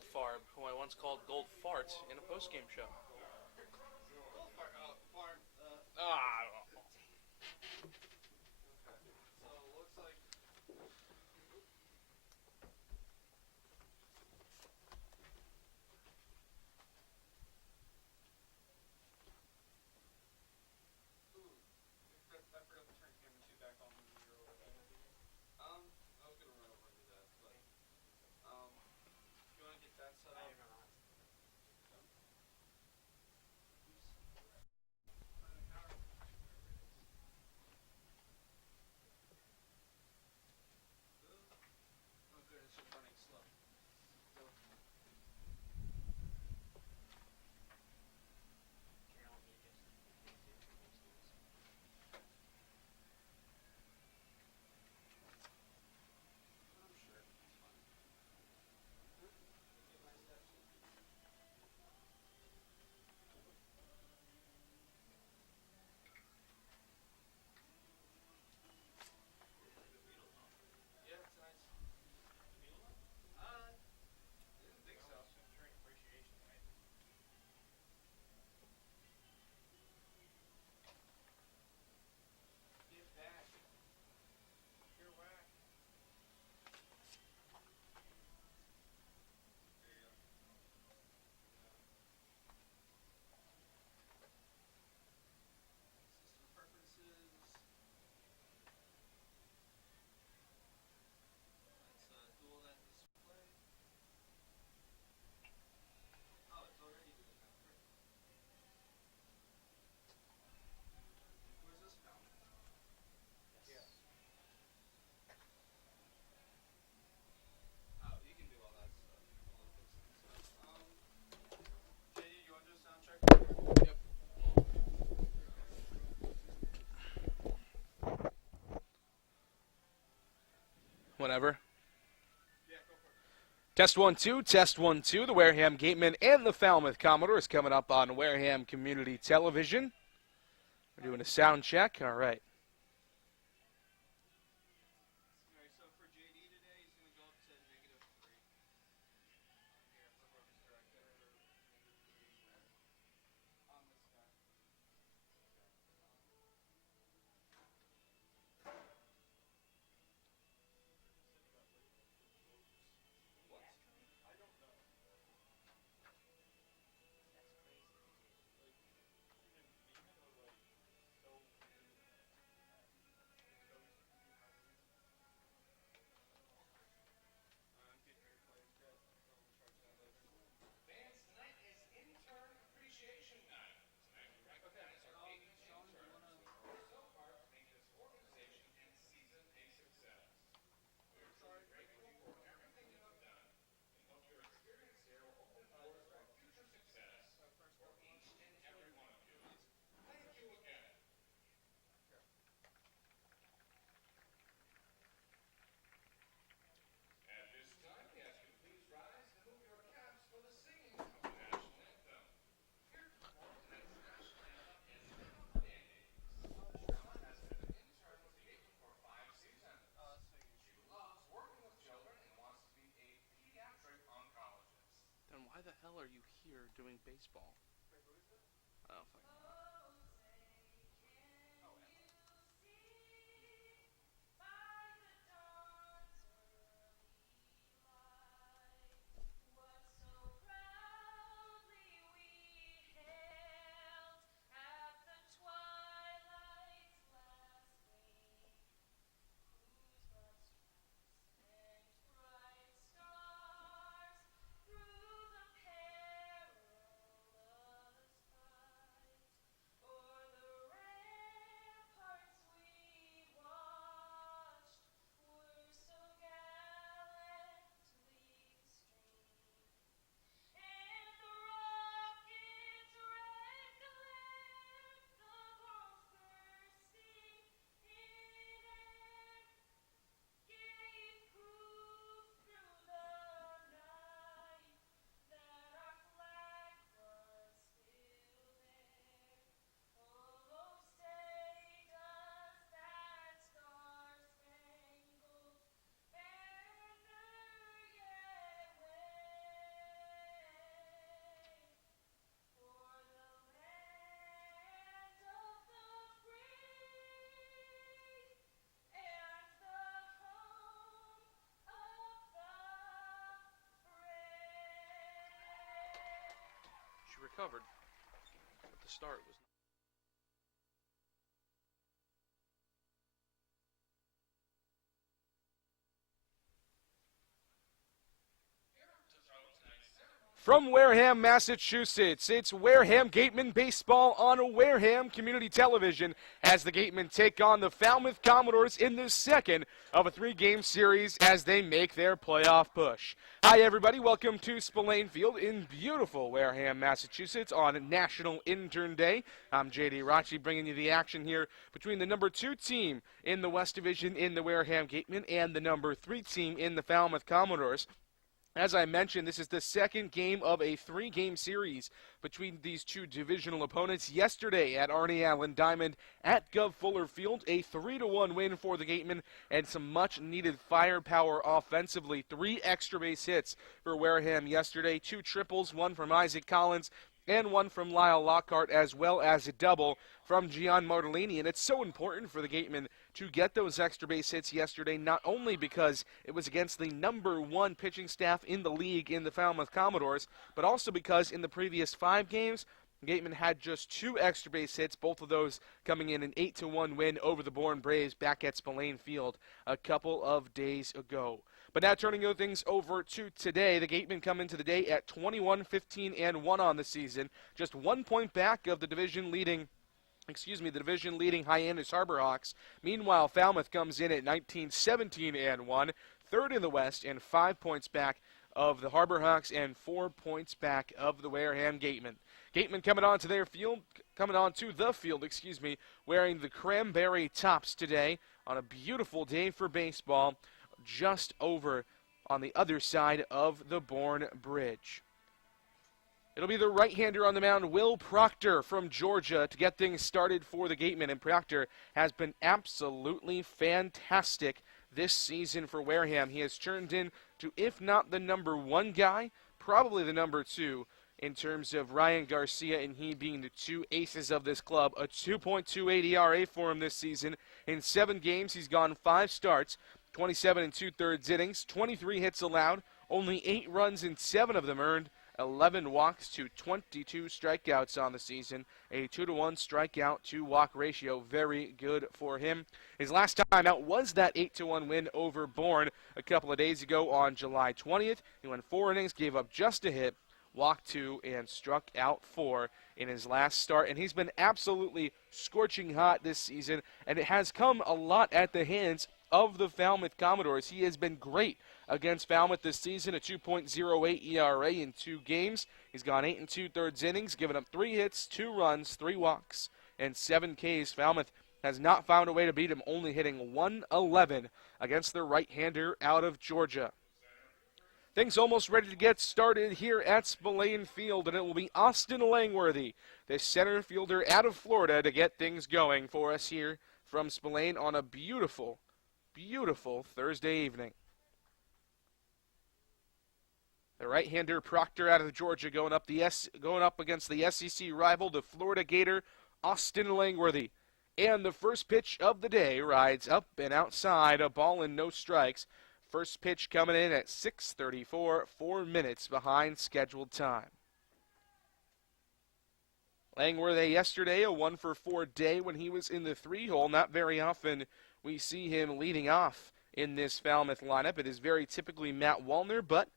Goldfarb, who I once called Gold Fart in a postgame show. Ah, whatever. Test 1 2, test 1 2. The Wareham Gatemen and the Falmouth Commodores coming up on Wareham Community Television. We're doing a sound check. All right. Then why the hell are you here doing baseball? Oh, fuck. covered. But the start was. From Wareham, Massachusetts, it's Wareham Gatemen baseball on Wareham Community Television as the Gatemen take on the Falmouth Commodores in the second of a three-game series as they make their playoff push. Hi, everybody. Welcome to Spillane Field in beautiful Wareham, Massachusetts on National Intern Day. I'm J.D. Rachi bringing you the action here between the number 2 team in the West Division in the Wareham Gatemen and the number 3 team in the Falmouth Commodores. As I mentioned, this is the second game of a three-game series between these two divisional opponents. Yesterday at Arnie Allen Diamond at Gov Fuller Field, a 3-1 win for the Gatemen and some much-needed firepower offensively. 3 extra base hits for Wareham yesterday, 2 triples, 1 from Isaac Collins and 1 from Lyle Lockhart, as well as a double from Gian Martellini. And it's so important for the Gatemen to get those extra base hits yesterday, not only because it was against the number 1 pitching staff in the league in the Falmouth Commodores, but also because in the previous 5 games, Gatemen had just 2 extra base hits, both of those coming in an 8-1 win over the Bourne Braves back at Spillane Field a couple of days ago. But now turning things over to today, the Gatemen come into the day at 21-15-1 on the season, just 1 point back of the division leading Hyannis Harbor Hawks. Meanwhile, Falmouth comes in at 19-17-1, third in the West, and 5 points back of the Harbor Hawks and 4 points back of the Wareham Gatemen. Gatemen coming onto the field, wearing the cranberry tops today on a beautiful day for baseball, just over on the other side of the Bourne Bridge. It'll be the right-hander on the mound, Will Proctor from Georgia, to get things started for the Gatemen. And Proctor has been absolutely fantastic this season for Wareham. He has turned into, if not the number 1 guy, probably the number 2 in terms of Ryan Garcia and he being the 2 aces of this club. A 2.28 ERA for him this season. In 7 games, he's gone 5 starts, 27 2/3 innings, 23 hits allowed, only 8 runs and 7 of them earned, 11 walks to 22 strikeouts on the season, a 2-to-1 strikeout to walk ratio. Very good for him. His last time out was that 8-1 win over Bourne a couple of days ago on July 20th. He went 4 innings, gave up just a hit, walked 2, and struck out 4 in his last start. And he's been absolutely scorching hot this season, and it has come a lot at the hands of the Falmouth Commodores. He has been great against Falmouth this season, a 2.08 ERA in 2 games. He's gone 8 2/3 innings, given up 3 hits, 2 runs, 3 walks, and 7 Ks. Falmouth has not found a way to beat him, only hitting .111 against the right-hander out of Georgia. Things almost ready to get started here at Spillane Field, and it will be Austin Langworthy, the center fielder out of Florida, to get things going for us here from Spillane on a beautiful Thursday evening. The right-hander Proctor out of Georgia going up against the SEC rival, the Florida Gator, Austin Langworthy. And the first pitch of the day rides up and outside, a ball and no strikes. First pitch coming in at 6:34, 4 minutes behind scheduled time. Langworthy yesterday, a 1-for-4 day when he was in the 3-hole. Not very often we see him leading off in this Falmouth lineup. It is very typically Matt Wallner, but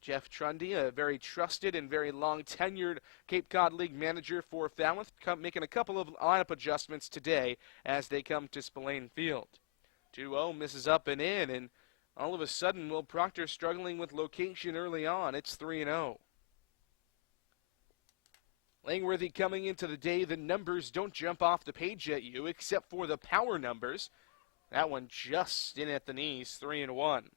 Jeff Trundy, a very trusted and very long-tenured Cape Cod League manager for Falmouth, making a couple of lineup adjustments today as they come to Spillane Field. 2-0 misses up and in, and all of a sudden, Will Proctor struggling with location early on. It's 3-0. Langworthy coming into the day, the numbers don't jump off the page at you, except for the power numbers. That one just in at the knees, 3-1.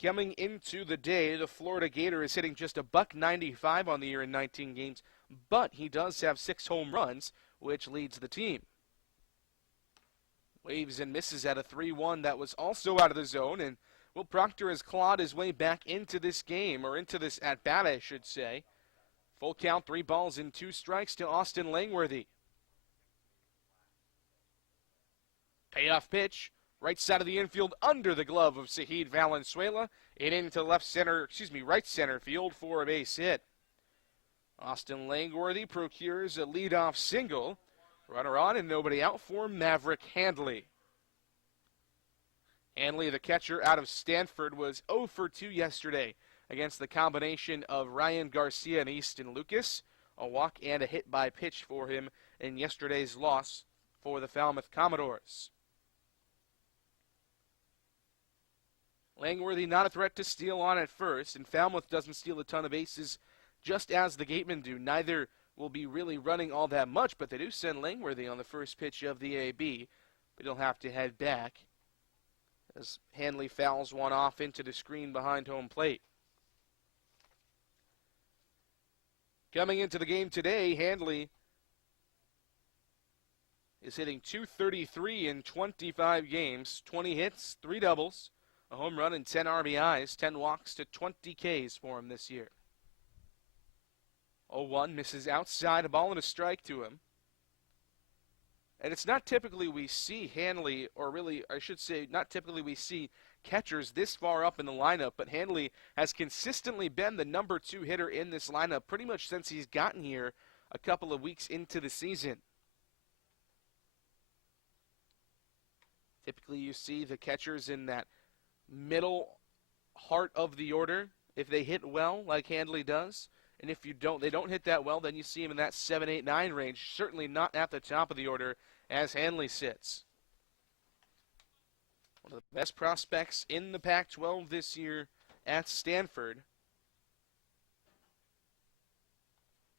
Coming into the day, the Florida Gator is hitting just a .195 on the year in 19 games, but he does have 6 home runs, which leads the team. Waves and misses at a 3-1 that was also out of the zone, and Will Proctor has clawed his way back into this game, or into this at-bat, I should say. Full count, 3 balls and 2 strikes to Austin Langworthy. Payoff pitch, right side of the infield, under the glove of Zahid Valenzuela, and into right center field for a base hit. Austin Langworthy procures a leadoff single. Runner on and nobody out for Maverick Handley. Handley, the catcher out of Stanford, was 0 for 2 yesterday against the combination of Ryan Garcia and Easton Lucas. A walk and a hit by pitch for him in yesterday's loss for the Falmouth Commodores. Langworthy not a threat to steal on at first, and Falmouth doesn't steal a ton of bases just as the Gatemen do. Neither will be really running all that much, but they do send Langworthy on the first pitch of the AB. But he'll have to head back as Handley fouls one off into the screen behind home plate. Coming into the game today, Handley is hitting .233 in 25 games, 20 hits, 3 doubles, a home run and 10 RBIs, 10 walks to 20 Ks for him this year. 0-1 misses outside, a ball and a strike to him. And it's not typically we see Handley, or really, I should say, not typically we see catchers this far up in the lineup, but Handley has consistently been the number 2 hitter in this lineup pretty much since he's gotten here a couple of weeks into the season. Typically you see the catchers in that middle heart of the order if they hit well like Handley does. And if they don't hit that well, then you see him in that 7, 8, 9 range. Certainly not at the top of the order as Handley sits. One of the best prospects in the Pac-12 this year at Stanford.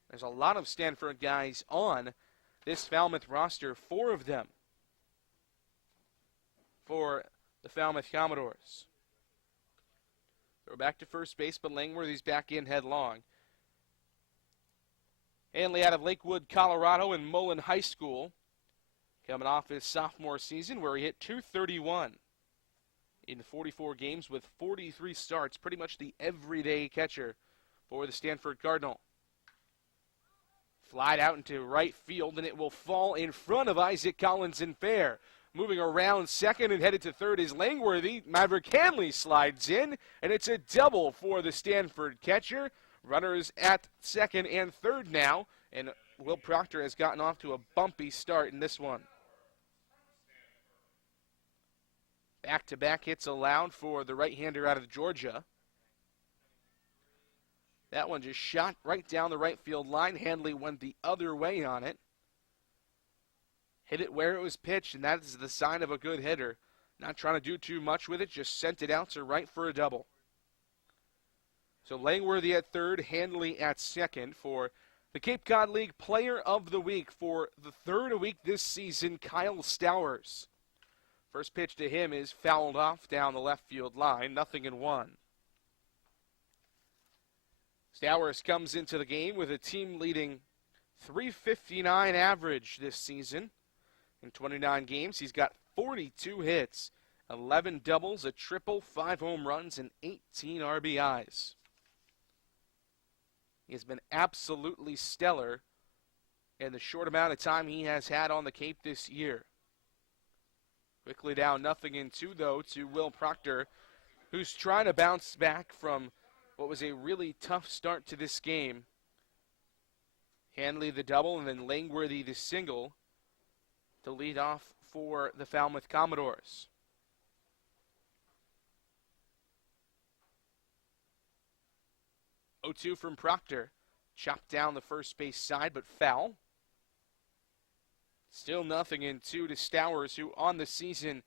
There's a lot of Stanford guys on this Falmouth roster, 4 of them for the Falmouth Commodores. Throw back to first base, but Langworthy's back in headlong. Handley out of Lakewood, Colorado, and Mullen High School, coming off his sophomore season where he hit .231 in 44 games with 43 starts, pretty much the everyday catcher for the Stanford Cardinal. Flied out into right field, and it will fall in front of Isaac Collins in fair. Moving around second and headed to third is Langworthy. Maverick Handley slides in, and it's a double for the Stanford catcher. Runners at second and third now, and Will Proctor has gotten off to a bumpy start in this one. Back-to-back hits allowed for the right-hander out of Georgia. That one just shot right down the right field line. Handley went the other way on it. Hit it where it was pitched, and that is the sign of a good hitter. Not trying to do too much with it, just sent it out to right for a double. So Langworthy at third, Handley at second for the Cape Cod League Player of the Week for the third week this season, Kyle Stowers. First pitch to him is fouled off down the left field line, 0-1. Stowers comes into the game with a team-leading .359 average this season. In 29 games, he's got 42 hits, 11 doubles, a triple, 5 home runs, and 18 RBIs. He has been absolutely stellar in the short amount of time he has had on the Cape this year. Quickly down 0-2, though, to Will Proctor, who's trying to bounce back from what was a really tough start to this game. Handley the double, and then Langworthy the single to lead off for the Falmouth Commodores. 0-2 from Proctor. Chopped down the first base side, but foul. Still 0-2 to Stowers, who on the season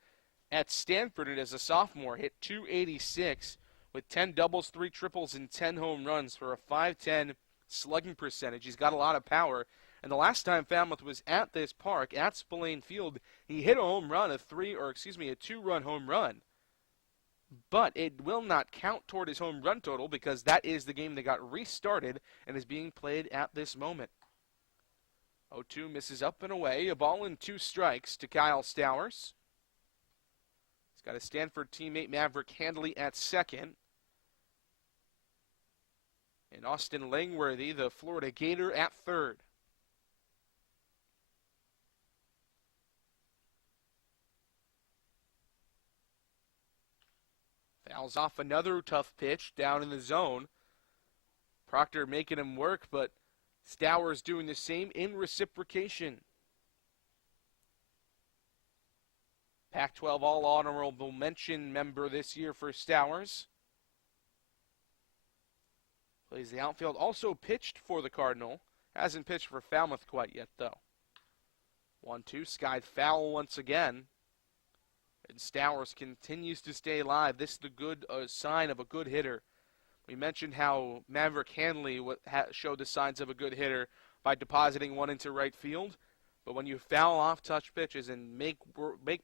at Stanford as a sophomore hit .286 with 10 doubles, 3 triples, and 10 home runs for a .510 slugging percentage. He's got a lot of power. And the last time Falmouth was at this park, at Spillane Field, he hit a home run, a 2-run home run. But it will not count toward his home run total because that is the game that got restarted and is being played at this moment. 0-2 misses up and away. A ball and 2 strikes to Kyle Stowers. He's got a Stanford teammate, Maverick Handley, at second. And Austin Langworthy, the Florida Gator, at third. Fouls off another tough pitch down in the zone. Proctor making him work, but Stowers doing the same in reciprocation. Pac-12 All-Honorable Mention member this year for Stowers. Plays the outfield. Also pitched for the Cardinal. Hasn't pitched for Falmouth quite yet, though. 1-2, skied foul once again. And Stowers continues to stay alive. This is the good sign of a good hitter. We mentioned how Maverick Hanley showed the signs of a good hitter by depositing one into right field. But when you foul off touch pitches and make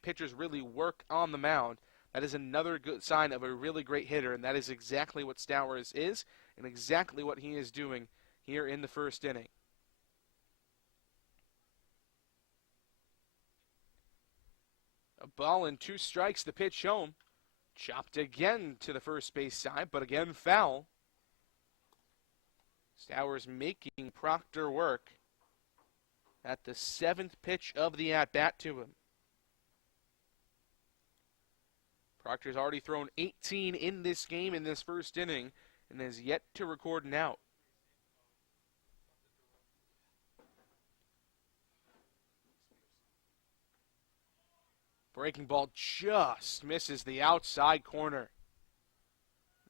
pitchers really work on the mound, that is another good sign of a really great hitter, and that is exactly what Stowers is and exactly what he is doing here in the first inning. A ball and 2 strikes, the pitch home. Chopped again to the first base side, but again foul. Stowers making Proctor work at the 7th pitch of the at-bat to him. Proctor's already thrown 18 in this game in this first inning and has yet to record an out. Breaking ball just misses the outside corner.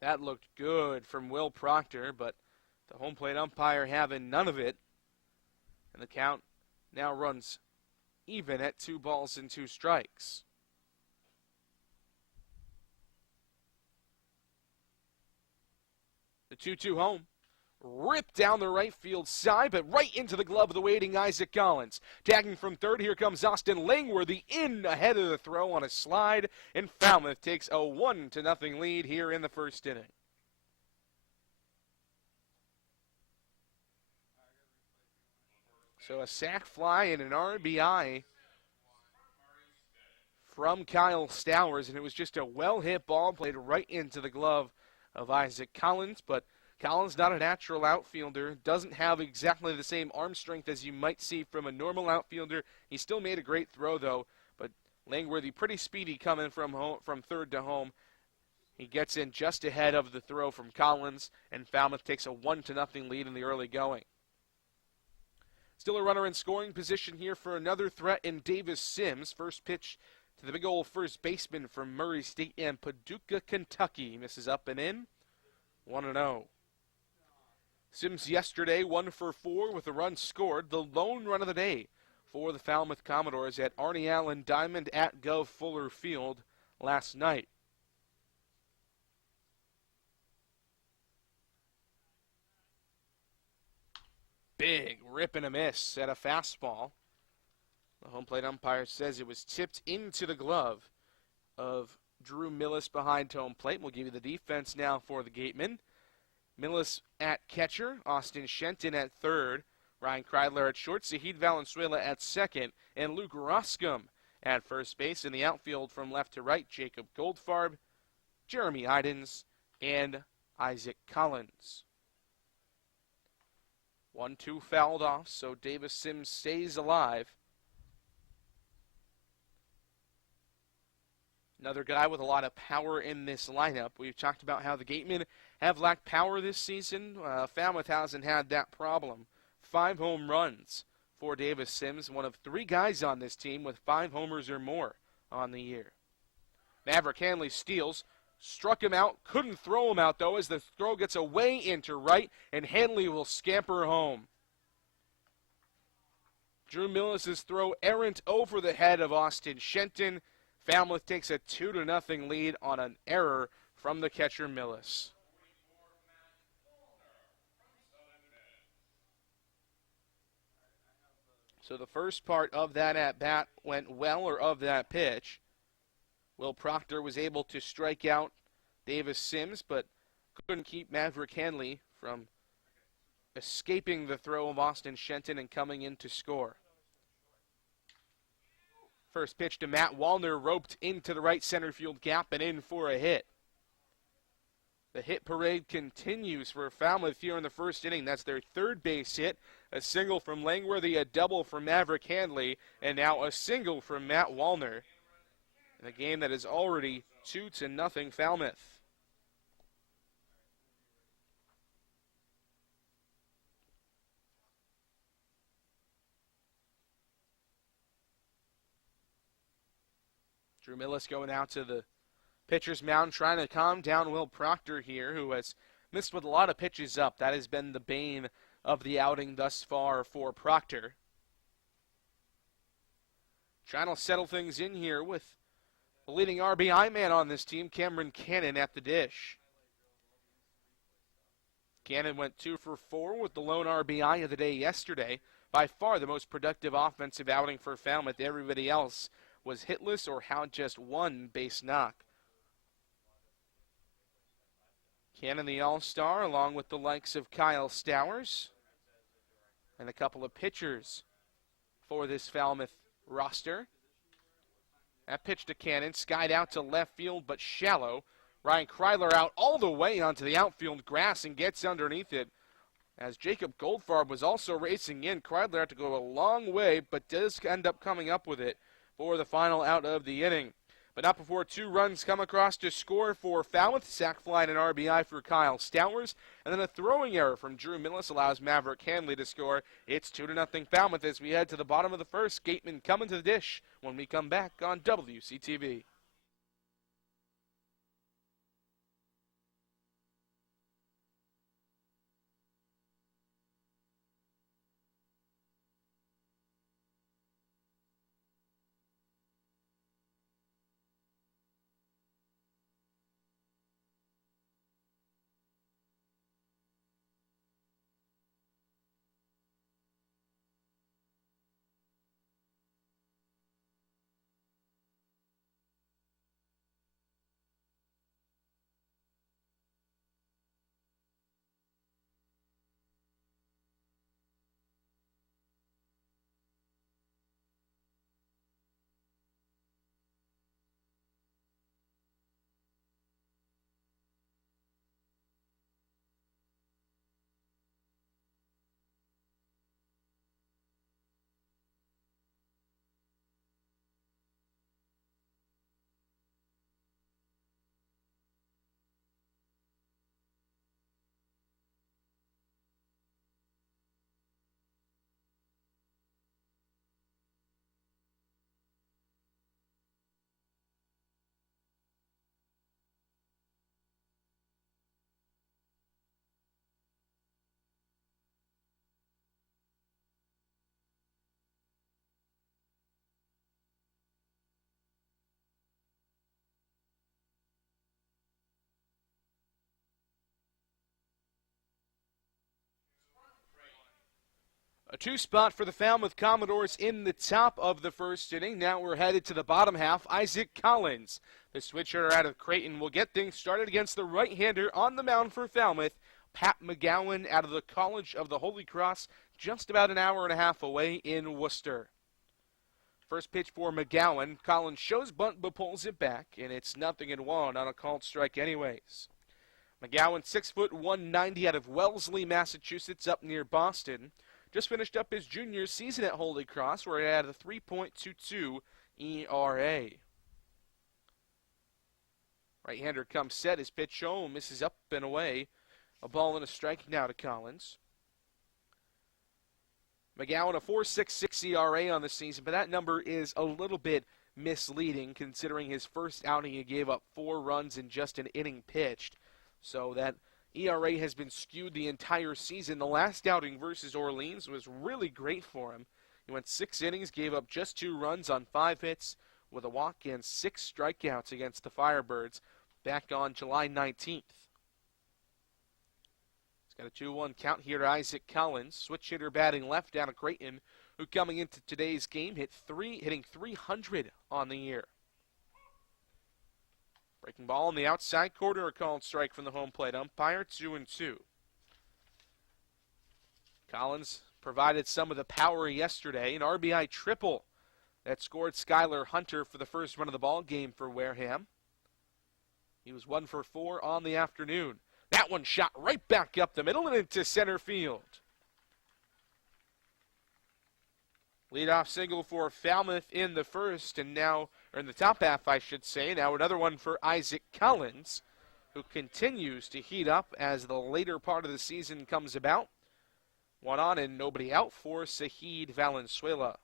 That looked good from Will Proctor, but the home plate umpire having none of it. And the count now runs even at 2 balls and 2 strikes. The 2-2 home. Ripped down the right field side, but right into the glove of the waiting Isaac Collins. Tagging from third, here comes Austin Langworthy in ahead of the throw on a slide, and Falmouth takes a 1-0 lead here in the first inning. So a sac fly and an RBI from Kyle Stowers, and it was just a well-hit ball played right into the glove of Isaac Collins, but Collins not a natural outfielder, doesn't have exactly the same arm strength as you might see from a normal outfielder. He still made a great throw, though, but Langworthy pretty speedy coming from third to home. He gets in just ahead of the throw from Collins, and Falmouth takes a 1-0 lead in the early going. Still a runner in scoring position here for another threat in Davis Sims. First pitch to the big old first baseman from Murray State and Paducah, Kentucky. Misses up and in. 1-0. Sims yesterday 1 for 4 with a run scored. The lone run of the day for the Falmouth Commodores at Arnie Allen Diamond at Gov Fuller Field last night. Big rip and a miss at a fastball. The home plate umpire says it was tipped into the glove of Drew Millis behind home plate. We'll give you the defense now for the Gatemen. Millis at catcher, Austin Shenton at third, Ryan Kreidler at short, Zahid Valenzuela at second, and Luke Roscom at first base. In the outfield from left to right, Jacob Goldfarb, Jeremy Idens, and Isaac Collins. 1-2 fouled off, so Davis Sims stays alive. Another guy with a lot of power in this lineup. We've talked about how the Gatemen have lacked power this season. Falmouth hasn't had that problem. 5 home runs for Davis Sims, one of 3 guys on this team with 5 homers or more on the year. Maverick Hanley steals, struck him out, couldn't throw him out though as the throw gets away into right, and Hanley will scamper home. Drew Millis' throw errant over the head of Austin Shenton. Falmouth takes a 2-0 lead on an error from the catcher Millis. So the first part of that at-bat went well, or of that pitch. Will Proctor was able to strike out Davis Sims, but couldn't keep Maverick Hanley from escaping the throw of Austin Shenton and coming in to score. First pitch to Matt Wallner, roped into the right center field gap and in for a hit. The hit parade continues for Falmouth here in the first inning. That's their third base hit. A single from Langworthy, a double from Maverick Hanley, and now a single from Matt Wallner. In a game that is already 2-0 Falmouth. Drew Millis going out to the pitcher's mound, trying to calm down Will Proctor here, who has missed with a lot of pitches up. That has been the bane of the outing thus far for Proctor. Trying to settle things in here with the leading RBI man on this team, Cameron Cannon, at the dish. Cannon went 2 for 4 with the lone RBI of the day yesterday. By far the most productive offensive outing for Falmouth. Everybody else was hitless or had just one base knock. Cannon, the all-star, along with the likes of Kyle Stowers and a couple of pitchers for this Falmouth roster. That pitch to Cannon, skied out to left field, but shallow. Ryan Kreidler out all the way onto the outfield grass and gets underneath it. As Jacob Goldfarb was also racing in, Kreidler had to go a long way, but does end up coming up with it for the final out of the inning. But not before 2 runs come across to score for Falmouth. Sac fly and an RBI for Kyle Stowers. And then a throwing error from Drew Millis allows Maverick Hanley to score. It's 2-0 Falmouth as we head to the bottom of the first. Gatemen coming to the dish when we come back on WCTV. A 2 spot for the Falmouth Commodores in the top of the first inning. Now we're headed to the bottom half. Isaac Collins, the switch hitter out of Creighton, will get things started against the right-hander on the mound for Falmouth. Pat McGowan out of the College of the Holy Cross, just about an hour and a half away in Worcester. First pitch for McGowan. Collins shows bunt but pulls it back, and it's 0-1 on a called strike anyways. McGowan, 6', 190 out of Wellesley, Massachusetts, up near Boston. Just finished up his junior season at Holy Cross, where he had a 3.22 ERA. Right-hander comes set. His pitch home, misses up and away. A ball and a strike now to Collins. McGowan, a 4.66 ERA on the season, but that number is a little bit misleading considering his first outing he gave up 4 runs in just an inning pitched. So that ERA has been skewed the entire season. The last outing versus Orleans was really great for him. He went 6 innings, gave up just 2 runs on 5 hits with a walk and 6 strikeouts against the Firebirds back on July 19th. He's got a 2-1 count here to Isaac Collins, switch hitter batting left down to Creighton, who coming into today's game hitting 300 on the year. Breaking ball on the outside corner, a called strike from the home plate umpire, 2-2. Collins provided some of the power yesterday, an RBI triple that scored Skylar Hunter for the first run of the ball game for Wareham. He was 1 for 4 on the afternoon. That one shot right back up the middle and into center field. Leadoff single for Falmouth in the first, and now, or in the top half, I should say. Now another one for Isaac Collins, who continues to heat up as the later part of the season comes about. 1 on and nobody out for Sahid Valenzuela.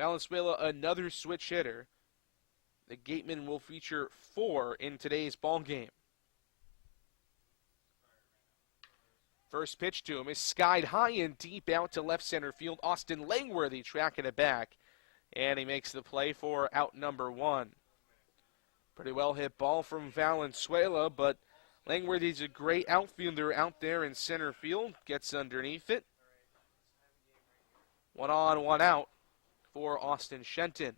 Valenzuela, another switch hitter. The Gatemen will feature 4 in today's ball game. First pitch to him is skied high and deep out to left center field. Austin Langworthy tracking it back, and he makes the play for out number 1. Pretty well hit ball from Valenzuela, but Langworthy's a great outfielder out there in center field. Gets underneath it. 1 on, 1 out for Austin Shenton.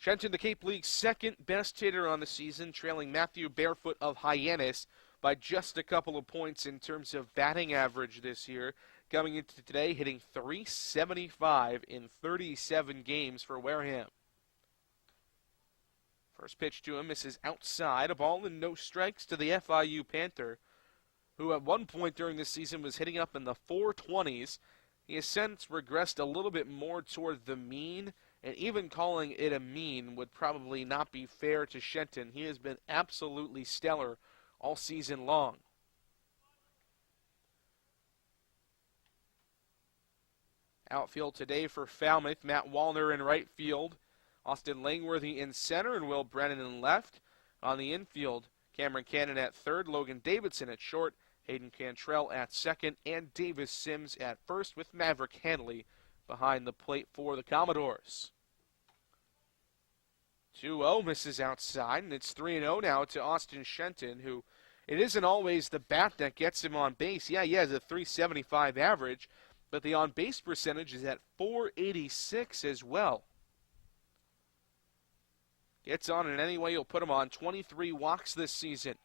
Shenton, the Cape League's second best hitter on the season, trailing Matthew Barefoot of Hyannis by just a couple of points in terms of batting average this year. Coming into today, hitting .375 in 37 games for Wareham. First pitch to him misses outside, a ball and no strikes to the FIU Panther, who at one point during this season was hitting up in the 420s. He has since regressed a little bit more toward the mean, and even calling it a mean would probably not be fair to Shenton. He has been absolutely stellar all season long. Outfield today for Falmouth, Matt Wallner in right field, Austin Langworthy in center, and Will Brennan in left. On the infield, Cameron Cannon at third, Logan Davidson at short, Hayden Cantrell at second, and Davis Sims at first, with Maverick Hanley behind the plate for the Commodores. 2-0 misses outside, and it's 3-0 now to Austin Shenton, who it isn't always the bat that gets him on base. Yeah, he has a .375 average, but the on-base percentage is at .486 as well. Gets on in any way you'll put him on. 23 walks this season.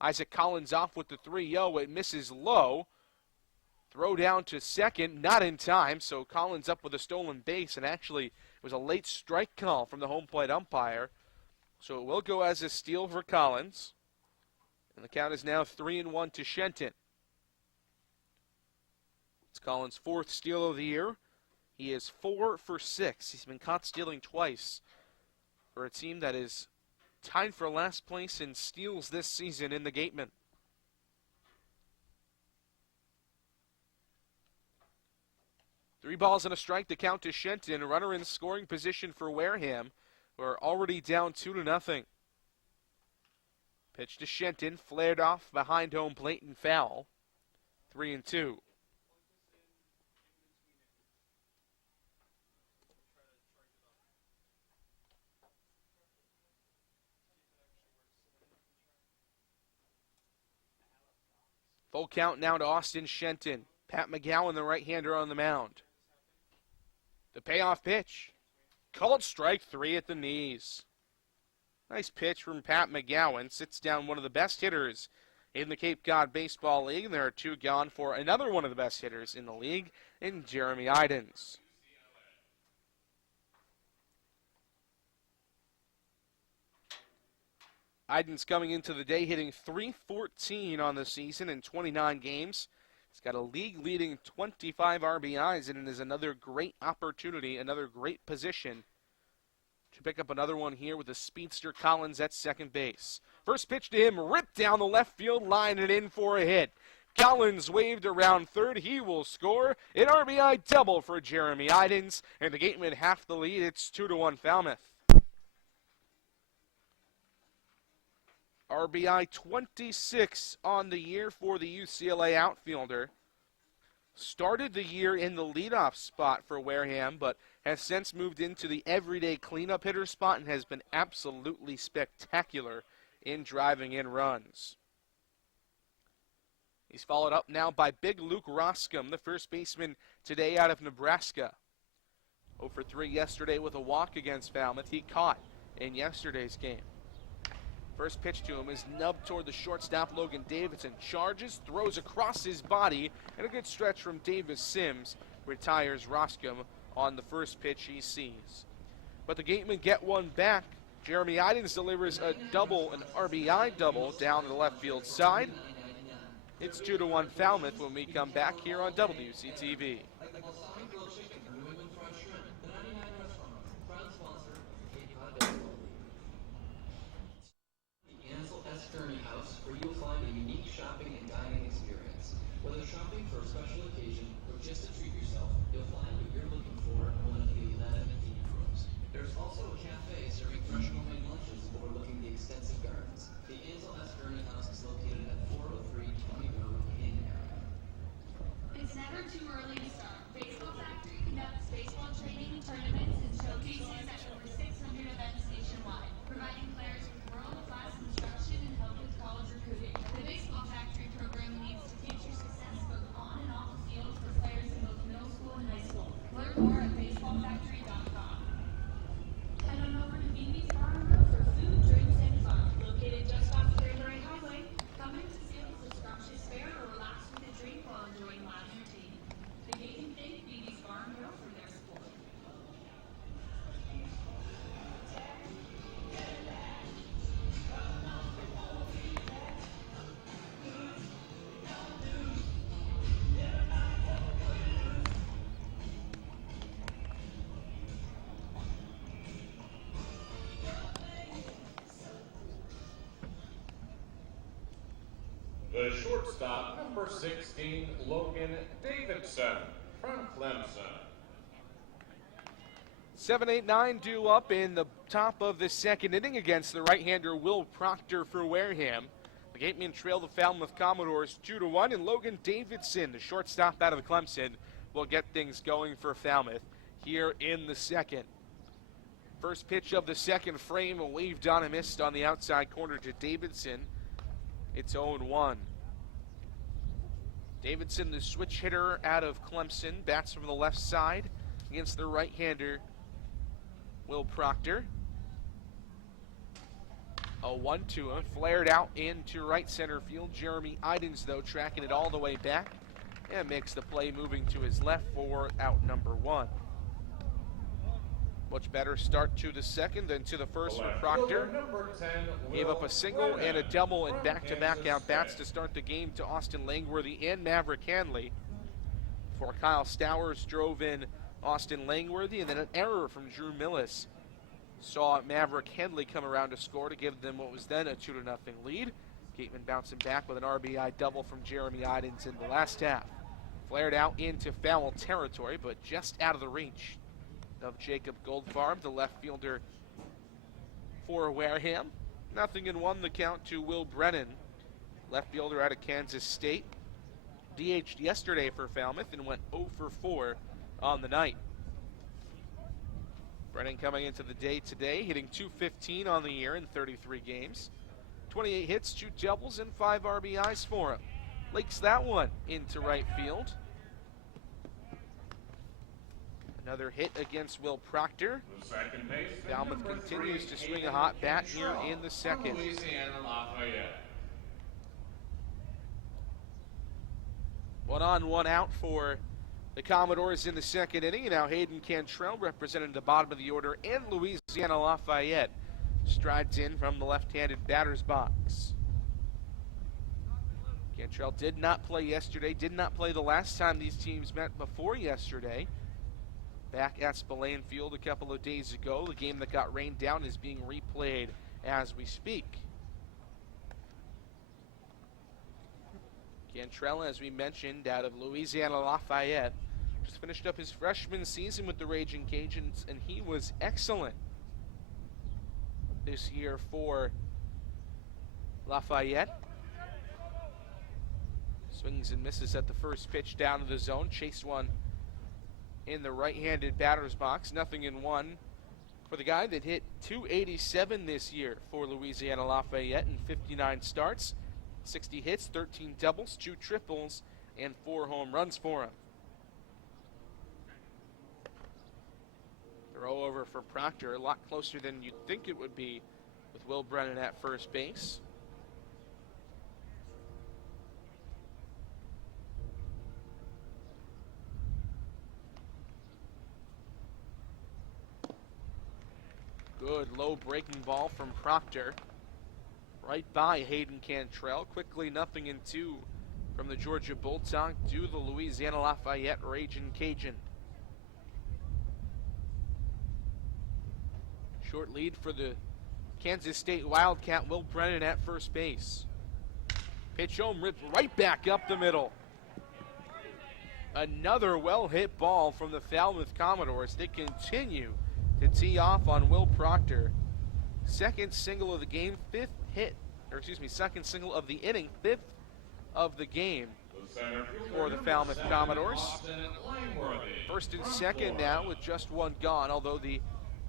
Isaac Collins off with the 3-0. It misses low. Throw down to second, not in time, so Collins up with a stolen base, and actually it was a late strike call from the home plate umpire. So it will go as a steal for Collins. And the count is now 3-1 to Shenton. It's Collins' 4th steal of the year. He is 4 for 6. He's been caught stealing twice for a team that is tied for last place in steals this season in the Gatemen. Three balls and a strike to count to Shenton. Runner in scoring position for Wareham, who are already down 2-0. Pitch to Shenton, flared off behind home plate and foul. 3-2. Full count now to Austin Shenton. Pat McGowan, the right-hander, on the mound. The payoff pitch. Called strike 3 at the knees. Nice pitch from Pat McGowan. Sits down one of the best hitters in the Cape Cod Baseball League. And there are 2 gone for another one of the best hitters in the league, in Jeremy Idens. Idens coming into the day hitting .314 on the season in 29 games. He's got a league-leading 25 RBIs, and it is another great opportunity, another great position to pick up another one here with the speedster Collins at second base. First pitch to him, ripped down the left field line and in for a hit. Collins waved around third. He will score an RBI double for Jeremy Idens, and the Gatemen half the lead. It's 2-1 Falmouth. RBI 26 on the year for the UCLA outfielder. Started the year in the leadoff spot for Wareham, but has since moved into the everyday cleanup hitter spot and has been absolutely spectacular in driving in runs. He's followed up now by Big Luke Roscom, the first baseman today out of Nebraska. 0 for 3 yesterday with a walk against Falmouth. He caught in yesterday's game. First pitch to him is nubbed toward the shortstop, Logan Davidson. Charges, throws across his body, and a good stretch from Davis Sims retires Roscom on the first pitch he sees. But the Gatemen get one back. Jeremy Idens delivers a double, an RBI double, down the left field side. It's 2-1 Falmouth when we come back here on WCTV. The shortstop, number 16, Logan Davidson from Clemson. 7-8-9 due up in the top of the second inning against the right-hander Will Proctor for Wareham. The Gatemen trail the Falmouth Commodores 2-1, and Logan Davidson, the shortstop out of Clemson, will get things going for Falmouth here in the second. First pitch of the second frame, a waved on and missed on the outside corner to Davidson. It's 0-1. Davidson, the switch hitter out of Clemson, bats from the left side against the right-hander Will Proctor. A 1-2, flared out into right center field. Jeremy Idens, though, tracking it all the way back and makes the play, moving to his left for out number 1. Much better start to the second than to the first for Proctor. Gave up a single and a double in back-to-back at-bats to start the game to Austin Langworthy and Maverick Hanley. Before Kyle Stowers drove in Austin Langworthy, and then an error from Drew Millis saw Maverick Hanley come around to score to give them what was then a 2-0 lead. Gatemen bouncing back with an RBI double from Jeremy Idens in the last half. Flared out into foul territory, but just out of the reach of Jacob Goldfarb, the left fielder for Wareham. 0-1 the count to Will Brennan, left fielder out of Kansas State. DH'd yesterday for Falmouth and went 0 for 4 on the night. Brennan coming into the day today, hitting .215 on the year in 33 games. 28 hits, 2 doubles, and 5 RBIs for him. Lakes that one into right field. Another hit against Will Proctor. Falmouth continues to swing a hot bat here in the second. One on, one out for the Commodores in the second inning. And now Hayden Cantrell, representing the bottom of the order, and Louisiana Lafayette strides in from the left-handed batter's box. Cantrell did not play yesterday, did not play the last time these teams met before yesterday. Back at Spillane Field a couple of days ago. The game that got rained down is being replayed as we speak. Cantrell, as we mentioned, out of Louisiana Lafayette, just finished up his freshman season with the Raging Cajuns, and he was excellent this year for Lafayette. Swings and misses at the first pitch down to the zone. Chased one in the right-handed batter's box. 0-1 for the guy that hit .287 this year for Louisiana Lafayette in 59 starts. 60 hits, 13 doubles, 2 triples, and 4 home runs for him. Throw over for Proctor, a lot closer than you'd think it would be with Will Brennan at first base. Good low breaking ball from Proctor. Right by Hayden Cantrell. Quickly 0-2 from the Georgia Bulldog to the Louisiana Lafayette Raging Cajun. Short lead for the Kansas State Wildcat. Will Brennan at first base. Pitch home, ripped right back up the middle. Another well-hit ball from the Falmouth Commodores. They continue to tee off on Will Proctor. Second single of the game, second single of the inning, 5th of the game for the Falmouth Commodores. First and second now with just one gone, although the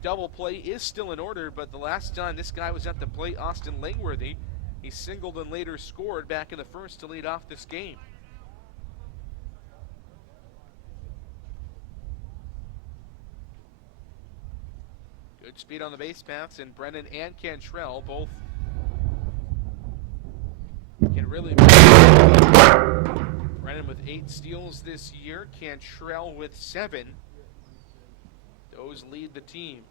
double play is still in order, but the last time this guy was at the plate, Austin Langworthy, he singled and later scored back in the first to lead off this game. Good speed on the base paths, and Brennan and Cantrell both can really. Brennan with 8 steals this year, Cantrell with 7. Those lead the team.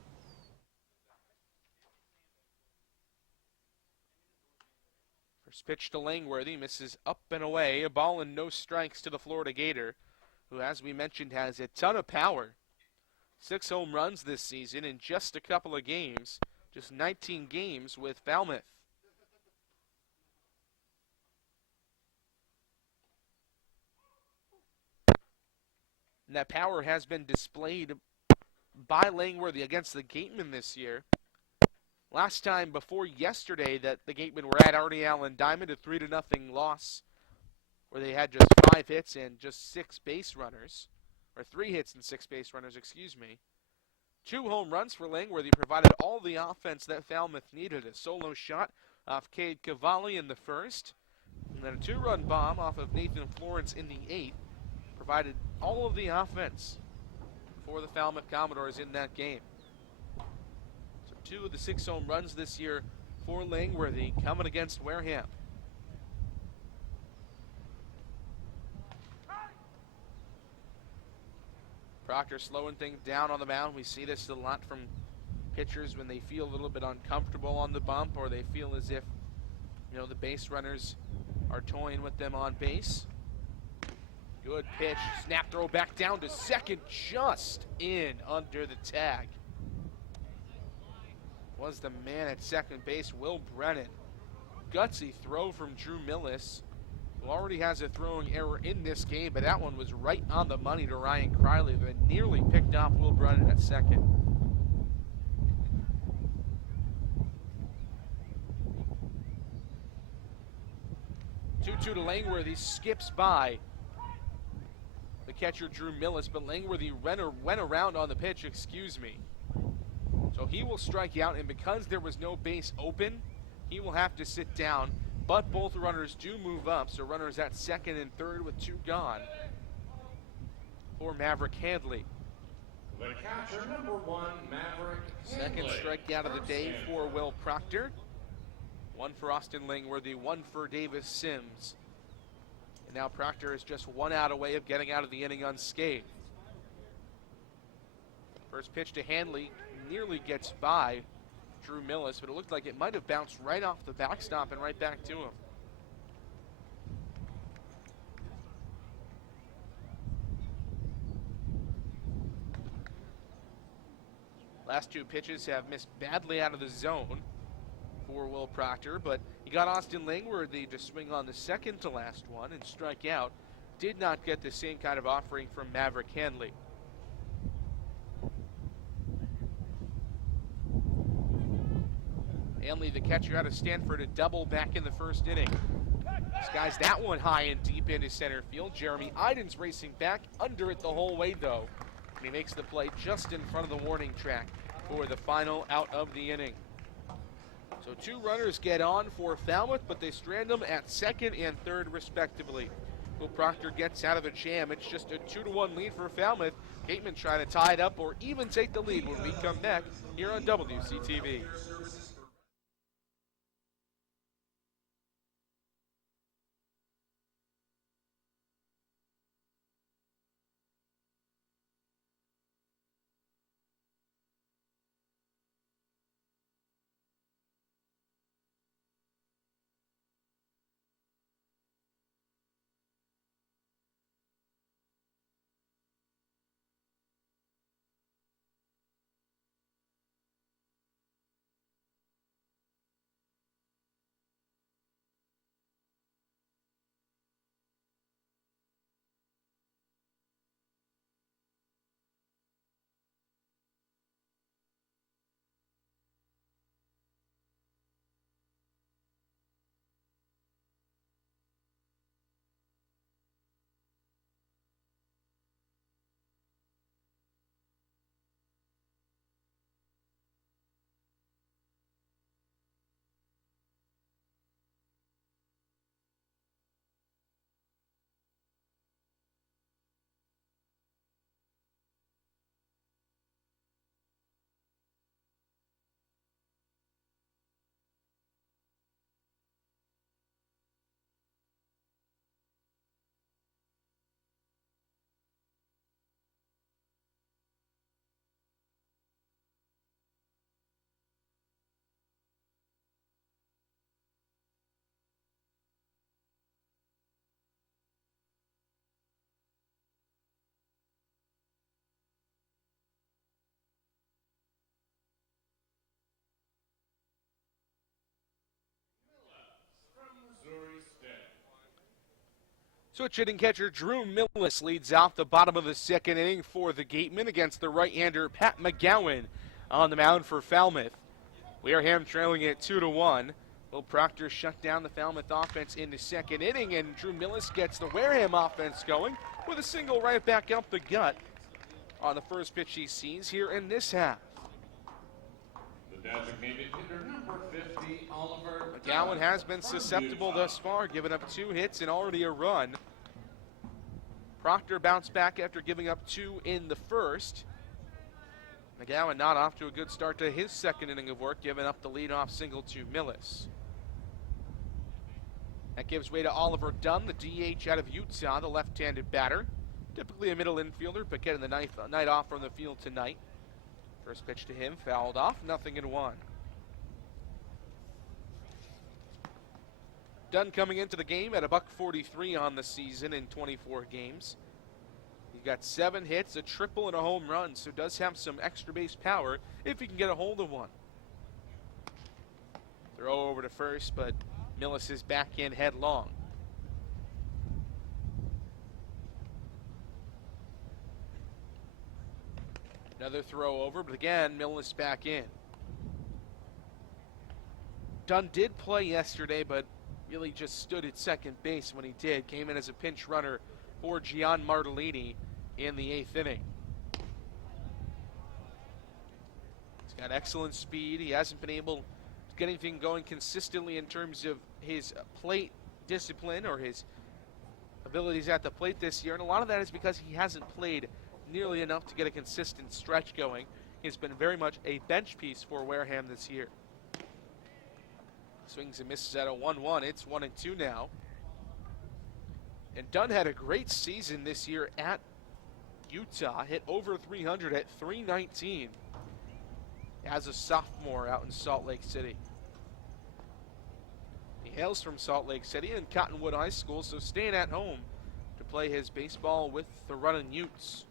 First pitch to Langworthy, misses up and away. A ball and no strikes to the Florida Gator, who, as we mentioned, has a ton of power. 6 home runs this season in just a couple of games, just 19 games with Falmouth. And that power has been displayed by Langworthy against the Gatemen this year. Last time before yesterday that the Gatemen were at Artie Allen Diamond, a 3-0 loss, where they had just 5 hits and just 6 base runners, or 3 hits and 6 base runners, excuse me. 2 home runs for Langworthy provided all the offense that Falmouth needed. A solo shot off Cade Cavalli in the first, and then a 2-run bomb off of Nathan Florence in the 8th provided all of the offense for the Falmouth Commodores in that game. So 2 of the 6 home runs this year for Langworthy coming against Wareham. Proctor slowing things down on the mound. We see this a lot from pitchers when they feel a little bit uncomfortable on the bump, or they feel as if, the base runners are toying with them on base. Good pitch. Snap throw back down to second, just in under the tag. Was the man at second base, Will Brennan. Gutsy throw from Drew Millis, who already has a throwing error in this game, but that one was right on the money to Ryan Criley, who had nearly picked off Will Brennan at second. Two to Langworthy, skips by the catcher Drew Millis, but Langworthy went around on the pitch, So he will strike out, and because there was no base open, he will have to sit down. But both runners do move up, so runners at second and third with 2 gone for Maverick Handley. The catcher, number 1, Maverick Second Handley. strikeout of the day for Will Proctor. 1 for Austin Langworthy, 1 for Davis Sims. And now Proctor is just 1 out away of getting out of the inning unscathed. First pitch to Handley nearly gets by Drew Millis, but it looked like it might have bounced right off the backstop and right back to him. Last 2 pitches have missed badly out of the zone for Will Proctor, but he got Austin Langworthy to swing on the second to last one and strike out. Did not get the same kind of offering from Maverick Handley. Handley, the catcher out of Stanford, a double back in the first inning. Skies that one high and deep into center field. Jeremy Idens racing back under it the whole way, though. And he makes the play just in front of the warning track for the final out of the inning. So 2 runners get on for Falmouth, but they strand them at second and third, respectively. Will Proctor gets out of the jam. It's just a 2-1 lead for Falmouth. Gatemen trying to tie it up or even take the lead when we come back here on WCTV. Switch hitting catcher Drew Millis leads off the bottom of the second inning for the Gatemen against the right-hander Pat McGowan on the mound for Falmouth. Wareham trailing it 2-1. Will Proctor shut down the Falmouth offense in the second inning, and Drew Millis gets the Wareham offense going with a single right back up the gut on the first pitch he sees here in this half. The designated hitter number 50, Oliver. McGowan has been susceptible thus far, giving up 2 hits and already a run. Proctor bounced back after giving up 2 in the first. McGowan not off to a good start to his second inning of work, giving up the leadoff single to Millis. That gives way to Oliver Dunn, the DH out of Utah, the left-handed batter. Typically a middle infielder, but getting the night off from the field tonight. First pitch to him, fouled off, 0-1. Dunn coming into the game at $143 on the season in 24 games. He's got 7 hits, a triple, and a home run, so does have some extra base power if he can get a hold of one. Throw over to first, but Millis is back in headlong. Another throw over, but again, Millis back in. Dunn did play yesterday, but really just stood at second base when he did. Came in as a pinch runner for Gian Martellini in the 8th inning. He's got excellent speed. He hasn't been able to get anything going consistently in terms of his plate discipline or his abilities at the plate this year, and a lot of that is because he hasn't played nearly enough to get a consistent stretch going. He's been very much a bench piece for Wareham this year. Swings and misses at a 1-1. It's 1-2 now. And Dunn had a great season this year at Utah. Hit over 300 at 319 as a sophomore out in Salt Lake City. He hails from Salt Lake City and Cottonwood High School, so staying at home to play his baseball with the Runnin' Utes.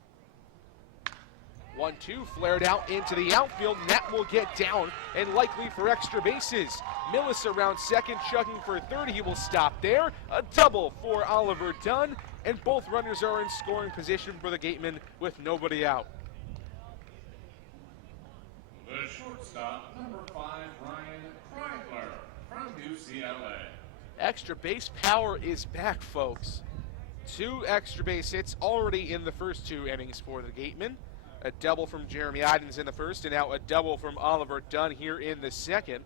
1-2 flared out into the outfield, and that will get down and likely for extra bases. Millis around second, chugging for third. He will stop there. A double for Oliver Dunn, and both runners are in scoring position for the Gatemen with nobody out. The shortstop, number 5, Ryan Kreidler from UCLA. Extra base power is back, folks. 2 extra base hits already in the first 2 innings for the Gatemen. A double from Jeremy Idens in the first, and now a double from Oliver Dunn here in the second.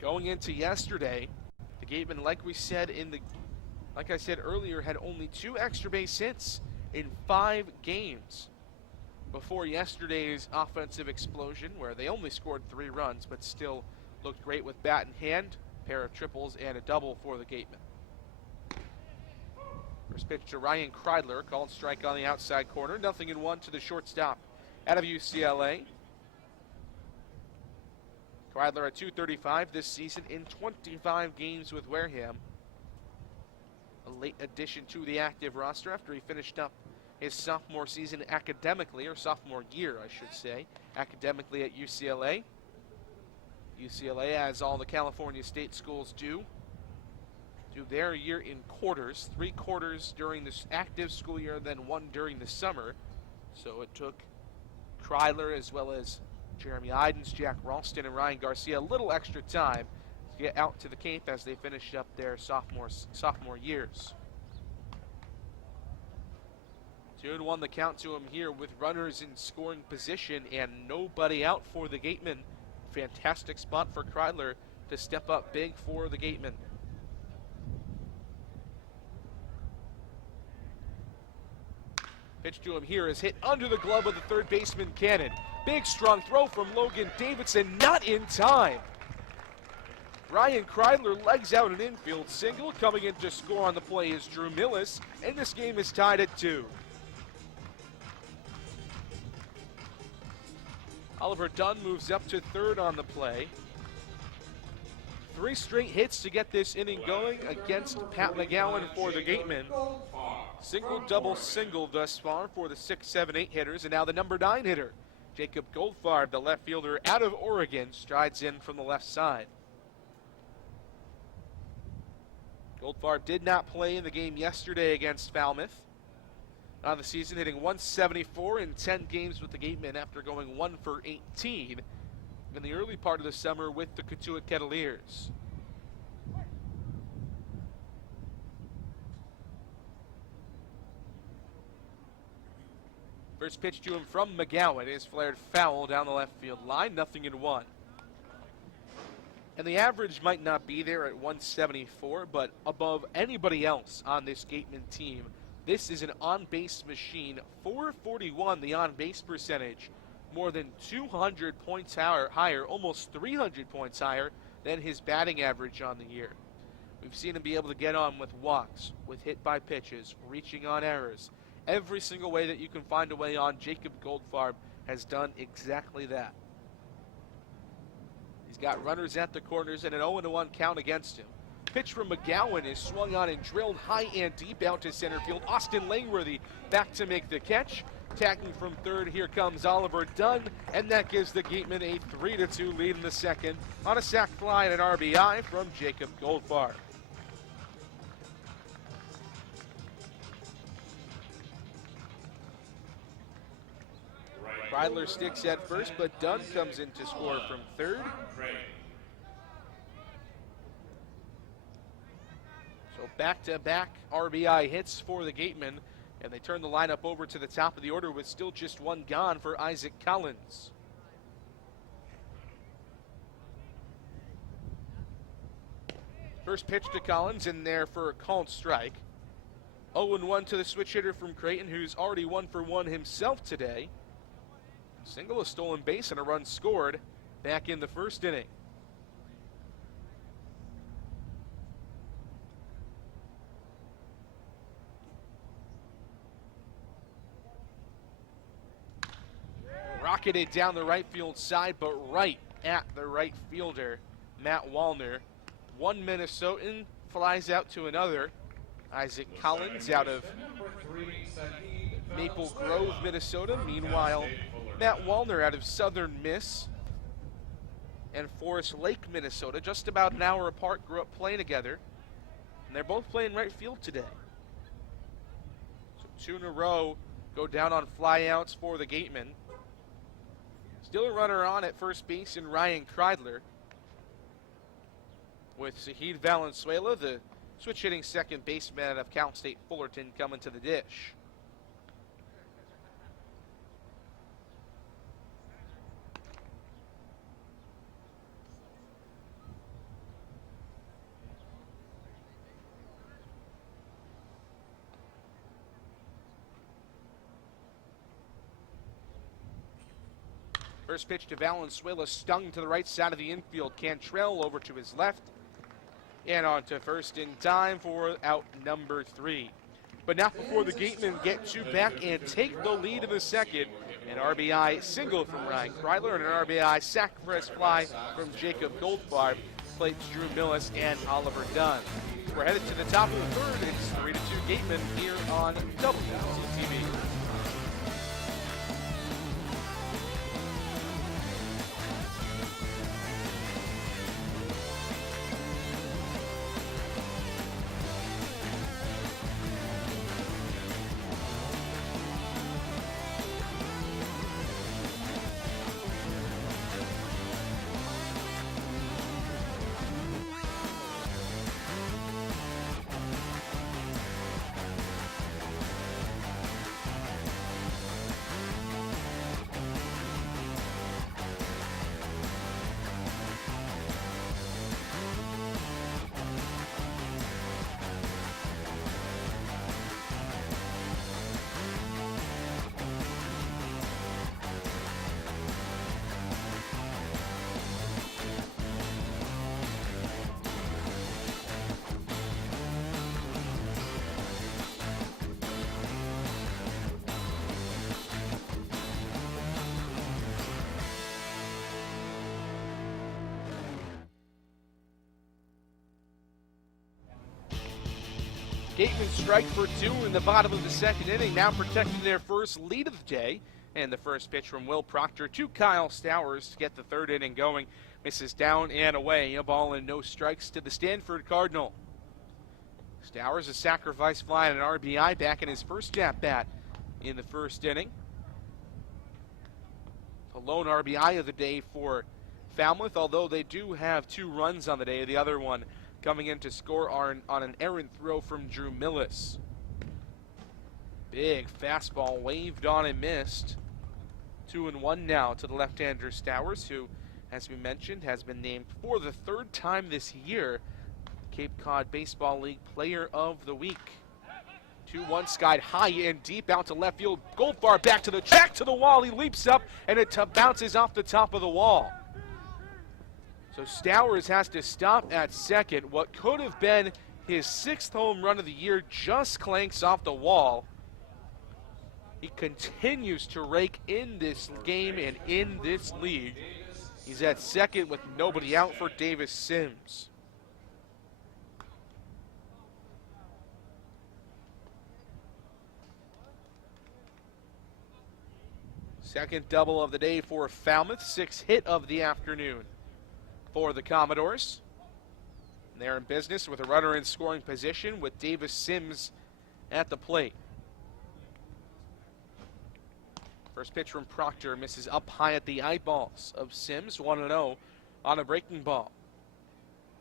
Going into yesterday, the Gatemen, like I said earlier, had only 2 extra base hits in 5 games before yesterday's offensive explosion, where they only scored 3 runs, but still looked great with bat in hand, a pair of triples, and a double for the Gatemen. First pitch to Ryan Kreidler, called strike on the outside corner. 0-1 to the shortstop out of UCLA. Kreidler at .235 this season in 25 games with Wareham. A late addition to the active roster after he finished up his sophomore season academically, or sophomore year, I should say, academically at UCLA. UCLA, as all the California state schools do their year in quarters, 3 quarters during this active school year, then 1 during the summer. So it took Kreidler as well as Jeremy Idens, Jack Ralston, and Ryan Garcia a little extra time to get out to the Cape as they finished up their sophomore years. 2-1 the count to him here with runners in scoring position and nobody out for the Gatemen. Fantastic spot for Kreidler to step up big for the Gatemen. Pitch to him here is hit under the glove of the third baseman Cannon. Big strong throw from Logan Davidson, not in time. Ryan Kreidler legs out an infield single. Coming in to score on the play is Drew Millis, and this game is tied at 2. Oliver Dunn moves up to third on the play. 3 straight hits to get this inning going against Pat McGowan for the Gatemen. Single, double, single thus far for the 6, 7, 8 hitters, and now the number 9 hitter. Jacob Goldfarb, the left fielder out of Oregon, strides in from the left side. Goldfarb did not play in the game yesterday against Falmouth. On the season, hitting 174 in 10 games with the Gatemen after going 1 for 18 in the early part of the summer with the Cotuit Kettleers. First pitch to him from McGowan is flared foul down the left field line, 0-1. And the average might not be there at 174, but above anybody else on this Gatemen team, this is an on-base machine. 441 the on-base percentage, more than 200 points higher, almost 300 points higher than his batting average on the year. We've seen him be able to get on with walks, with hit by pitches, reaching on errors. Every single way that you can find a way on, Jacob Goldfarb has done exactly that. He's got runners at the corners and an 0-1 count against him. Pitch from McGowan is swung on and drilled high and deep out to center field. Austin Langworthy back to make the catch. Tagging from third, here comes Oliver Dunn, and that gives the Gatemen a 3-2 lead in the second on a sac fly and an RBI from Jacob Goldfarb. Kreidler sticks at first, but Dunn comes in to score from third. So back-to-back RBI hits for the Gatemen, and they turn the lineup over to the top of the order with still just one gone for Isaac Collins. First pitch to Collins, in there for a called strike. 0-1 to the switch hitter from Creighton, who's already 1 for 1 himself today. Single, a stolen base, and a run scored back in the first inning. Rocketed down the right field side, but right at the right fielder, Matt Wallner. One Minnesotan flies out to another. Isaac Collins out of Maple Grove, Minnesota. Meanwhile, Matt Wallner out of Southern Miss and Forest Lake, Minnesota, just about an hour apart, grew up playing together. And they're both playing right field today. So 2 in a row go down on flyouts for the Gatemen. Still a runner on at first base in Ryan Kreidler, with Zahid Valenzuela, the switch-hitting second baseman of Cal State Fullerton, coming to the dish. First pitch to Valenzuela, stung to the right side of the infield. Cantrell over to his left, and on to first in time for out number 3. But not before the Gatemen get 2 back and take the lead in the second. An RBI single from Ryan Kreidler and an RBI sacrifice fly from Jacob Goldfarb. Plates Drew Millis and Oliver Dunn. We're headed to the top of the third. It's 3-2 Gatemen here on WCTV. Gatemen strike for 2 in the bottom of the second inning, now protecting their first lead of the day. And the first pitch from Will Proctor to Kyle Stowers to get the third inning going. Misses down and away. A ball and no strikes to the Stanford Cardinal. Stowers a sacrifice fly and an RBI back in his first at-bat in the first inning. The lone RBI of the day for Falmouth, although they do have 2 runs on the day. The other one coming in to score on an errant throw from Drew Millis. Big fastball waved on and missed. 2-1 now to the left-hander Stowers, who, as we mentioned, has been named for the 3rd time this year Cape Cod Baseball League Player of the Week. 2-1 skied high and deep out to left field. Goldfarb back to the wall. He leaps up and it bounces off the top of the wall. So Stowers has to stop at second. What could have been his 6th home run of the year just clanks off the wall. He continues to rake in this game and in this league. He's at second with nobody out for Davis Sims. Second double of the day for Falmouth, 6th hit of the afternoon for the Commodores. And they're in business with a runner in scoring position with Davis Sims at the plate. First pitch from Proctor misses up high at the eyeballs of Sims, 1-0 on a breaking ball.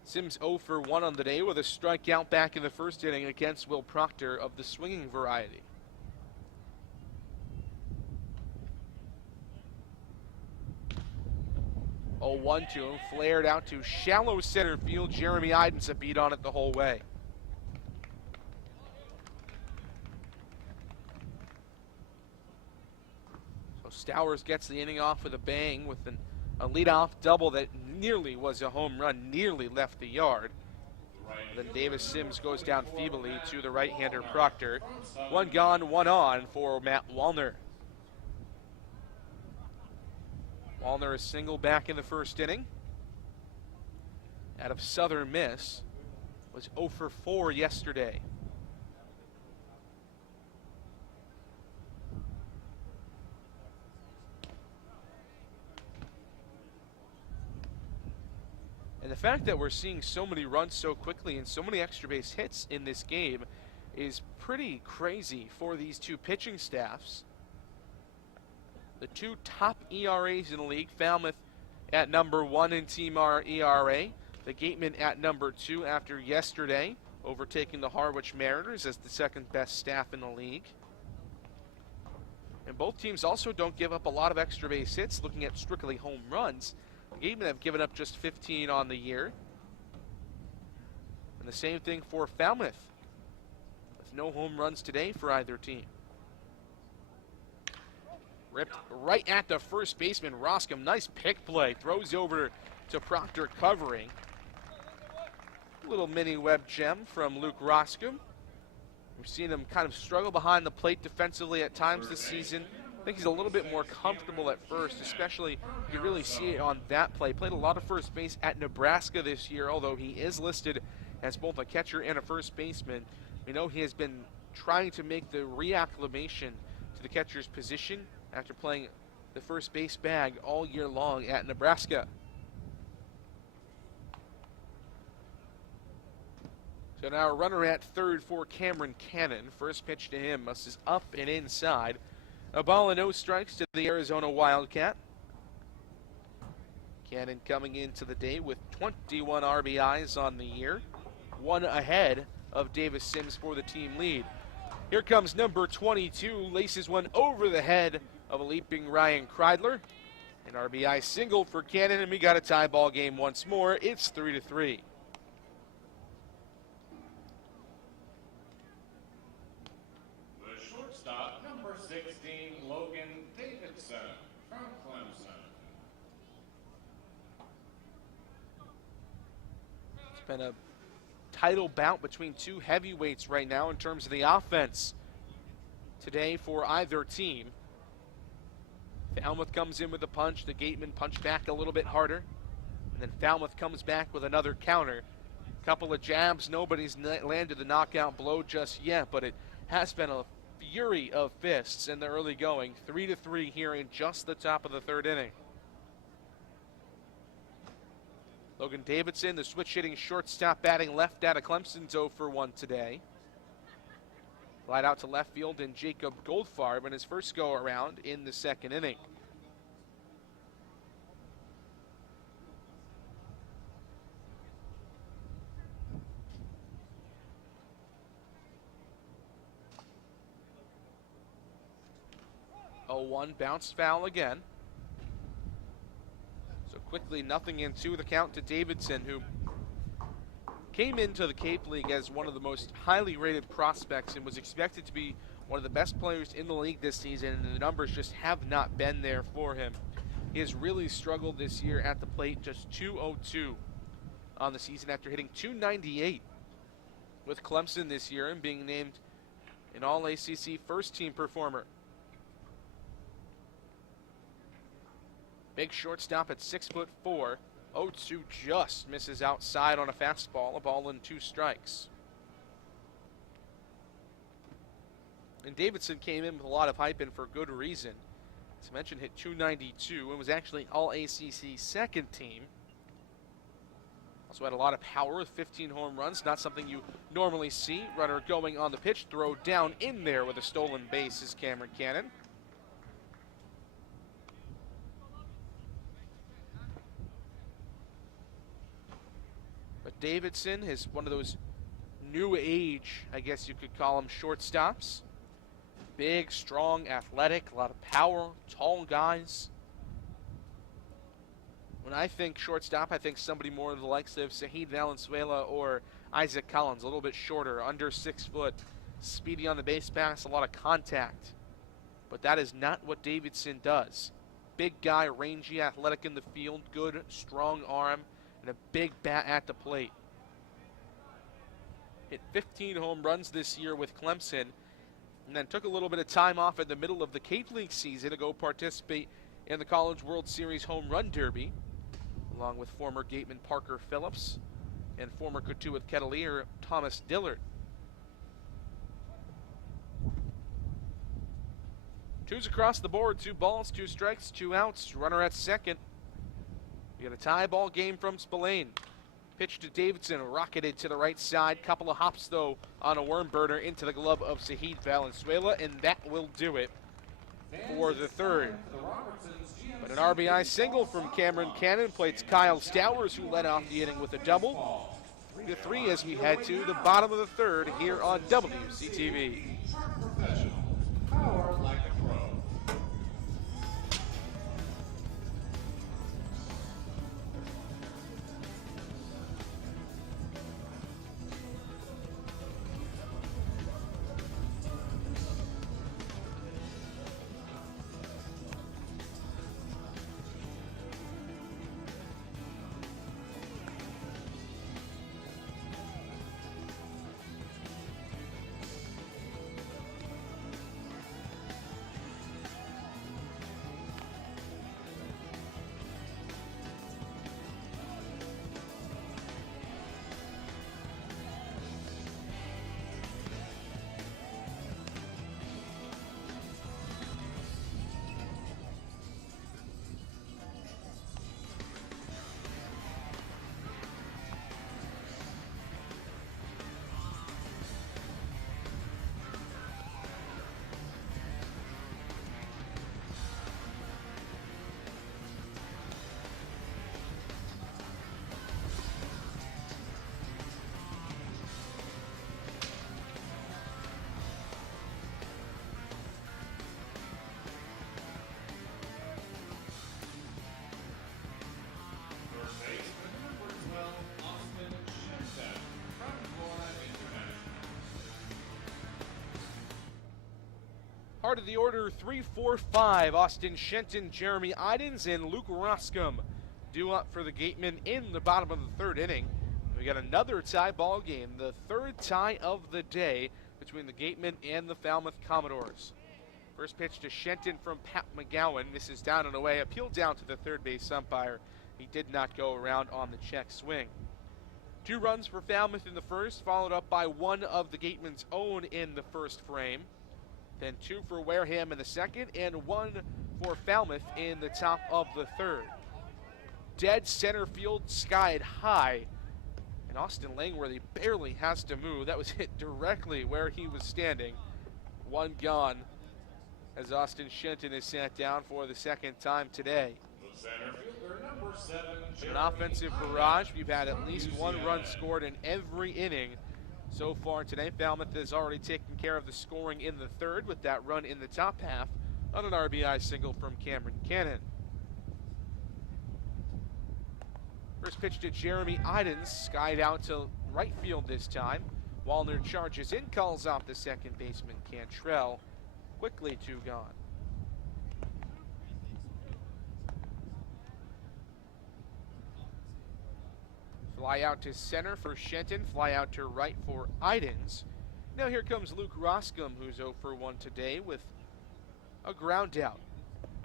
Sims 0 for 1 on the day with a strikeout back in the first inning against Will Proctor of the swinging variety. Oh, 1-2 him, flared out to shallow center field. Jeremy Idensa beat on it the whole way. So Stowers gets the inning off with a bang with a leadoff double that nearly was a home run, nearly left the yard. Then Davis Sims goes down feebly to the right-hander Proctor. 1 gone, 1 on for Matt Wallner. Wallner is single back in the first inning. Out of Southern Miss, was 0 for 4 yesterday. And the fact that we're seeing so many runs so quickly and so many extra base hits in this game is pretty crazy for these 2 pitching staffs. The 2 top ERAs in the league, Falmouth at number 1 in team ERA, the Gatemen at number 2 after yesterday, overtaking the Harwich Mariners as the 2nd best staff in the league. And both teams also don't give up a lot of extra base hits. Looking at strictly home runs, the Gatemen have given up just 15 on the year. And the same thing for Falmouth, with no home runs today for either team. Ripped right at the first baseman, Roscom. Nice pick play. Throws over to Proctor covering. Little mini web gem from Luke Roscom. We've seen him kind of struggle behind the plate defensively at times this season. I think he's a little bit more comfortable at first, especially you really see it on that play. Played a lot of first base at Nebraska this year, although he is listed as both a catcher and a first baseman. We know he has been trying to make the reacclimation to the catcher's position after playing the first base bag all year long at Nebraska. So now a runner at third for Cameron Cannon. First pitch to him is up and inside. A ball and no strikes to the Arizona Wildcat. Cannon coming into the day with 21 RBIs on the year, 1 ahead of Davis Sims for the team lead. Here comes number 22, laces one over the head of a leaping Ryan Kreidler. An RBI single for Cannon, and we got a tie ball game once more. It's 3-3. The shortstop, number 16, Logan Davidson from Clemson. It's been a title bout between 2 heavyweights right now in terms of the offense today for either team. Falmouth comes in with a punch. The Gatemen punch back a little bit harder. And then Falmouth comes back with another counter. Couple of jabs. Nobody's landed the knockout blow just yet, but it has been a fury of fists in the early going. 3-3 here in just the top of the 3rd inning. Logan Davidson, the switch-hitting shortstop, batting left out of Clemson's 0 for 1 today. Right out to left field, and Jacob Goldfarb in his first go-around in the second inning. Oh, 1 bounce foul again. So quickly, 0-2 the count to Davidson, who came into the Cape League as one of the most highly rated prospects and was expected to be one of the best players in the league this season, and the numbers just have not been there for him. He has really struggled this year at the plate, just .202 on the season after hitting .298 with Clemson this year and being named an All-ACC first-team performer. Big shortstop at 6'4". 0-2 just misses outside on a fastball, a ball and 2 strikes. And Davidson came in with a lot of hype and for good reason. As I mentioned, hit .292 and was actually All-ACC second team. Also had a lot of power with 15 home runs, not something you normally see. Runner going on the pitch, throw down in there with a stolen base is Cameron Cannon. But Davidson is one of those new age, I guess you could call them, shortstops. Big, strong, athletic, a lot of power, tall guys. When I think shortstop, I think somebody more of the likes of Zahid Valenzuela or Isaac Collins, a little bit shorter, under 6 foot, speedy on the base pass, a lot of contact. But that is not what Davidson does. Big guy, rangy, athletic in the field, good, strong arm, and a big bat at the plate. Hit 15 home runs this year with Clemson, and then took a little bit of time off in the middle of the Cape League season to go participate in the College World Series Home Run Derby, along with former Gateman Parker Phillips and former Cotuit Kettleer Thomas Dillard. 2s across the board, 2 balls, 2 strikes, 2 outs, runner at second. We got a tie ball game from Spillane. Pitch to Davidson, rocketed to the right side. Couple of hops, though, on a worm burner into the glove of Zahid Valenzuela, and that will do it for the third. But an RBI single from Cameron Cannon plates Kyle Stowers, who led off the inning with a double. 3-3 as we head to the bottom of the third here on WCTV. Power like a pro. Part of the order 3-4-5, Austin Shenton, Jeremy Idens, and Luke Roscom due up for the Gatemen in the bottom of the third inning. We got another tie ball game, the third tie of the day between the Gatemen and the Falmouth Commodores. First pitch to Shenton from Pat McGowan. Misses down and away, appealed down to the third base umpire. He did not go around on the check swing. 2 runs for Falmouth in the first, followed up by 1 of the Gatemen's own in the first frame. Then 2 for Wareham in the second, and 1 for Falmouth in the top of the third. dead center field, skied high. And Austin Langworthy barely has to move. That was hit directly where he was standing. One gone as Austin Shenton is sat down for the second time today. The center fielder, number 7, An offensive barrage. We've had at least one run scored in every inning so far today. Falmouth has already taken care of the scoring in the third with that run in the top half on an RBI single from Cameron Cannon. First pitch to Jeremy Idens, skied out to right field this time. Wallner charges in, calls off the second baseman Cantrell. Quickly 2 gone. Fly out to center for Shenton, fly out to right for Idens. Now here comes Luke Roscom, who's 0 for 1 today with a ground out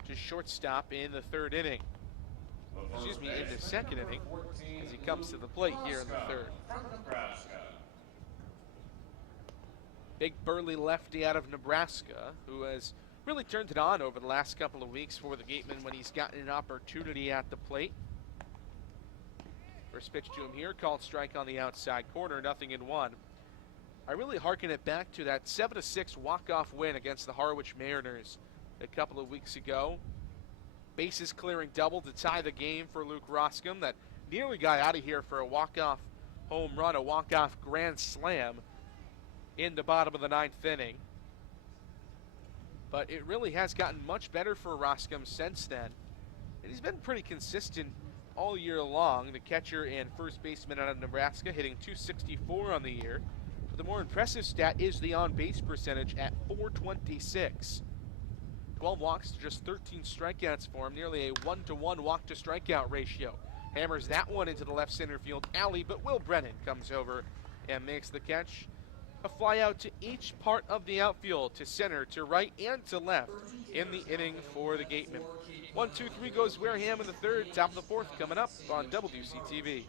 to shortstop in the third inning. Excuse me, in the second inning, as he comes to the plate here in the third. Big burly lefty out of Nebraska, who has really turned it on over the last couple of weeks for the Gatemen when he's gotten an opportunity at the plate. First pitch to him here, called strike on the outside corner, 0-1. I really hearken it back to that 7-6 walk-off win against the Harwich Mariners a couple of weeks ago. Bases clearing double to tie the game for Luke Roscom that nearly got out of here for a walk-off home run, a walk-off grand slam in the bottom of the 9th inning. But it really has gotten much better for Roscom since then. And he's been pretty consistent all year long. The catcher and first baseman out of Nebraska hitting .264 on the year. But the more impressive stat is the on-base percentage at .426. 12 walks to just 13 strikeouts for him, nearly a 1-to-1 walk-to-strikeout ratio. Hammers that one into the left center field alley, but Will Brennan comes over and makes the catch. A fly out to each part of the outfield, to center, to right, and to left in the inning for the Gatemen. 1-2-3 goes Wareham in the third, top of the fourth coming up on WCTV.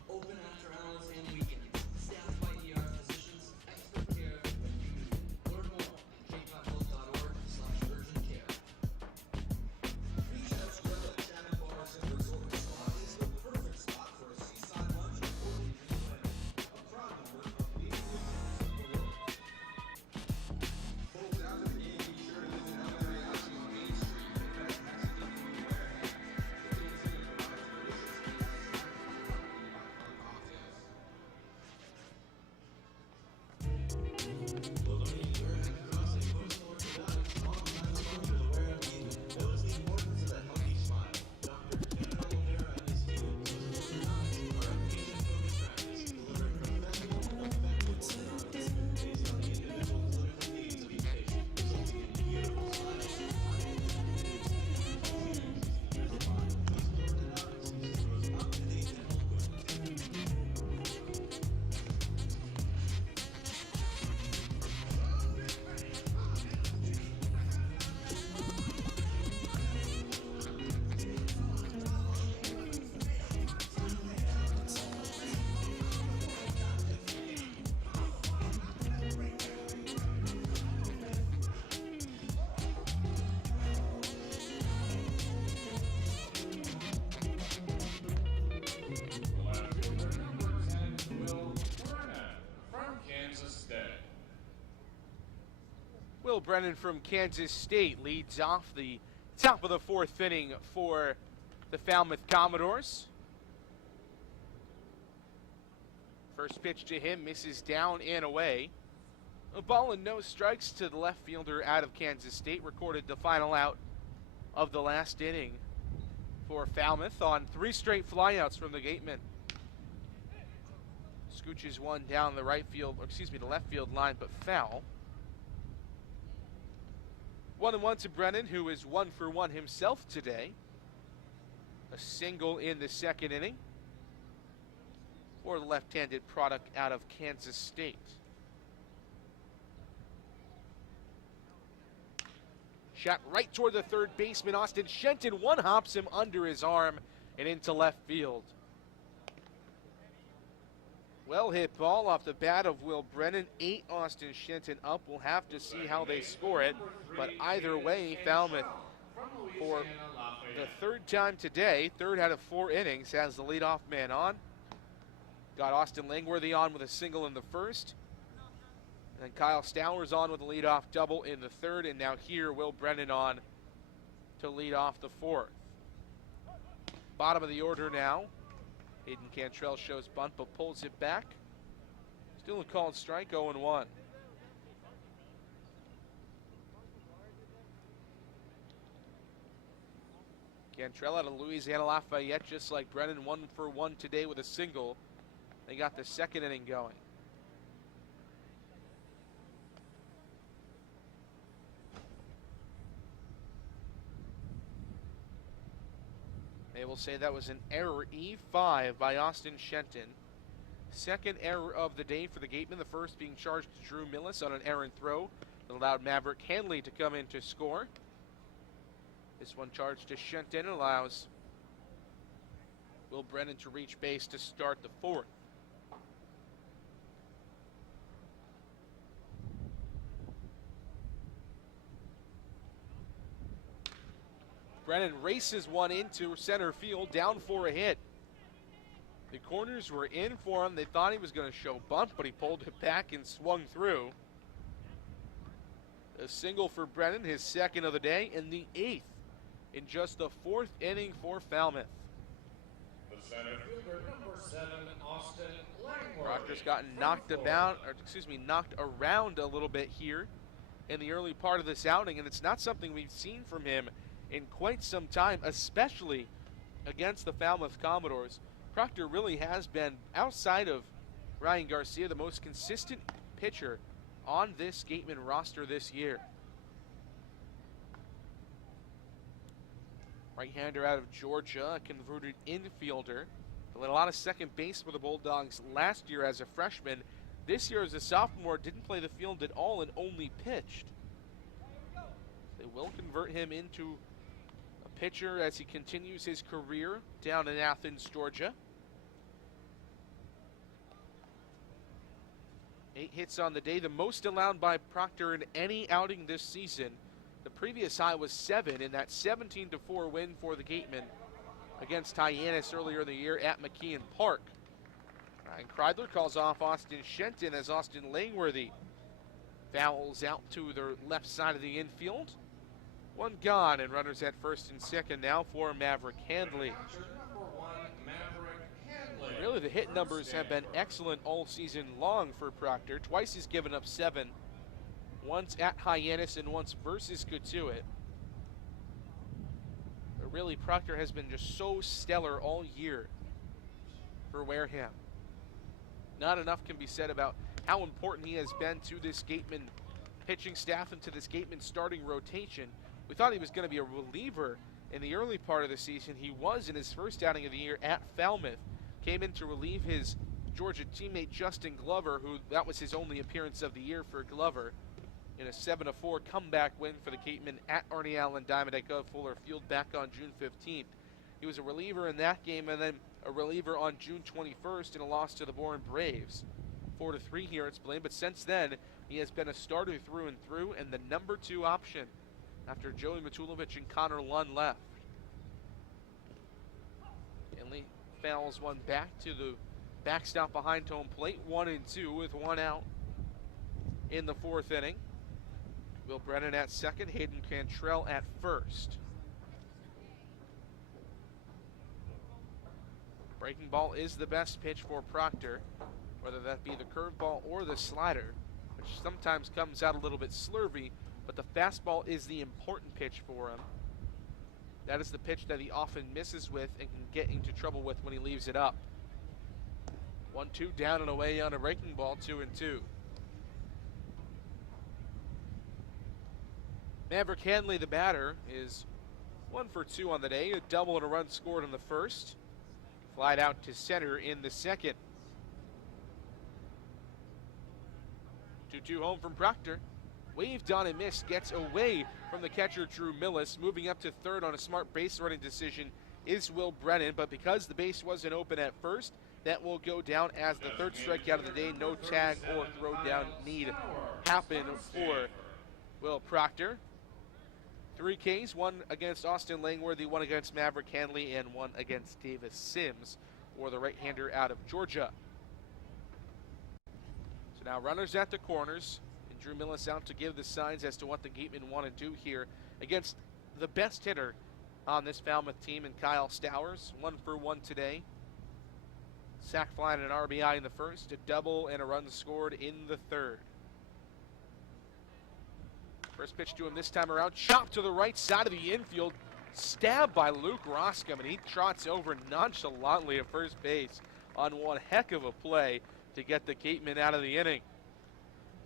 Will Brennan from Kansas State leads off the top of the fourth inning for the Falmouth Commodores. First pitch to him misses down and away. A ball and no strikes to the left fielder out of Kansas State. Recorded the final out of the last inning for Falmouth on 3 straight flyouts from the Gatemen. Scooches one down the the left field line, but foul. 1-1 to Brennan, who is 1 for 1 himself today. A single in the second inning for the left-handed product out of Kansas State. Shot right toward the third baseman, Austin Shenton. One hops him under his arm and into left field. Well hit ball off the bat of Will Brennan. 8 Austin Shenton up. We'll have to see how they score it. But either way, Falmouth for Louisiana the Lafayette. third time today, third out of 4 innings, has the leadoff man on. Got Austin Langworthy on with a single in the first. And then Kyle Stowers on with a leadoff double in the third. And now here, Will Brennan on to lead off the fourth. Bottom of the order now. Hayden Cantrell shows bunt but pulls it back. Still a called strike, 0-1. Cantrell out of Louisiana Lafayette, just like Brennan, 1 for 1 today with a single. They got the second inning going. They will say that was an error, E5 by Austin Shenton. Second error of the day for the Gatemen, the first being charged to Drew Millis on an errant throw that allowed Maverick Hanley to come in to score. This one charged to Shenton allows Will Brennan to reach base to start the fourth. Brennan races one into center field, down for a hit. The corners were in for him. They thought he was going to show bunt, but he pulled it back and swung through. A single for Brennan, his second of the day, and the 8th in just the 4th inning for Falmouth. The center fielder, number 7, Austin Langworthy. Proctor's gotten knocked around a little bit here in the early part of this outing, and it's not something we've seen from him in quite some time, especially against the Falmouth Commodores. Proctor really has been, outside of Ryan Garcia, the most consistent pitcher on this Gatemen roster this year. Right-hander out of Georgia, a converted infielder. Played a lot of second base for the Bulldogs last year as a freshman. This year as a sophomore, didn't play the field at all and only pitched. They will convert him into a pitcher as he continues his career down in Athens, Georgia. 8 hits on the day, the most allowed by Proctor in any outing this season. The previous high was 7 in that 17-4 win for the Gatemen against Hyannis earlier in the year at McKeon Park. Ryan Kreidler calls off Austin Shenton as Austin Langworthy fouls out to the left side of the infield. One gone, and runners at first and second now for Maverick Handley. Number 1, Maverick Hanley. Really, the hit numbers have been excellent all season long for Proctor. Twice he's given up 7. Once at Hyannis and once versus Cotuit. But really, Proctor has been just so stellar all year for Wareham. Not enough can be said about how important he has been to this Gatemen pitching staff and to this Gatemen starting rotation. We thought he was going to be a reliever in the early part of the season. He was in his first outing of the year at Falmouth. Came in to relieve his Georgia teammate Justin Glover, who that was his only appearance of the year for Glover, in a 7-4 comeback win for the Gatemen at Arnie Allen Diamond at Gov Fuller Field back on June 15th. He was a reliever in that game and then a reliever on June 21st in a loss to the Bourne Braves. 4-3 here at Blaine, but since then he has been a starter through and through and the number 2 option after Joey Matulovic and Connor Lunn left. Hanley fouls one back to the backstop behind home plate, 1-2 with 1 out in the 4th inning. Will Brennan at second, Hayden Cantrell at first. Breaking ball is the best pitch for Proctor, whether that be the curveball or the slider, which sometimes comes out a little bit slurvy, but the fastball is the important pitch for him. That is the pitch that he often misses with and can get into trouble with when he leaves it up. 1-2 down and away on a breaking ball, 2-2. Maverick Hanley, the batter, is 1 for 2 on the day. A double and a run scored in the first. Flied out to center in the second. 2-2 home from Proctor. Waved on and missed, gets away from the catcher Drew Millis. Moving up to third on a smart base running decision is Will Brennan, but because the base wasn't open at first, that will go down as the third strikeout of the day. No tag or throw down need happen for Will Proctor. 3 Ks, one against Austin Langworthy, one against Maverick Hanley, and one against Davis Sims, or the right-hander out of Georgia. So now runners at the corners, and Drew Millis out to give the signs as to what the Gatemen want to do here against the best hitter on this Falmouth team, and Kyle Stowers, 1 for 1 today. Sac fly and an RBI in the first, a double and a run scored in the third. First pitch to him this time around, chopped to the right side of the infield, stabbed by Luke Roscom, and he trots over nonchalantly at first base on one heck of a play to get the Gatemen out of the inning.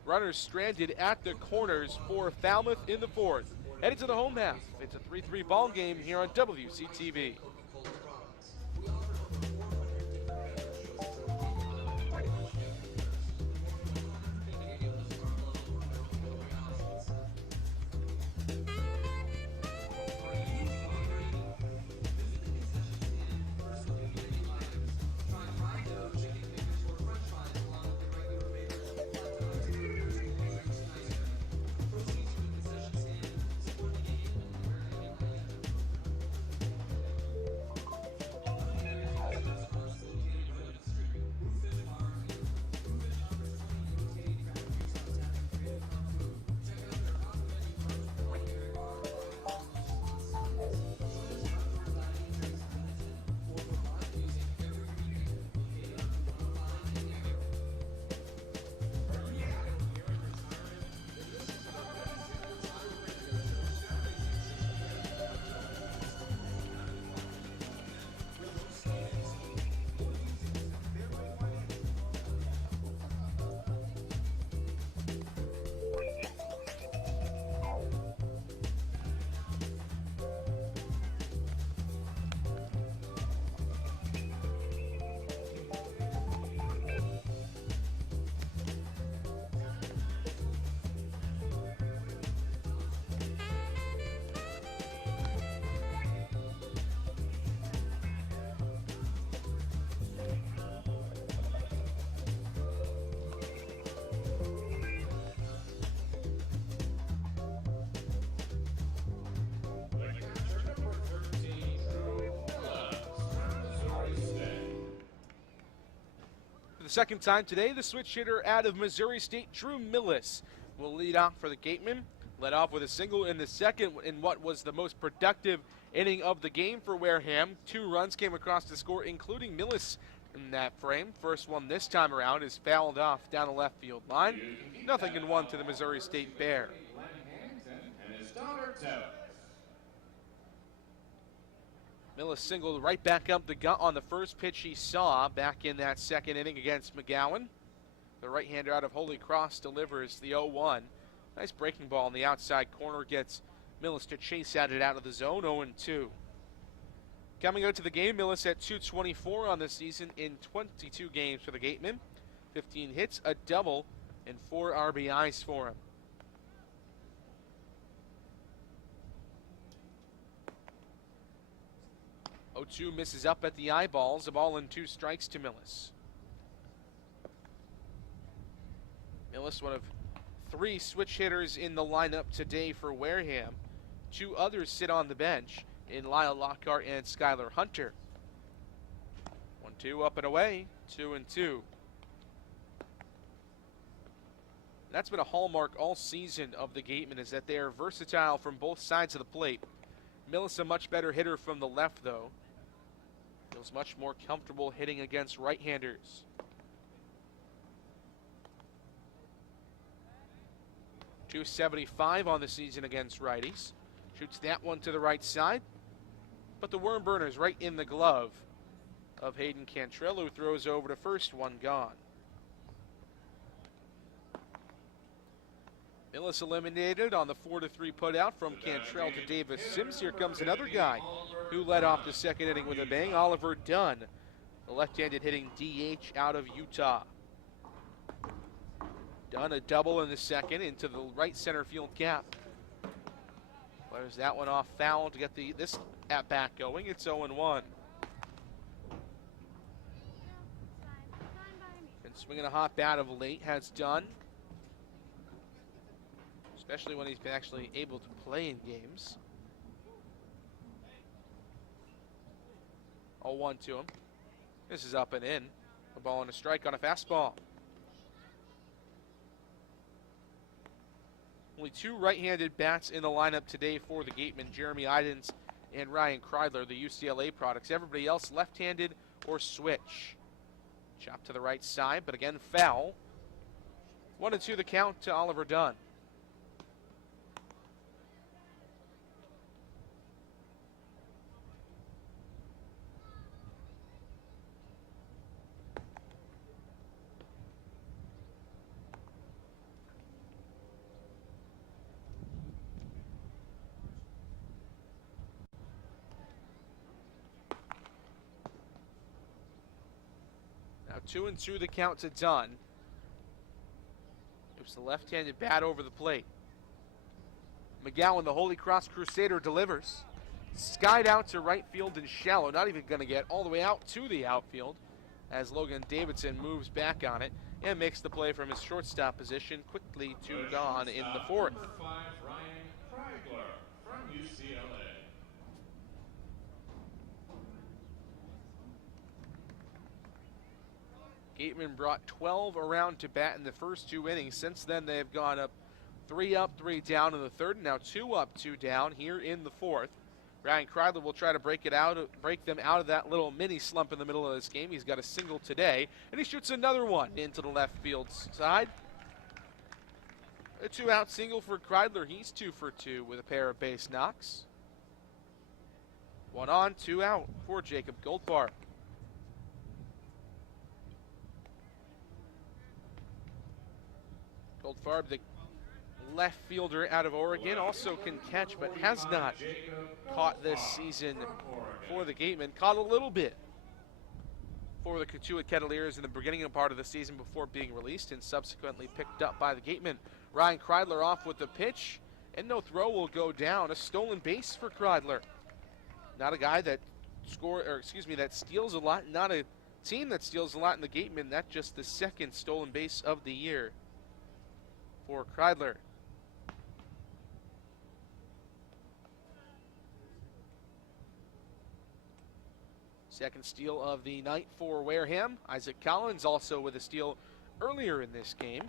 Runners stranded at the corners for Falmouth in the fourth. Headed to the home half. It's a 3-3 ball game here on WCTV. The second time today, the switch hitter out of Missouri State, Drew Millis, will lead off for the Gatemen. Led off with a single in the second in what was the most productive inning of the game for Wareham. 2 runs came across the score, including Millis in that frame. First one this time around is fouled off down the left field line. 0-1 to the Missouri State Bear. And his daughter, Taylor. Millis singled right back up the gut on the first pitch he saw back in that second inning against McGowan. The right-hander out of Holy Cross delivers the 0-1. Nice breaking ball in the outside corner gets Millis to chase at it out of the zone, 0-2. Coming out to the game, Millis at .224 on the season in 22 games for the Gatemen. 15 hits, a double, and 4 RBIs for him. 0-2 misses up at the eyeballs. A ball and 2 strikes to Millis. Millis, one of 3 switch hitters in the lineup today for Wareham. 2 others sit on the bench in Lyle Lockhart and Skylar Hunter. 1-2 up and away, 2-2. That's been a hallmark all season of the Gatemen, is that they are versatile from both sides of the plate. Millis a much better hitter from the left, though. Feels much more comfortable hitting against right-handers. .275 on the season against righties. Shoots that one to the right side. But the worm burner's right in the glove of Hayden Cantrell, who throws over to first, 1 gone. Millis eliminated on the 4-3 putout from Cantrell to Davis Sims. Here comes another guy who led off the second inning with a bang, Oliver Dunn, the left-handed hitting DH out of Utah. Dunn a double in the second into the right center field gap. Fires that one off foul to get this at-bat going. It's 0-1. Been swinging a hot bat of late, has Dunn. Especially when he's been actually able to play in games. 0-1 to him. This is up and in. A ball and a strike on a fastball. Only two right-handed bats in the lineup today for the Gatemen, Jeremy Idens and Ryan Kreidler, the UCLA products. Everybody else left-handed or switch. Chop to the right side, but again foul. 1-2 the count to Oliver Dunn. Now 2-2 the count to Dunn. Moves the left-handed bat over the plate. McGowan, the Holy Cross Crusader, delivers. Skied out to right field and shallow. Not even going to get all the way out to the outfield as Logan Davidson moves back on it and makes the play from his shortstop position quickly to gone in the fourth. Number 5, Ryan Kreidler from UCLA. Gatemen brought 12 around to bat in the first 2 innings. Since then, they've gone up 3 up, 3 down in the third, and now 2 up, 2 down here in the fourth. Ryan Kreidler will try to break them out of that little mini slump in the middle of this game. He's got a single today, and he shoots another one into the left field side. A 2-out single for Kreidler. He's 2 for 2 with a pair of base knocks. 1 on, 2 out for Jacob Goldfarb. Goldfarb, the left fielder out of Oregon, also can catch but has not caught this season for the Gatemen. Caught a little bit for the Cotuit Kettleers in the beginning part of the season before being released and subsequently picked up by the Gatemen. Ryan Kreidler off with the pitch, and no throw will go down. A stolen base for Kreidler. Not a guy that that steals a lot, not a team that steals a lot in the Gatemen. That's just the second stolen base of the year for Kreidler. Second steal of the night for Wareham. Isaac Collins also with a steal earlier in this game.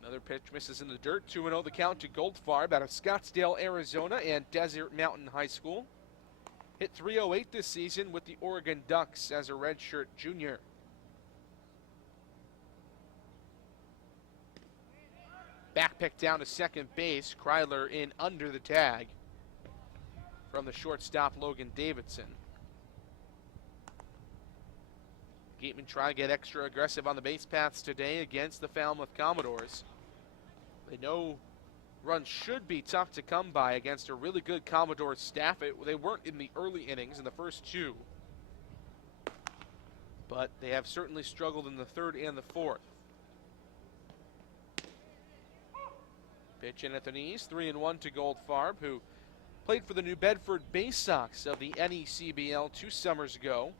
Another pitch misses in the dirt. 2-0 the count to Goldfarb out of Scottsdale, Arizona and Desert Mountain High School. Hit .308 this season with the Oregon Ducks as a redshirt junior. Back pick down to second base. Kreidler in under the tag from the shortstop Logan Davidson. Gatemen try to get extra aggressive on the base paths today against the Falmouth Commodores. They know runs should be tough to come by against a really good Commodores staff. They weren't in the early innings in the first 2. But they have certainly struggled in the third and the fourth. Pitch in at the knees, 3-1 to Goldfarb, who played for the New Bedford Bay Sox of the NECBL 2 summers ago,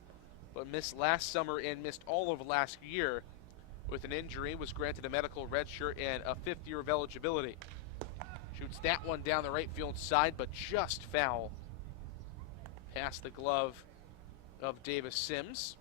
but missed last summer and missed all of last year with an injury, was granted a medical redshirt and a 5th year of eligibility. Shoots that one down the right field side, but just foul past the glove of Davis Sims.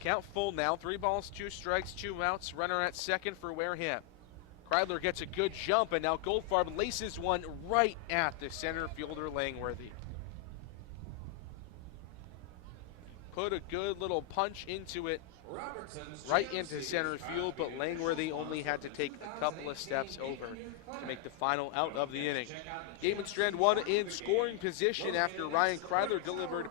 Count full now, 3 balls, 2 strikes, 2 outs, runner at second for Wareham. Kreidler gets a good jump, and now Goldfarb laces one right at the center fielder Langworthy. Put a good little punch into it, right into center field, but Langworthy only had to take a couple of steps over to make the final out of the inning. Gatemen strand 1 in scoring position after Ryan Kreidler delivered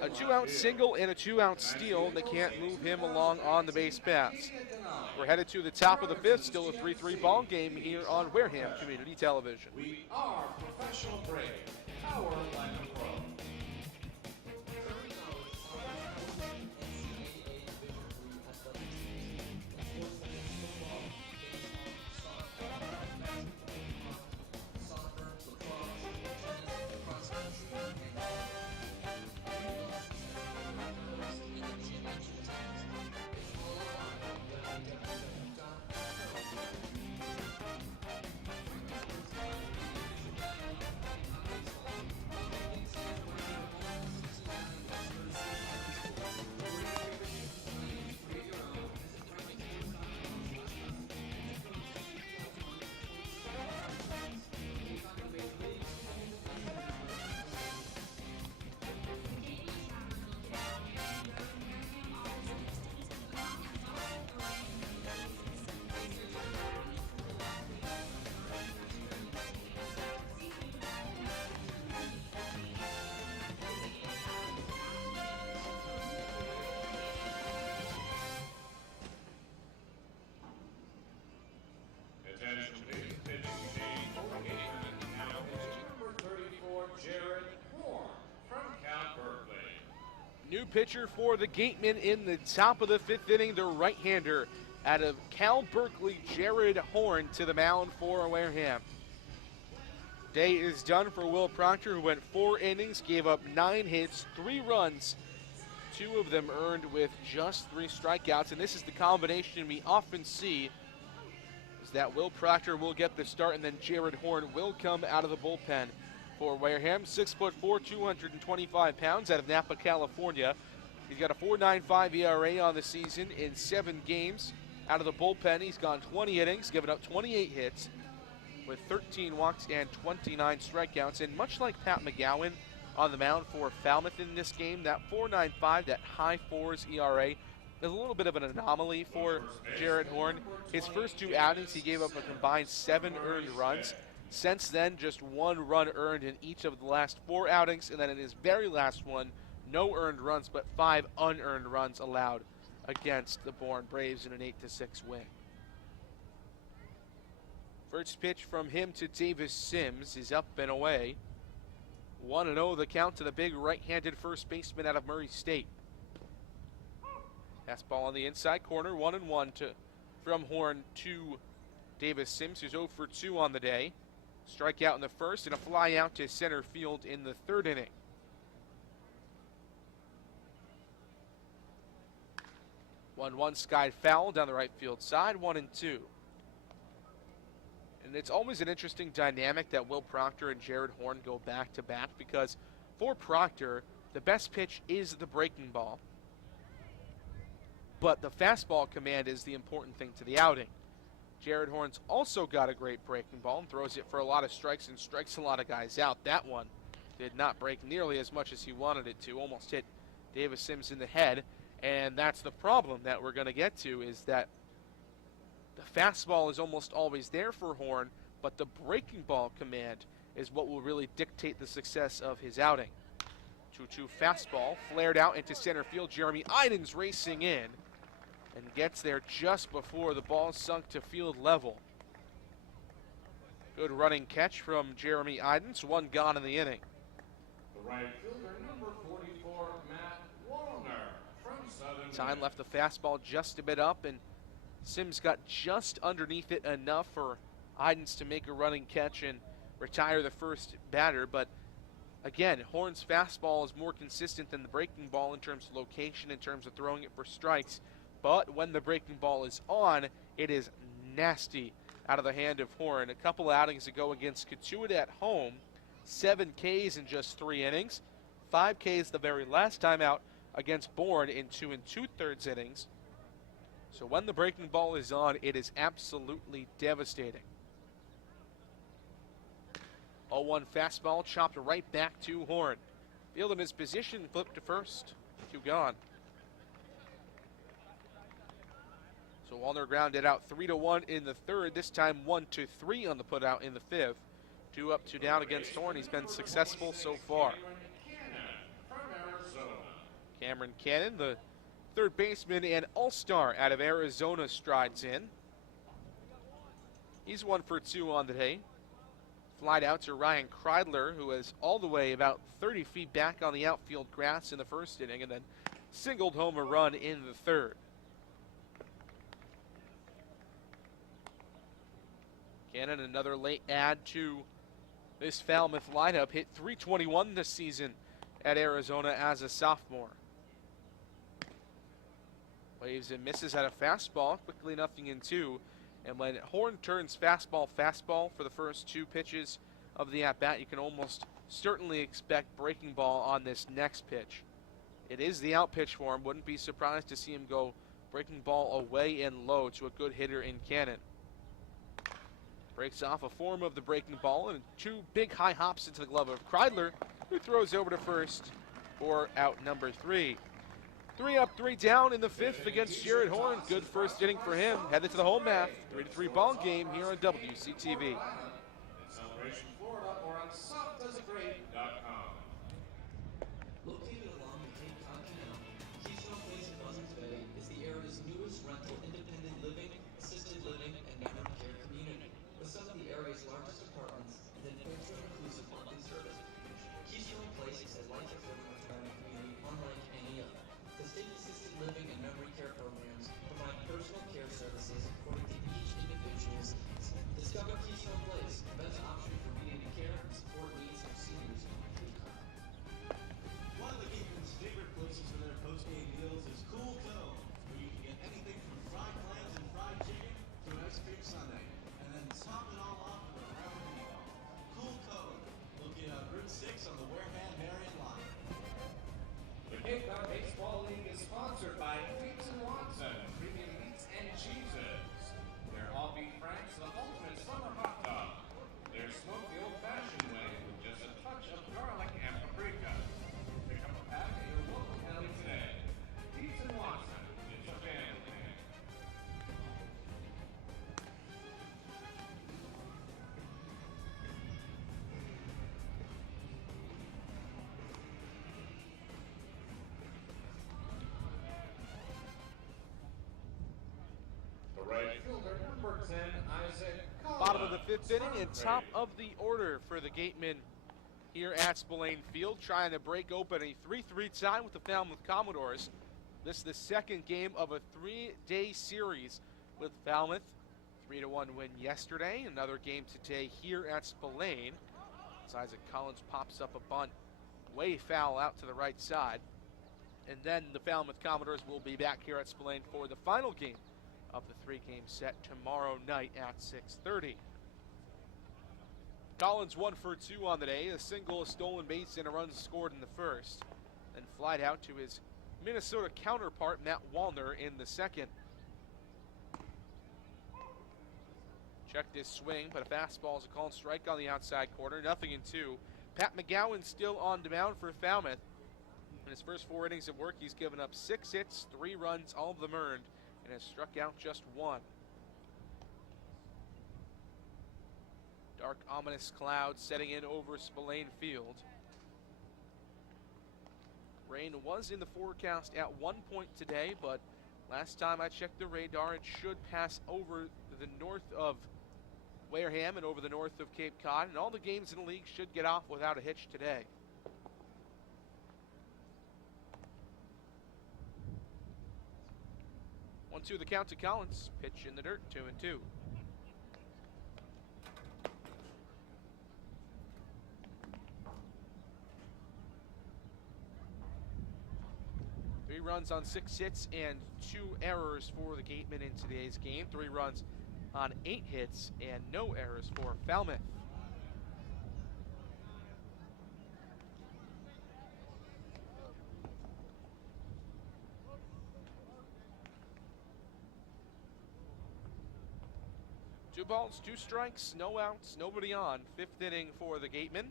a 2-out single and a 2-out steal. They can't move him along on the base paths. We're headed to the top of the 5th, still a 3-3 ball game here on Wareham Community Television. We are professional grade, power like a pro. pitcher for the Gatemen in the top of the 5th inning, the right-hander out of Cal Berkeley, Jared Horn, to the mound for Wareham. Day is done for Will Proctor, who went 4 innings, gave up 9 hits, 3 runs, 2 of them earned with just 3 strikeouts. And this is the combination we often see, is that Will Proctor will get the start, and then Jared Horn will come out of the bullpen for Wareham. 6'4", 225 pounds, out of Napa, California. He's got a 4.95 ERA on the season in 7 games. Out of the bullpen, he's gone 20 innings, given up 28 hits, with 13 walks and 29 strikeouts. And much like Pat McGowan on the mound for Falmouth in this game, that 4.95, that high 4s ERA, is a little bit of an anomaly for Jared Horn. His first 2 outings, he gave up a combined 7 earned runs. Since then, just 1 run earned in each of the last 4 outings, and then in his very last one, no earned runs, but 5 unearned runs allowed against the Bourne Braves in an 8-6 win. First pitch from him to Davis Sims is up and away. 1-0 the count to the big right-handed first baseman out of Murray State. Fastball on the inside corner, 1-1 from Horn to Davis Sims, who's 0 for 2 on the day. Strikeout in the first and a fly out to center field in the 3rd inning. 1-1 skied foul down the right field side, 1-2. And it's always an interesting dynamic that Will Proctor and Jared Horn go back to back, because for Proctor, the best pitch is the breaking ball, but the fastball command is the important thing to the outing. Jared Horn's also got a great breaking ball and throws it for a lot of strikes and strikes a lot of guys out. That one did not break nearly as much as he wanted it to, almost hit Davis Sims in the head. And that's the problem that we're going to get to, is that the fastball is almost always there for Horn, but the breaking ball command is what will really dictate the success of his outing. 2-2 fastball, flared out into center field. Jeremy Idens racing in and gets there just before the ball sunk to field level. Good running catch from Jeremy Idens, 1 gone in the inning. The right fielder, number 44, Matt Wallner from Southern. Time left the fastball just a bit up, and Sims got just underneath it enough for Idens to make a running catch and retire the first batter. But again, Horn's fastball is more consistent than the breaking ball in terms of location, in terms of throwing it for strikes. But when the breaking ball is on, it is nasty out of the hand of Horn. A couple outings ago against Katuitt at home, 7 Ks in just 3 innings. 5 Ks the very last time out against Bourne in 2 2/3 innings. So when the breaking ball is on, it is absolutely devastating. 0-1 fastball chopped right back to Horn. Field in his position, flipped to first. 2 gone. So Wallner grounded out 3-1 in the 3rd. This time 1-3 on the putout in the 5th. 2 up, 2 down against Horn. He's been successful so far. Cameron Cannon, the 3rd baseman and all-star out of Arizona, strides in. He's 1 for 2 on the day. Flied out to Ryan Kreidler, who is all the way about 30 feet back on the outfield grass in the 1st inning, and then singled home a run in the 3rd. Cannon, another late add to this Falmouth lineup, hit .321 this season at Arizona as a sophomore. Waves and misses at a fastball, quickly 0-2. And when Horn turns fastball for the first 2 pitches of the at-bat, you can almost certainly expect breaking ball on this next pitch. It is the out pitch for him. Wouldn't be surprised to see him go breaking ball away and low to a good hitter in Cannon. Breaks off a form of the breaking ball, and 2 big high hops into the glove of Kreidler, who throws over to first for out number 3. 3 up, 3 down in the 5th against Jared Horn. Good first inning for him. Headed to the home half. 3-3 ball game here on WCTV. Celebration Florida or on softdoesitgreat.com. Located along the Cape Cod Canal, Keystone Place in Buzzards Bay is the area's newest rental independent living, assisted living, and memory care community. With some of the area's largest apartments and an ultra-inclusive monthly service, Keystone Place is a life-affirming retirement community unlike any other. personal care services according to each individual's needs. Discover Keystone Place, the best option for meeting the care and support needs of seniors on Cape Cod. One of the Gatemen's favorite places for their post-game meals is Cool Cone, where you can get anything from fried clams and fried chicken to an ice cream sundae, and then top it all off with a round meatball. Cool Cone, located on Route 6 on the Wareham Marion line. The Cape Cod Baseball League is sponsored by Feats & Watson, premium meats and cheeses. Their all beef franks, the ultimate summer hot dog. They're smoked the old-fashioned way with just a touch of garlic and paprika. Pick up a pack at your local deli today. Feats & Watson, it's a family thing. The right fielder, number 10, Isaac Collins. Bottom of the fifth inning and top of the order for the Gatemen here at Spillane Field, trying to break open a 3-3 tie with the Falmouth Commodores. This is the second game of a three-day series with Falmouth. 3-1 win yesterday. Another game today here at Spillane. As Isaac Collins pops up a bunt way foul out to the right side. And then the Falmouth Commodores will be back here at Spillane for the final game of the three-game set tomorrow night at 6:30. Collins 1 for 2 on the day, a single, a stolen base, and a run scored in the first. Then flied out to his Minnesota counterpart, Matt Wallner, in the second. Checked his swing, but a fastball is a called strike on the outside corner, 0-2. Pat McGowan still on the mound for Falmouth. In his first 4 innings of work, he's given up 6 hits, 3 runs, all of them earned, and has struck out just 1. Dark, ominous clouds setting in over Spillane Field. Rain was in the forecast at one point today, but last time I checked the radar, it should pass over the north of Wareham and over the north of Cape Cod, and all the games in the league should get off without a hitch today. 1-2 the count to Collins. Pitch in the dirt, 2-2. Three runs on 6 hits and 2 errors for the Gatemen in today's game. 3 runs on 8 hits and no errors for Falmouth. Two balls, 2 strikes, no outs, nobody on. 5th inning for the Gatemen.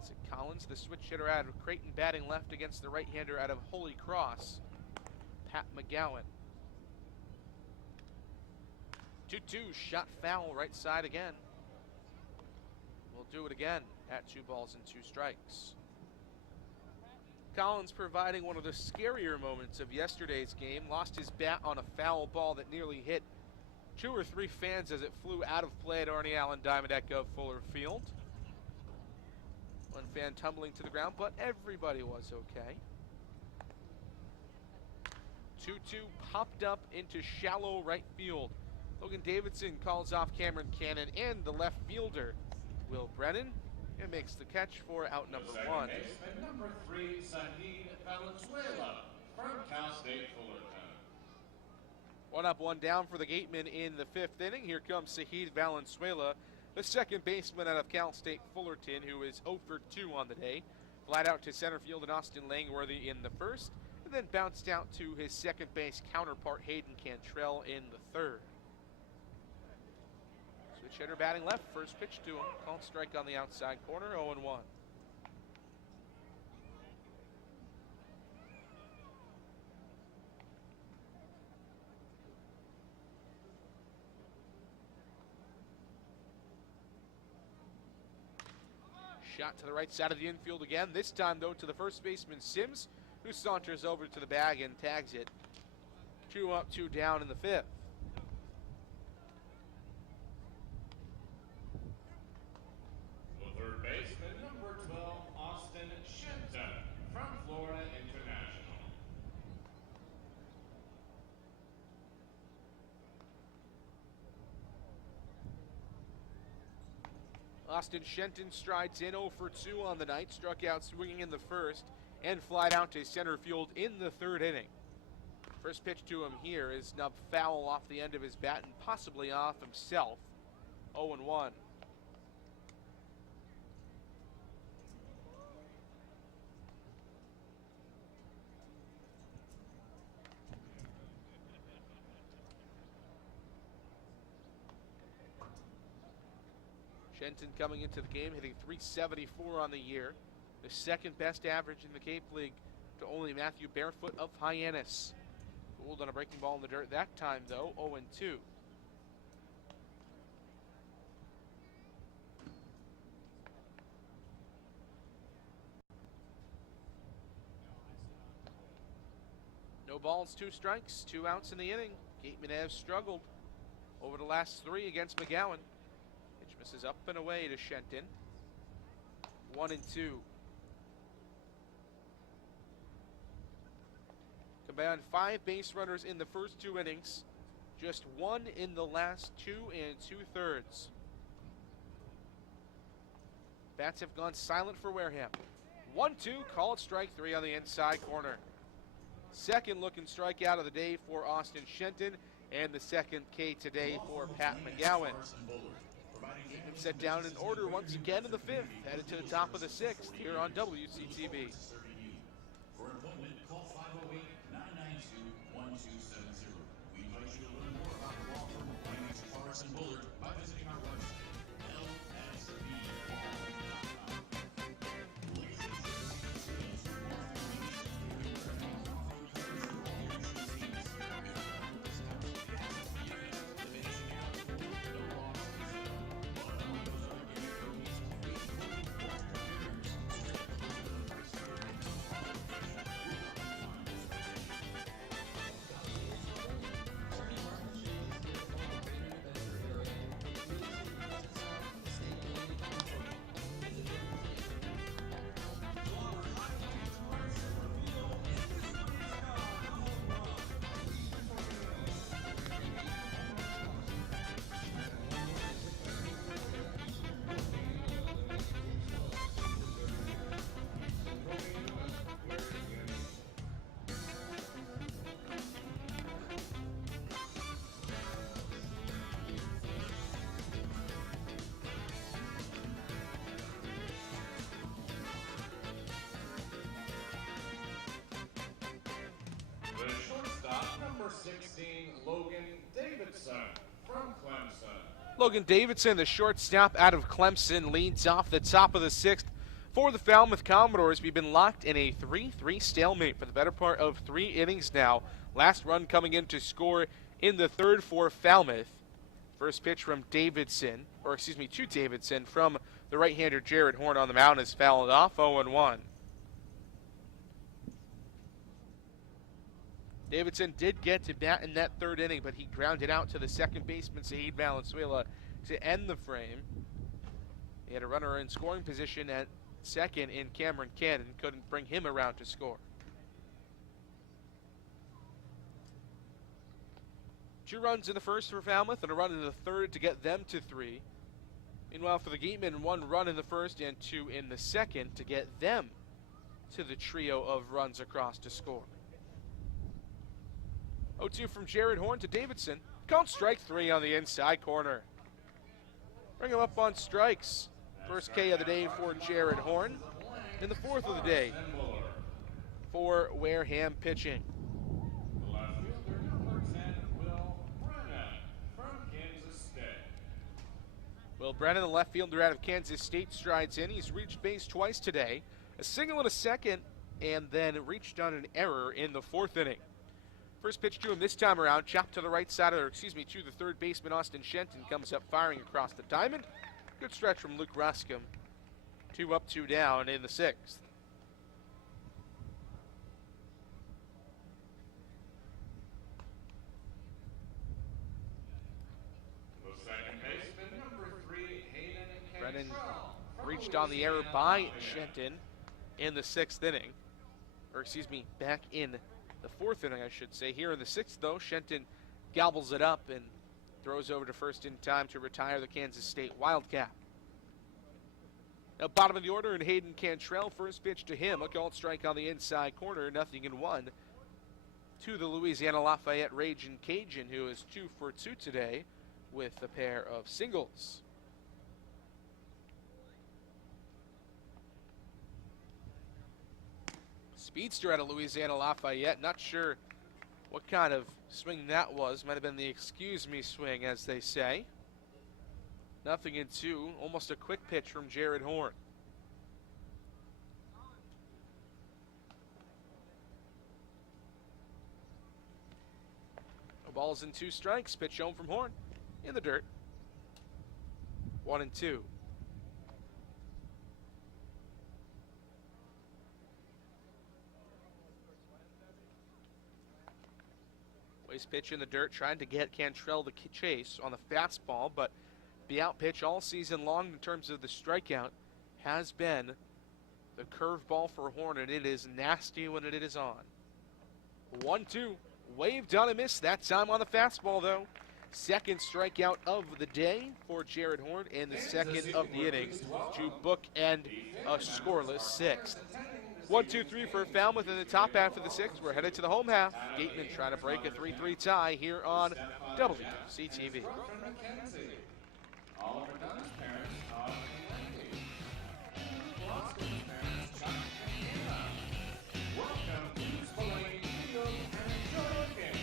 Isaac Collins, the switch hitter out of Creighton, batting left against the right-hander out of Holy Cross, Pat McGowan. 2-2, shot foul, right side again. We'll do it again at 2 balls and 2 strikes. Collins providing one of the scarier moments of yesterday's game. Lost his bat on a foul ball that nearly hit 2 or 3 fans as it flew out of play at Arnie Allen Diamond Echo Fuller Field. One fan tumbling to the ground, but everybody was okay. 2-2 popped up into shallow right field. Logan Davidson calls off Cameron Cannon and the left fielder, Will Brennan, and makes the catch for out number 1. Baseman number 3, Sahid Valenzuela from Cal State Fullerton. 1 up, 1 down for the Gatemen in the 5th inning. Here comes Sahid Valenzuela, the second baseman out of Cal State Fullerton, who is 0 for 2 on the day. Flat out to center field and Austin Langworthy in the first, and then bounced out to his second base counterpart Hayden Cantrell in the 3rd. Switch hitter batting left, first pitch to him, called strike on the outside corner, 0-1. Shot to the right side of the infield again, this time though to the first baseman Sims, who saunters over to the bag and tags it. 2 up, 2 down in the 5th. The third baseman, number 12, Austin Shenton from Florida International. Austin Shenton strides in 0 for 2 on the night, struck out swinging in the first, and flied out to center field in the third inning. First pitch to him here is snubbed foul off the end of his bat and possibly off himself. 0-1. Shenton coming into the game hitting .374 on the year, the second best average in the Cape League to only Matthew Barefoot of Hyannis. Gould on a breaking ball in the dirt that time though, 0-2. No balls, 2 strikes, 2 outs in the inning. Gatemen have struggled over the last 3 against McGowan. This is up and away to Shenton. 1-2. Combined 5 base runners in the first 2 innings. Just 1 in the last 2 2/3. Bats have gone silent for Wareham. 1-2, called strike 3 on the inside corner. Second looking strikeout of the day for Austin Shenton, and the second K today for Pat McGowan. Set down in order once again in the 5th, headed to the top of the 6th here on WCTV. For appointment, call 508-992-1270. We invite you to learn more about the law firm of Finance Forrest and Bullard by visiting our website, lsblaw.com. Ladies and The shortstop, number 16, Logan Davidson from Clemson. Logan Davidson, the shortstop out of Clemson, leads off the top of the 6th for the Falmouth Commodores. We've been locked in a 3-3 stalemate for the better part of 3 innings now. Last run coming in to score in the 3rd for Falmouth. First pitch from Davidson, to Davidson from the right-hander Jared Horn on the mound is fouled off, 0-1. Davidson did get to bat in that 3rd inning, but he grounded out to the second baseman, Saeed Valenzuela, to end the frame. He had a runner in scoring position at second in Cameron Cannon, couldn't bring him around to score. 2 runs in the 1st for Falmouth and a run in the 3rd to get them to 3. Meanwhile, for the Gatemen, 1 run in the 1st and 2 in the 2nd to get them to the trio of runs across to score. 0-2 from Jared Horn to Davidson. Count strike 3 on the inside corner. Bring him up on strikes. First K of the day for Jared Horn. And the 4th of the day for Wareham pitching. The left fielder, number 10, Will Brennan from Kansas State. Will Brennan, the left fielder out of Kansas State, strides in. He's reached base twice today. A single in a 2nd, and then reached on an error in the 4th inning. First pitch to him this time around, chopped to the right side to the 3rd baseman, Austin Shenton, comes up firing across the diamond. Good stretch from Luke Ruscombe. 2 up, 2 down in the 6th. The second baseman, number 3, Hayden Brennan Cantrell from reached on the error by Louisiana. Shenton in the 6th inning. Back in the 4th inning, I should say. Here in the 6th, though, Shenton gobbles it up and throws over to first in time to retire the Kansas State Wildcat. Now, bottom of the order, and Hayden Cantrell, first pitch to him. A called strike on the inside corner, 0-1 to the Louisiana Lafayette Ragin' Cajun, who is 2 for 2 today with a pair of singles. Speedster out of Louisiana Lafayette. Not sure what kind of swing that was. Might have been the excuse me swing, as they say. 0-2. Almost a quick pitch from Jared Horn. No balls and 2 strikes. Pitch home from Horn in the dirt. 1-2. Pitch in the dirt, trying to get Cantrell to chase on the fastball, but the out pitch all season long in terms of the strikeout has been the curveball for Horn, and it is nasty when it is on. 1-2, waved on a miss that time on the fastball though. Second strikeout of the day for Jared Horn, and the second of the inning to bookend a scoreless sixth. 1-2-3 for Falmouth in the top half of the sixth. We're headed to the home half. Gatemen trying to break a 3-3 tie here on WCTV. Oliver Dunn's parents are Wendy. Oscar's parents, Chuck and Anna. Welcome to Spillane Field and enjoy the game.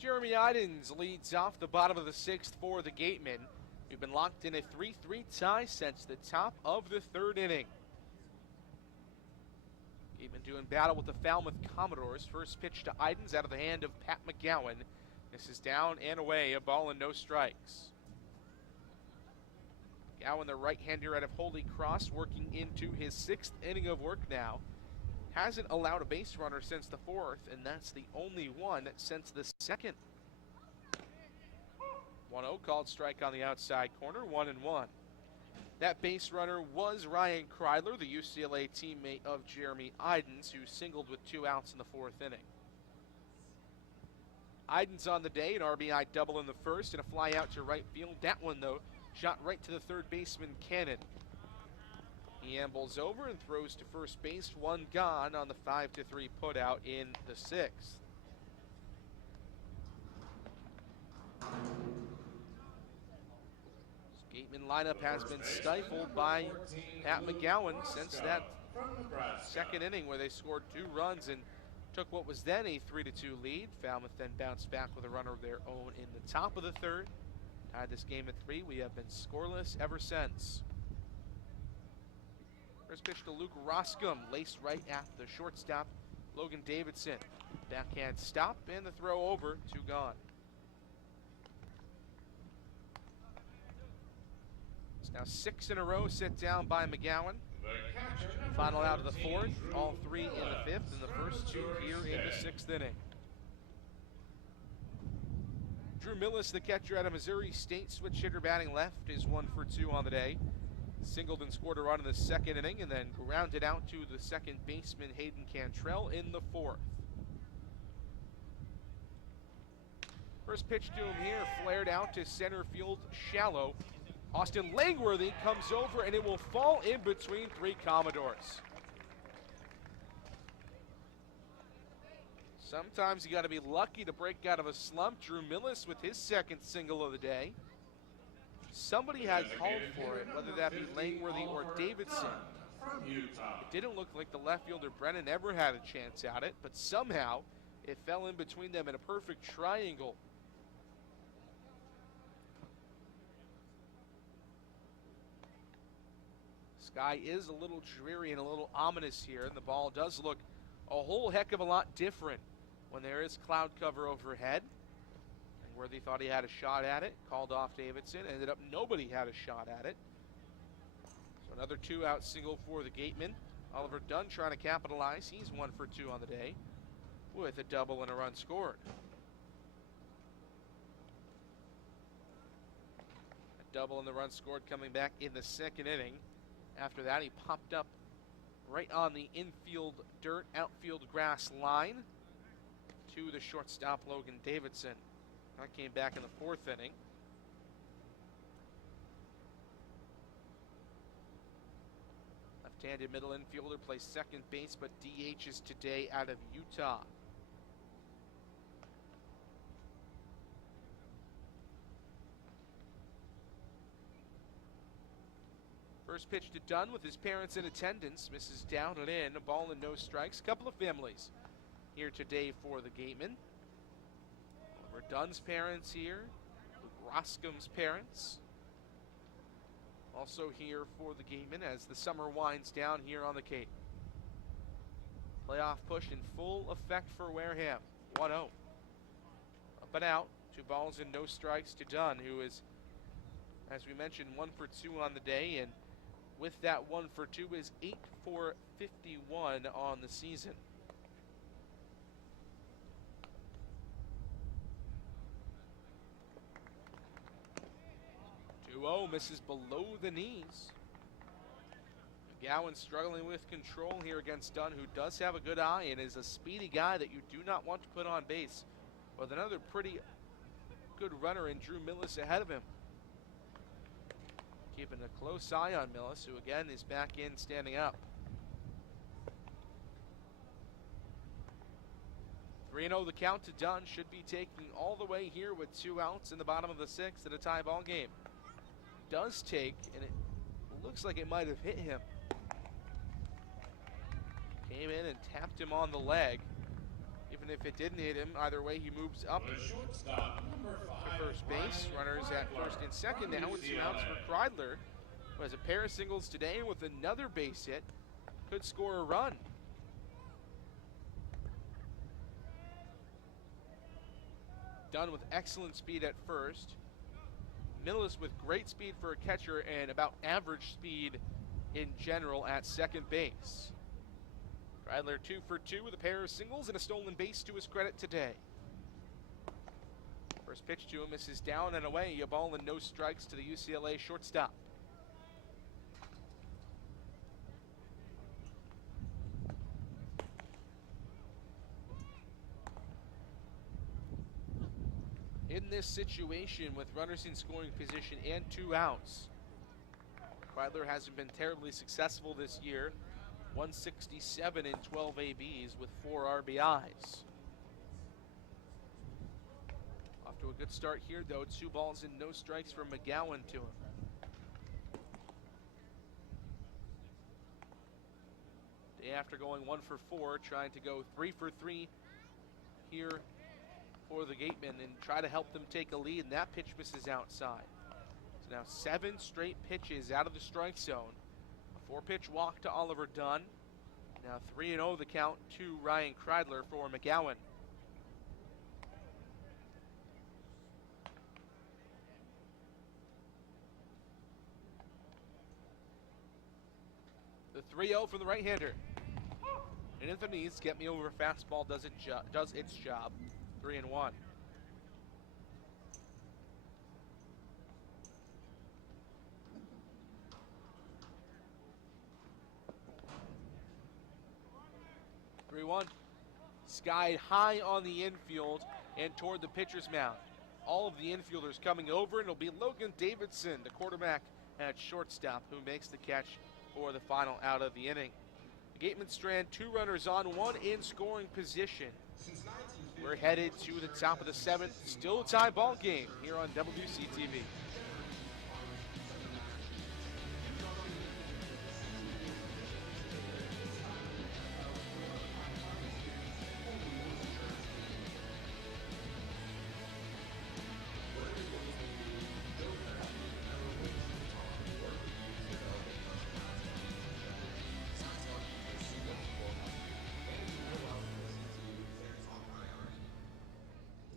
Jeremy Idens leads off the bottom of the sixth for the Gatemen. We've been locked in a 3-3 tie since the top of the third inning. Gatemen doing battle with the Falmouth Commodores. First pitch to Idens out of the hand of Pat McGowan. This is down and away, a ball and no strikes. McGowan, the right-hander out of Holy Cross, working into his sixth inning of work now. Hasn't allowed a base runner since the fourth, and that's the only one since the second. 1-0 called strike on the outside corner, 1-1. That base runner was Ryan Kreidler, the UCLA teammate of Jeremy Idens, who singled with 2 outs in the fourth inning. Idens on the day, an RBI double in the first and a fly out to right field. That one, though, shot right to the third baseman, Cannon. He ambles over and throws to first base, 1 gone on the 5-3 putout in the sixth. Gateman lineup has been stifled by Pat McGowan since that second inning where they scored 2 runs and took what was then a 3-2 lead. Falmouth then bounced back with a runner of their own in the top of the third. Tied this game at 3. We have been scoreless ever since. First pitch to Luke Roscom, laced right at the shortstop, Logan Davidson. Backhand stop and the throw over, 2 gone. It's now 6 in a row sit down by McGowan. Final out of the fourth, all 3 in the fifth, and the first 2 here in the sixth inning. Drew Millis, the catcher out of Missouri State, switch hitter batting left, is 1 for 2 on the day. Singled and scored a run in the second inning and then grounded out to the second baseman Hayden Cantrell in the fourth. First pitch to him here, flared out to center field, shallow. Austin Langworthy comes over, and it will fall in between 3 Commodores. Sometimes you got to be lucky to break out of a slump. Drew Millis with his second single of the day. Somebody had called for it, whether that be Langworthy or Davidson. From Utah. It didn't look like the left fielder Brennan ever had a chance at it, but somehow it fell in between them in a perfect triangle. Sky is a little dreary and a little ominous here, and the ball does look a whole heck of a lot different when there is cloud cover overhead. And Worthy thought he had a shot at it, called off Davidson. Ended up nobody had a shot at it. So another 2-out single for the Gatemen. Oliver Dunn trying to capitalize. He's 1 for 2 on the day with a double and a run scored. A double and the run scored coming back in the second inning. After that, he popped up right on the infield dirt, outfield grass line to the shortstop, Logan Davidson. That came back in the 4th inning. Left-handed middle infielder plays second base, but DHs today out of Utah. First pitch to Dunn with his parents in attendance. Misses down and in. A ball and no strikes. Couple of families here today for the Gatemen. Oliver Dunn's parents here. Luke Roscom's parents. Also here for the Gatemen as the summer winds down here on the Cape. Playoff push in full effect for Wareham. 1-0. Up and out. 2 balls and no strikes to Dunn, who is, as we mentioned, 1 for 2 on the day, and with that 1 for 2 is 8 for 51 on the season. Misses below the knees. McGowan struggling with control here against Dunn, who does have a good eye and is a speedy guy that you do not want to put on base. With another pretty good runner in Drew Millis ahead of him. Keeping a close eye on Millis, who again is back in standing up. 3-0 the count to Dunn. Should be taking all the way here with 2 outs in the bottom of the 6th in a tie ball game. Does take, and it looks like it might have hit him. Came in and tapped him on the leg. Even if it didn't hit him, either way he moves up The shortstop, number 5, to first base. Runners at first and second now with 2 outs for Kreidler, who has a pair of singles today, and with another base hit, could score a run. Dunn with excellent speed at first. Millis with great speed for a catcher and about average speed in general at second base. Kreidler 2 for 2 with a pair of singles and a stolen base to his credit today. First pitch to him misses down and away. A ball and no strikes to the UCLA shortstop. In this situation with runners in scoring position and 2 outs, Kreidler hasn't been terribly successful this year. 167 in 12 ABs with 4 RBIs. Off to a good start here though. 2 balls and no strikes from McGowan to him. Day after going 1 for 4, trying to go 3 for 3 here for the Gatemen and try to help them take a lead, and that pitch misses outside. So now 7 straight pitches out of the strike zone. A 4-pitch walk to Oliver Dunn. Now 3-0 the count to Ryan Kreidler for McGowan. The 3-0 from the right-hander. And if it needs, get me over fastball does its job. 3-1. Skied high on the infield and toward the pitcher's mound. all of the infielders coming over, and it'll be Logan Davidson, the quarterback at shortstop, who makes the catch for the final out of the inning. The Gatemen strand 2 runners on, 1 in scoring position. We're headed to the top of the 7th, still a tie ball game here on WCTV.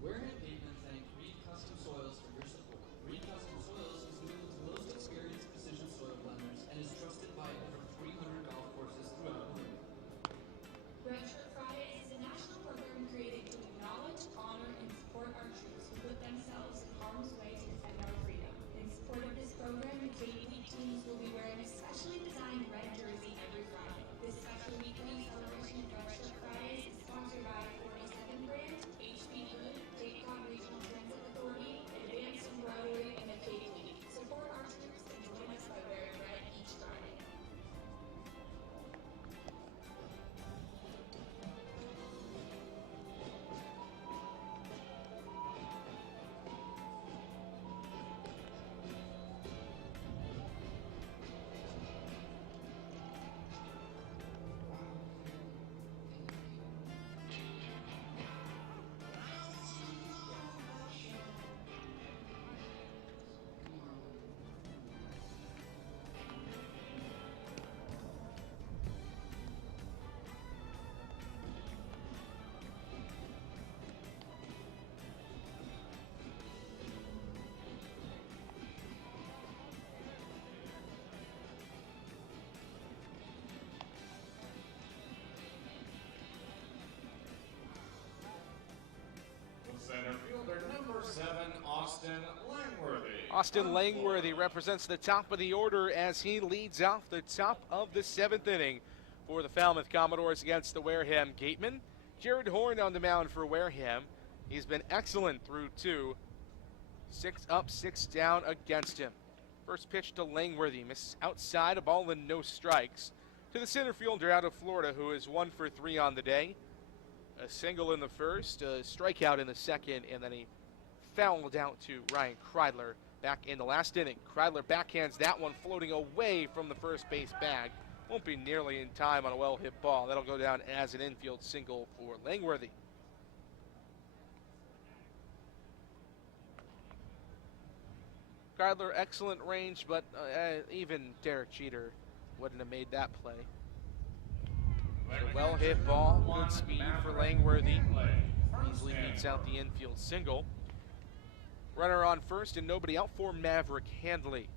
Wareham Gatemen thank Reed Custom Soils for your support. Reed Custom Soils is Newland's most experienced precision soil blenders and is trusted by over 300 golf courses throughout New England. Red Shirt Fridays is a national program created to acknowledge, honor, and support our troops who put themselves in harm's way to defend our freedom. In support of this program, the J-League teams will be wearing a specially designed red jersey every Friday. This special weekly celebration of Red Shirt Fridays is sponsored by 42nd Brand, HP Hood, Cape Cod Regional Transit Authority, Advanced Embroidery, and the Cape League. Support our troops and join us by wearing red each Friday. Center fielder number 7, Austin Langworthy. Austin Langworthy represents the top of the order as he leads off the top of the 7th inning for the Falmouth Commodores against the Wareham Gatemen. Jared Horn on the mound for Wareham. He's been excellent through 2. 6 up, 6 down against him. First pitch to Langworthy, misses outside, a ball and no strikes. To the center fielder out of Florida, who is 1 for 3 on the day. A single in the first, a strikeout in the second, and then he fouled out to Ryan Kreidler back in the last inning. Kreidler backhands that one, floating away from the first base bag. Won't be nearly in time on a well-hit ball. That'll go down as an infield single for Langworthy. Kreidler, excellent range, but even Derek Jeter wouldn't have made that play. A well-hit ball, good speed for Langworthy. Easily beats out the infield single. Runner on first and nobody out for Maverick Handley.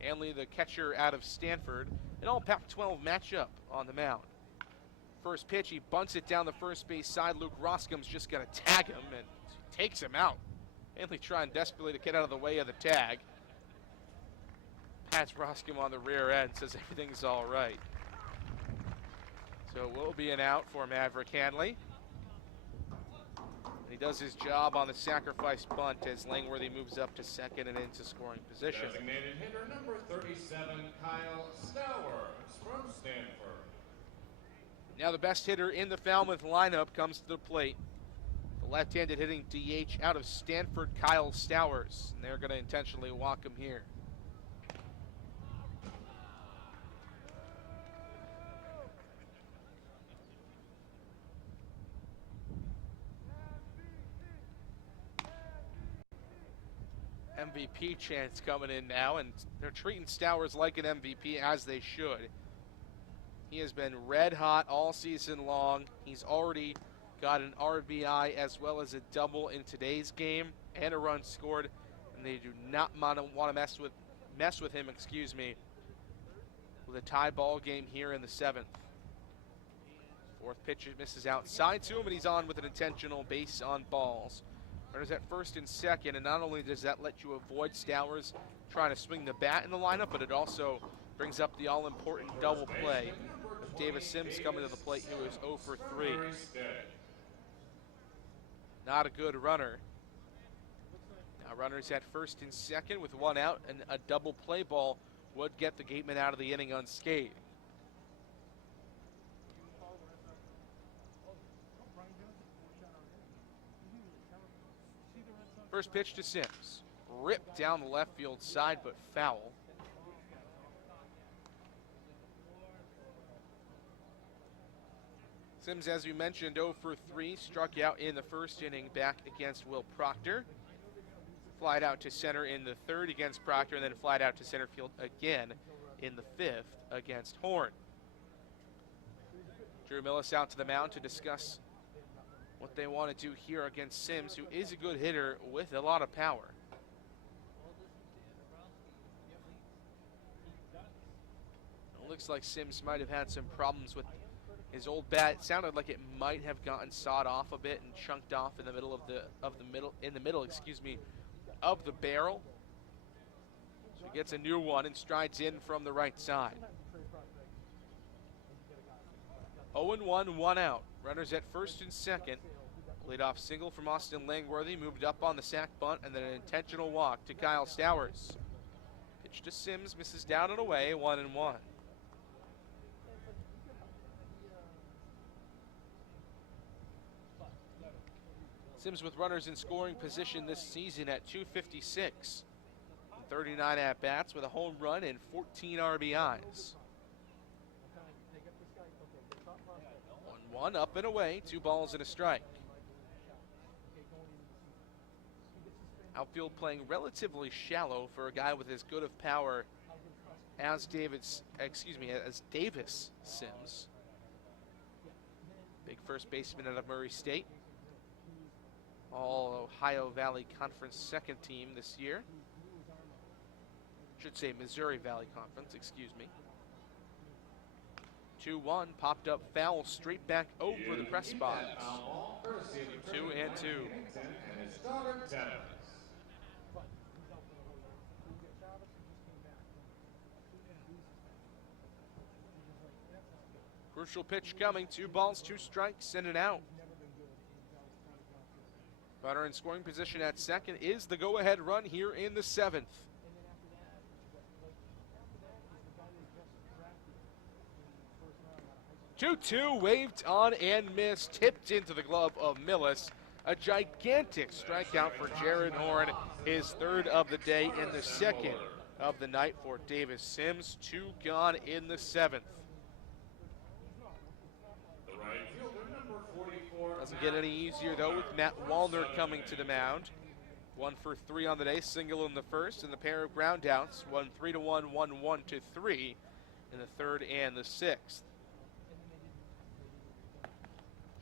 Handley, the catcher out of Stanford, an all Pac-12 matchup on the mound. First pitch, he bunts it down the first base side. Luke Roscom's just going to tag him and takes him out. Handley trying desperately to get out of the way of the tag. Pats Roscom on the rear end, says everything's all right. So it will be an out for Maverick Handley. He does his job on the sacrifice bunt as Langworthy moves up to second and into scoring position. Designated hitter number 37, Kyle Stowers from Stanford. Now the best hitter in the Falmouth lineup comes to the plate. The left-handed hitting DH out of Stanford, Kyle Stowers. And they're going to intentionally walk him here. MVP chance coming in now, and they're treating Stowers like an MVP, as they should. He has been red hot all season long. He's already got an RBI as well as a double in today's game and a run scored, and they do not want to mess with him, with a tie ball game here in the 7th. Fourth pitch misses outside to him, and he's on with an intentional base on balls. Runners at first and second, and not only does that let you avoid Stowers trying to swing the bat in the lineup, but it also brings up the all-important double play of Davis Sims coming to the plate, who is 0 for 3. not a good runner. Now runners at first and second with one out, and a double play ball would get the Gatemen out of the inning unscathed. First pitch to Sims. Ripped down the left field side, but foul. Sims, as we mentioned, 0 for 3, struck out in the first inning back against Will Proctor. Flied out to center in the third against Proctor, and then flied out to center field again in the fifth against Horn. Drew Millis out to the mound to discuss what they want to do here against Sims, who is a good hitter with a lot of power. It looks like Sims might have had some problems with his old bat. It sounded like it might have gotten sawed off a bit and chunked off in the middle of the barrel. So he gets a new one and strides in from the right side. 0-1, 1 out. Runners at first and second. Leadoff single from Austin Langworthy, moved up on the sac bunt, and then an intentional walk to Kyle Stowers. Pitch to Sims, misses down and away, 1-1. Sims with runners in scoring position this season at 256. 39 at-bats with a home run and 14 RBIs. 1-1, up and away, 2 balls and a strike. Outfield playing relatively shallow for a guy with as good of power as Davis Sims. Big first baseman out of Murray State. All Ohio Valley Conference second team this year. Should say Missouri Valley Conference, excuse me. 2-1, popped up foul straight back over the press box. 2-2. Crucial pitch coming, 2 balls, 2 strikes, and an out. Runner in scoring position at second is the go-ahead run here in the 7th. 2-2, waved on and missed, tipped into the glove of Millis. A gigantic strikeout for Jared Horn, his 3rd of the day and the 2nd of the night for Davis Sims. 2 gone in the 7th. Doesn't get any easier, though, with Matt Wallner coming to the mound. 1 for 3 on the day, single in the first, and the pair of groundouts. 1 3-1, 1 1-3 in the 3rd and the 6th.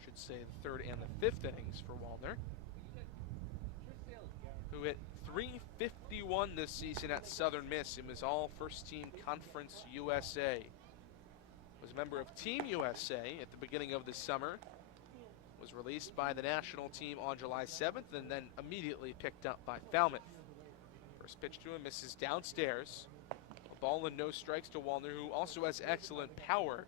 Should say the 3rd and the 5th innings for Wallner, who hit .351 this season at Southern Miss. It was all first-team Conference USA. Was a member of Team USA at the beginning of the summer. Was released by the national team on July 7th and then immediately picked up by Falmouth. First pitch to him, misses downstairs. A ball and no strikes to Wallner, who also has excellent power.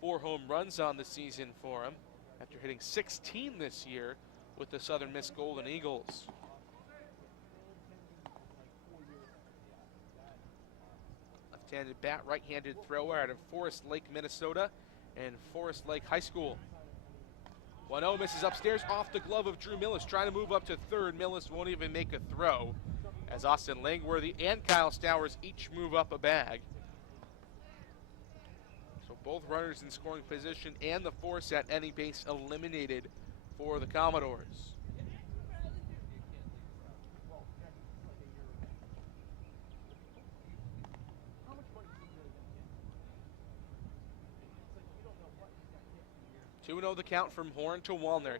4 home runs on the season for him after hitting 16 this year with the Southern Miss Golden Eagles. Left-handed bat, right-handed thrower out of Forest Lake, Minnesota, and Forest Lake High School. 1-0, misses upstairs off the glove of Drew Millis, trying to move up to 3rd. Millis won't even make a throw as Austin Langworthy and Kyle Stowers each move up a bag. So both runners in scoring position and the force at any base eliminated for the Commodores. Two 2-0 the count from Horn to Wallner.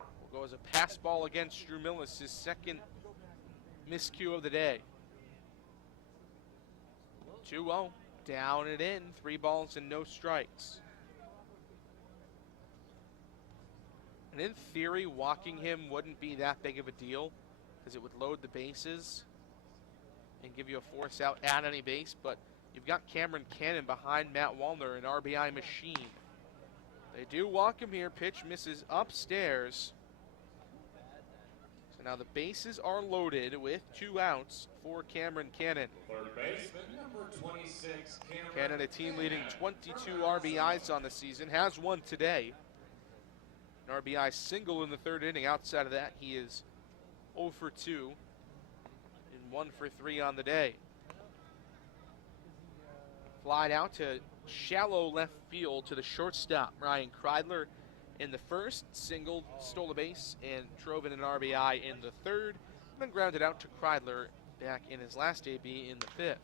Will go as a pass ball against Drew Millis, his 2nd miscue of the day. 2-0, down and in, 3 balls and no strikes. And in theory, walking him wouldn't be that big of a deal because it would load the bases and give you a force out at any base, but you've got Cameron Cannon behind Matt Wallner, an RBI machine. They do walk him here. Pitch misses upstairs. So now the bases are loaded with 2 outs for Cameron Cannon. Third baseman, number 26, Cameron Cannon, a team leading 22 RBIs on the season, has one today. An RBI single in the 3rd inning. Outside of that, he is 0 for 2 and 1 for 3 on the day. Flied out to shallow left field to the shortstop, Ryan Kreidler, in the 1st, singled, stole a base, and drove in an RBI in the 3rd, then grounded out to Kreidler back in his last AB in the 5th.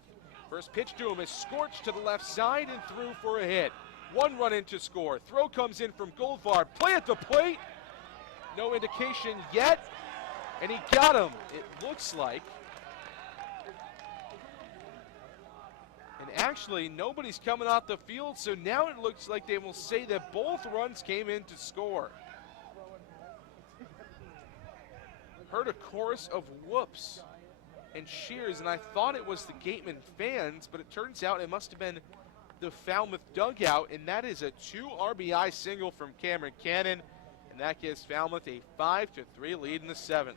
First pitch to him is scorched to the left side and through for a hit. 1 run in to score. Throw comes in from Goldfarb. Play at the plate. No indication yet, and he got him, it looks like. And actually, nobody's coming off the field, so now it looks like they will say that both runs came in to score. Heard a chorus of whoops and cheers, and I thought it was the Gatemen fans, but it turns out it must have been the Falmouth dugout, and that is a 2 RBI single from Cameron Cannon, and that gives Falmouth a 5-3 lead in the 7th.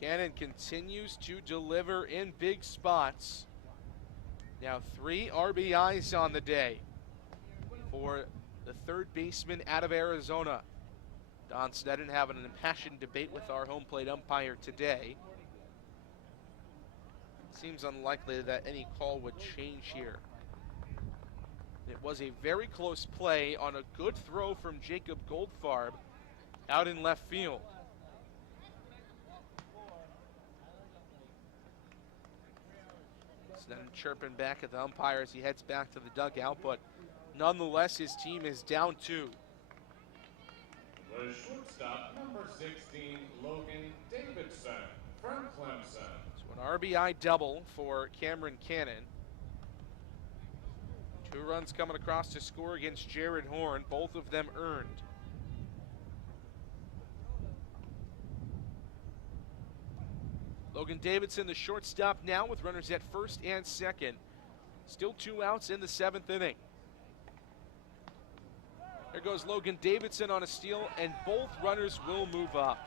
Cannon continues to deliver in big spots. Now 3 RBIs on the day for the 3rd baseman out of Arizona. Don Sneddon having an impassioned debate with our home plate umpire today. Seems unlikely that any call would change here. It was a very close play on a good throw from Jacob Goldfarb out in left field. Then chirping back at the umpire as he heads back to the dugout, but nonetheless his team is down 2. The shortstop, number 16, Logan Davidson from Clemson. So an RBI double for Cameron Cannon. 2 runs coming across to score against Jared Horn, both of them earned. Logan Davidson, the shortstop now with runners at 1st and 2nd. Still 2 outs in the 7th inning. There goes Logan Davidson on a steal, and both runners will move up.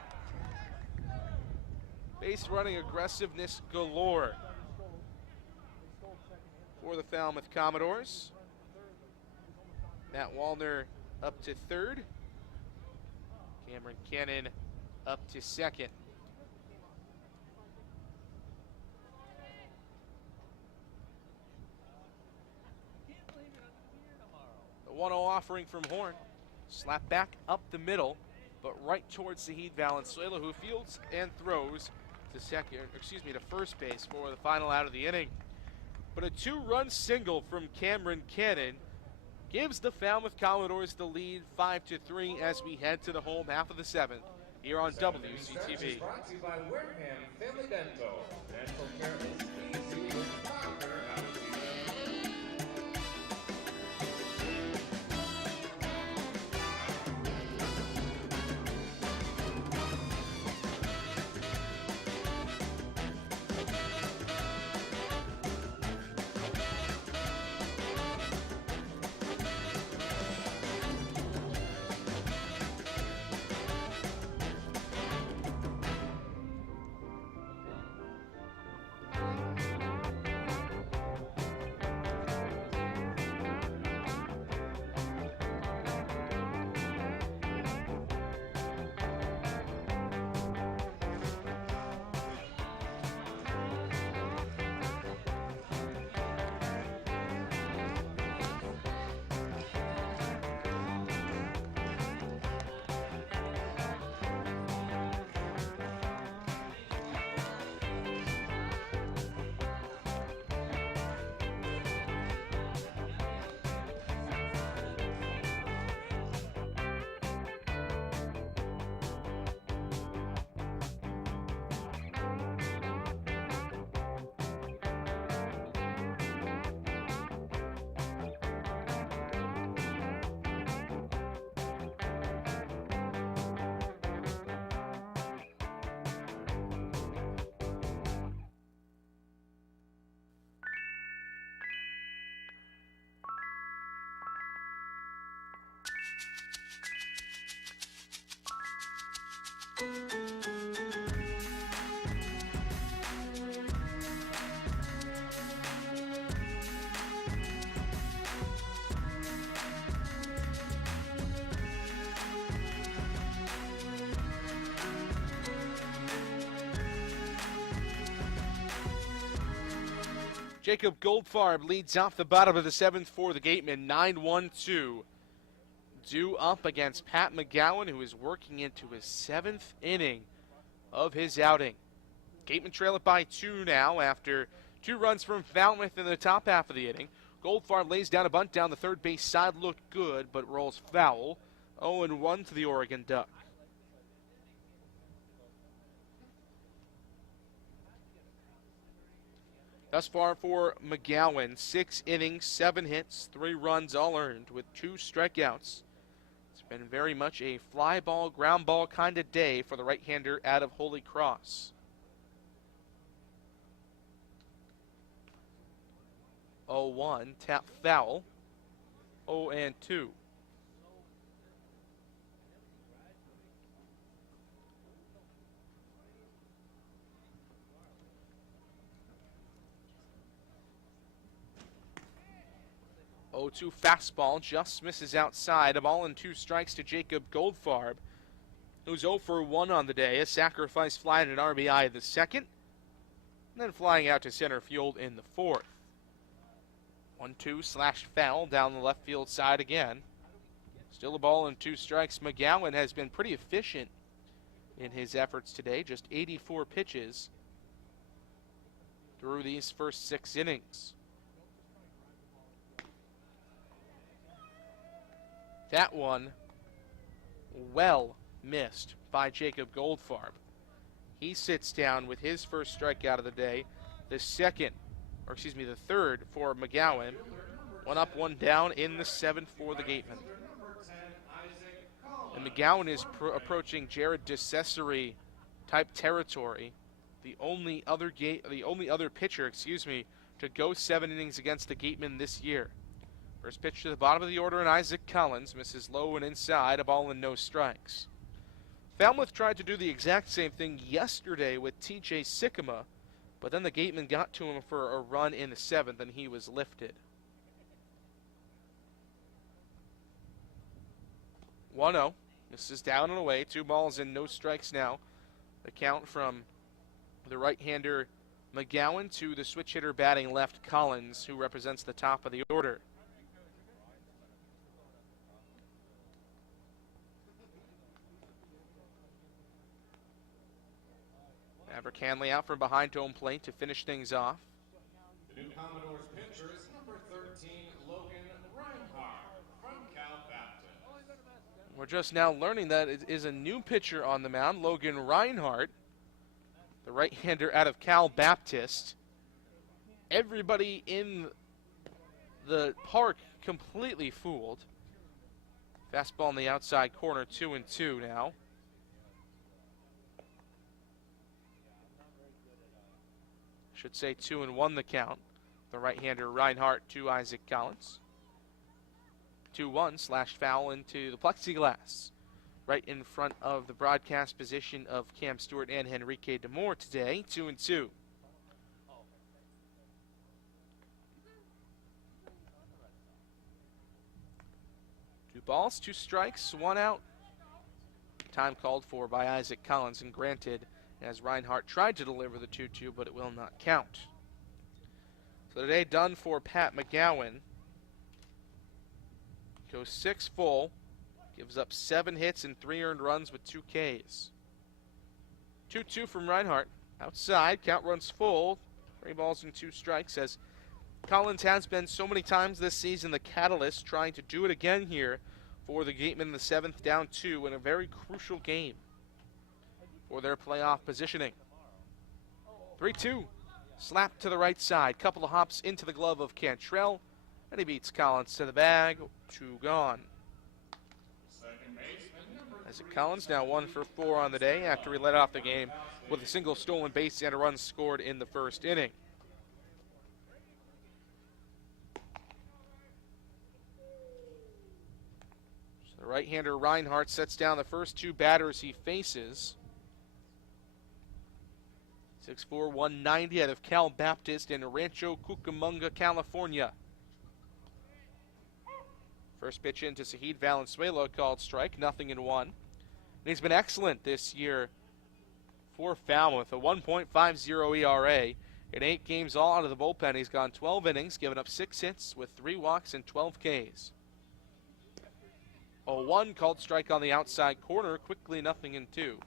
Base running aggressiveness galore for the Falmouth Commodores. Matt Wallner up to 3rd. Cameron Cannon up to 2nd. The 1-0 offering from Horn. Slap back up the middle, but right towards Zahid Valenzuela, who fields and throws to first base for the final out of the inning. But a 2-run single from Cameron Cannon gives the Falmouth Commodores the lead 5-3 as we head to the home half of the 7th here on WCTV. Brought to you by Wareham Family Dental. Dental care is easy with Dr. Jacob Goldfarb leads off the bottom of the 7th for the Gatemen, 9-1-2. Due up against Pat McGowan, who is working into his 7th inning of his outing. Gatemen trail it by 2 now after 2 runs from Falmouth in the top half of the inning. Goldfarb lays down a bunt down the third base side, looked good, but rolls foul. 0-1 to the Oregon Duck. Thus far for McGowan, 6 innings, 7 hits, 3 runs all earned with 2 strikeouts. It's been very much a fly ball, ground ball kind of day for the right-hander out of Holy Cross. 0-1, tap foul, 0-2. Oh, 2 fastball just misses outside. A ball and 2 strikes to Jacob Goldfarb, who's 0 for 1 on the day. A sacrifice fly and an RBI in the second, and then flying out to center field in the 4th. 1-2 slash foul down the left field side again. Still a ball and 2 strikes. McGowan has been pretty efficient in his efforts today. Just 84 pitches through these first 6 innings. That one well missed by Jacob Goldfarb. He sits down with his first strikeout of the day. The third for McGowan. 1 up, 1 down in the 7th for the Gatemen. And McGowan is approaching Jared DeCesare type territory. The only other pitcher, to go 7 innings against the Gatemen this year. First pitch to the bottom of the order, and Isaac Collins misses low and inside, a ball and no strikes. Falmouth tried to do the exact same thing yesterday with TJ Sycamore, but then the Gatemen got to him for a run in the 7th, and he was lifted. 1-0. This is down and away. 2 balls and no strikes now. The count from the right-hander McGowan to the switch hitter batting left Collins, who represents the top of the order. Abercanley out from behind home plate to finish things off. The new Commodores pitcher is number 13, Logan Reinhardt from Cal Baptist. We're just now learning that it is a new pitcher on the mound, Logan Reinhardt, the right-hander out of Cal Baptist. Everybody in the park completely fooled. Fastball in the outside corner, 2-2 now. Should say 2-1 the count. The right-hander Reinhardt to Isaac Collins. 2-1 slash foul into the plexiglass. Right in front of the broadcast position of Cam Stewart and Henrique DeMore today. 2-2. 2 balls, 2 strikes, 1 out. Time called for by Isaac Collins and granted, as Reinhardt tried to deliver the 2-2, but it will not count. So today done for Pat McGowan. Goes 6 full, gives up 7 hits and 3 earned runs with 2 Ks. 2-2 from Reinhardt. Outside, count runs full. 3 balls and 2 strikes, as Collins has been so many times this season the catalyst, trying to do it again here for the Gatemen in the 7th, down 2 in a very crucial game for their playoff positioning. 3-2. Slap to the right side. Couple of hops into the glove of Cantrell, and he beats Collins to the bag. 2 gone. Isaac Collins now 1 for 4 on the day after he led off the game with a single stolen base and a run scored in the first inning. The right-hander Reinhardt sets down the first two batters he faces. 6'4", 190 out of Cal Baptist in Rancho Cucamonga, California. First pitch into Zahid Valenzuela, called strike, 0-1. And he's been excellent this year for Falmouth, a 1.50 ERA. In 8 games all out of the bullpen, he's gone 12 innings, given up 6 hits with 3 walks and 12 Ks. 0-1, called strike on the outside corner, quickly 0-2.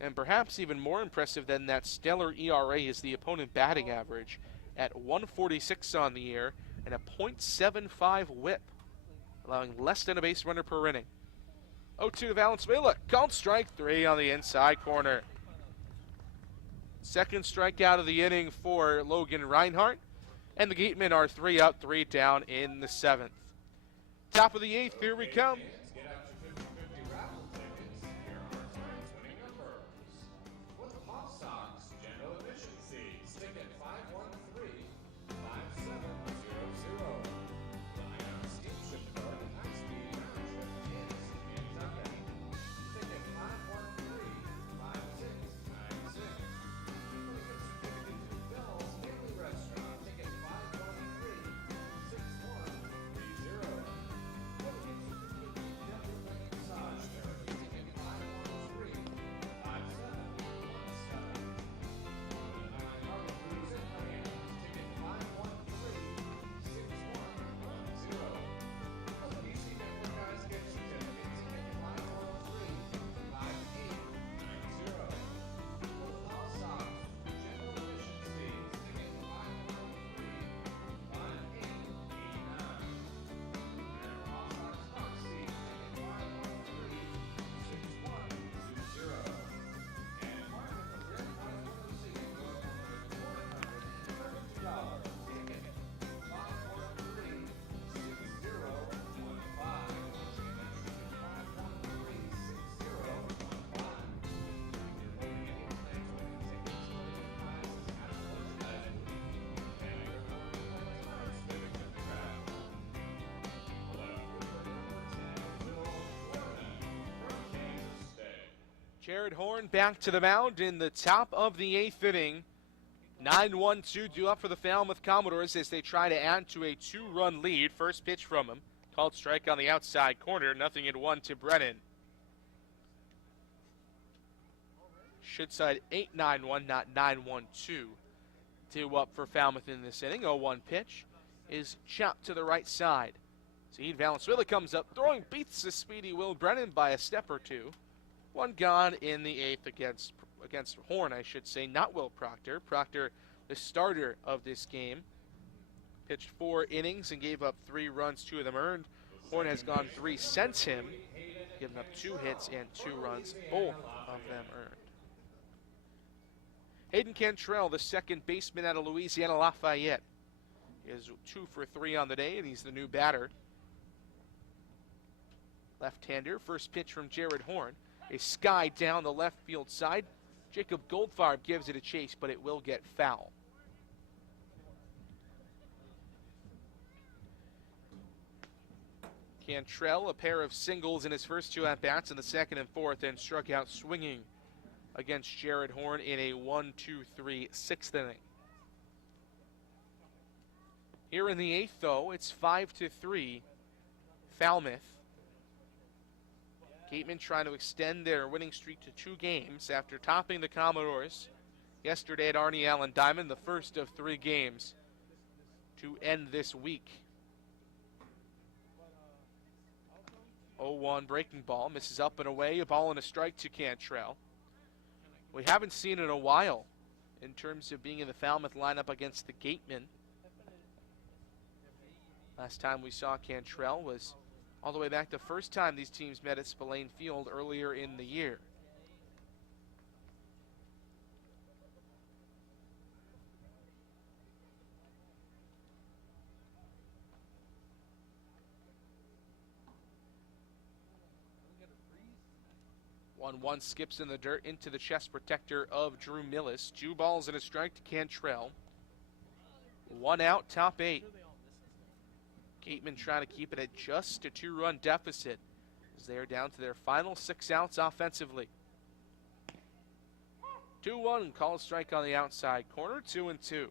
And perhaps even more impressive than that stellar ERA is the opponent batting average at 146 on the year and a .75 whip, allowing less than a base runner per inning. 0-2 to Valenzuela, called strike 3 on the inside corner. Second strikeout of the inning for Logan Reinhardt, and the Gatemen are 3 up, 3 down in the 7th. Top of the 8th, here we come. Get out your 50/50 raffle tickets. Here are tonight's winning numbers. For the Pop Sox general admission seats, ticket 513-5700. The Ion Steamship Card and high-speed round trip is in Kentucky. Ticket 513-5696. For the gift certificate to Bell's Daily Restaurant, ticket 513-6130. For the gift certificate to Denver Massage Therapy, ticket 513-5717. Harbor Cruise in Miami, ticket 513-6110. For the DC Network Guys gift certificate, ticket 513-5890. For the Paw Sox general admission seats, ticket 513-5889. And Paw Sox box seats, ticket 513-6120. And market for grand prize winner seats go up $132. Ticket 513-6015. Jared Horn back to the mound in the top of the 8th inning. 9-1-2 due up for the Falmouth Commodores as they try to add to a 2-run lead. First pitch from him, called strike on the outside corner, 0-1 to Brennan. Should side 8-9-1, not 9-1-2. Due up for Falmouth in this inning. 0-1 pitch is chopped to the right side. Zahid Valenzuela comes up, throwing, beats the speedy Will Brennan by a step or two. 1 gone in the 8th against Horn, I should say, not Will Proctor. Proctor, the starter of this game, pitched 4 innings and gave up 3 runs, 2 of them earned. Horn has gone 3 since him, given up 2 hits and 2 runs, both of them earned. Hayden Cantrell, the second baseman out of Louisiana Lafayette, is 2 for 3 on the day, and he's the new batter. Left-hander, first pitch from Jared Horn. A sky down the left field side. Jacob Goldfarb gives it a chase, but it will get foul. Cantrell, a pair of singles in his first 2 at-bats in the 2nd and 4th, and struck out swinging against Jared Horn in a 1-2-3 6th inning. Here in the 8th, though, it's 5-3 Falmouth. Gatemen trying to extend their winning streak to 2 games after topping the Commodores yesterday at Arnie Allen Diamond, the first of 3 games to end this week. 0-1 breaking ball, misses up and away, a ball and a strike to Cantrell. We haven't seen in a while in terms of being in the Falmouth lineup against the Gatemen. Last time we saw Cantrell was all the way back the first time these teams met at Spillane Field earlier in the year. One skips in the dirt into the chest protector of Drew Millis. 2 balls and a strike to Cantrell. 1 out, top 8. Gatemen trying to keep it at just a 2-run deficit as they are down to their final 6 outs offensively. 2-1, called strike on the outside corner, 2-2.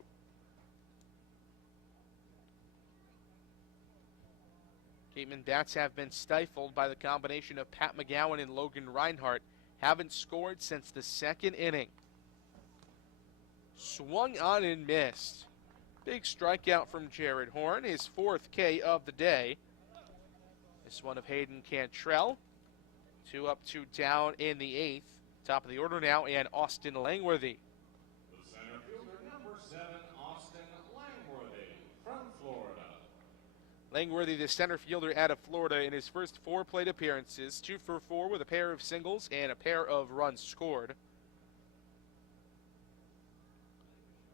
Gatemen bats have been stifled by the combination of Pat McGowan and Logan Reinhardt. Haven't scored since the 2nd inning. Swung on and missed. Big strikeout from Jared Horn, his 4th K of the day. This one of Hayden Cantrell. 2 up, 2 down in the 8th. Top of the order now, and Austin Langworthy. The center fielder, number 7, Austin Langworthy from Florida. Langworthy, the center fielder out of Florida, in his first 4 plate appearances, 2 for 4 with a pair of singles and a pair of runs scored.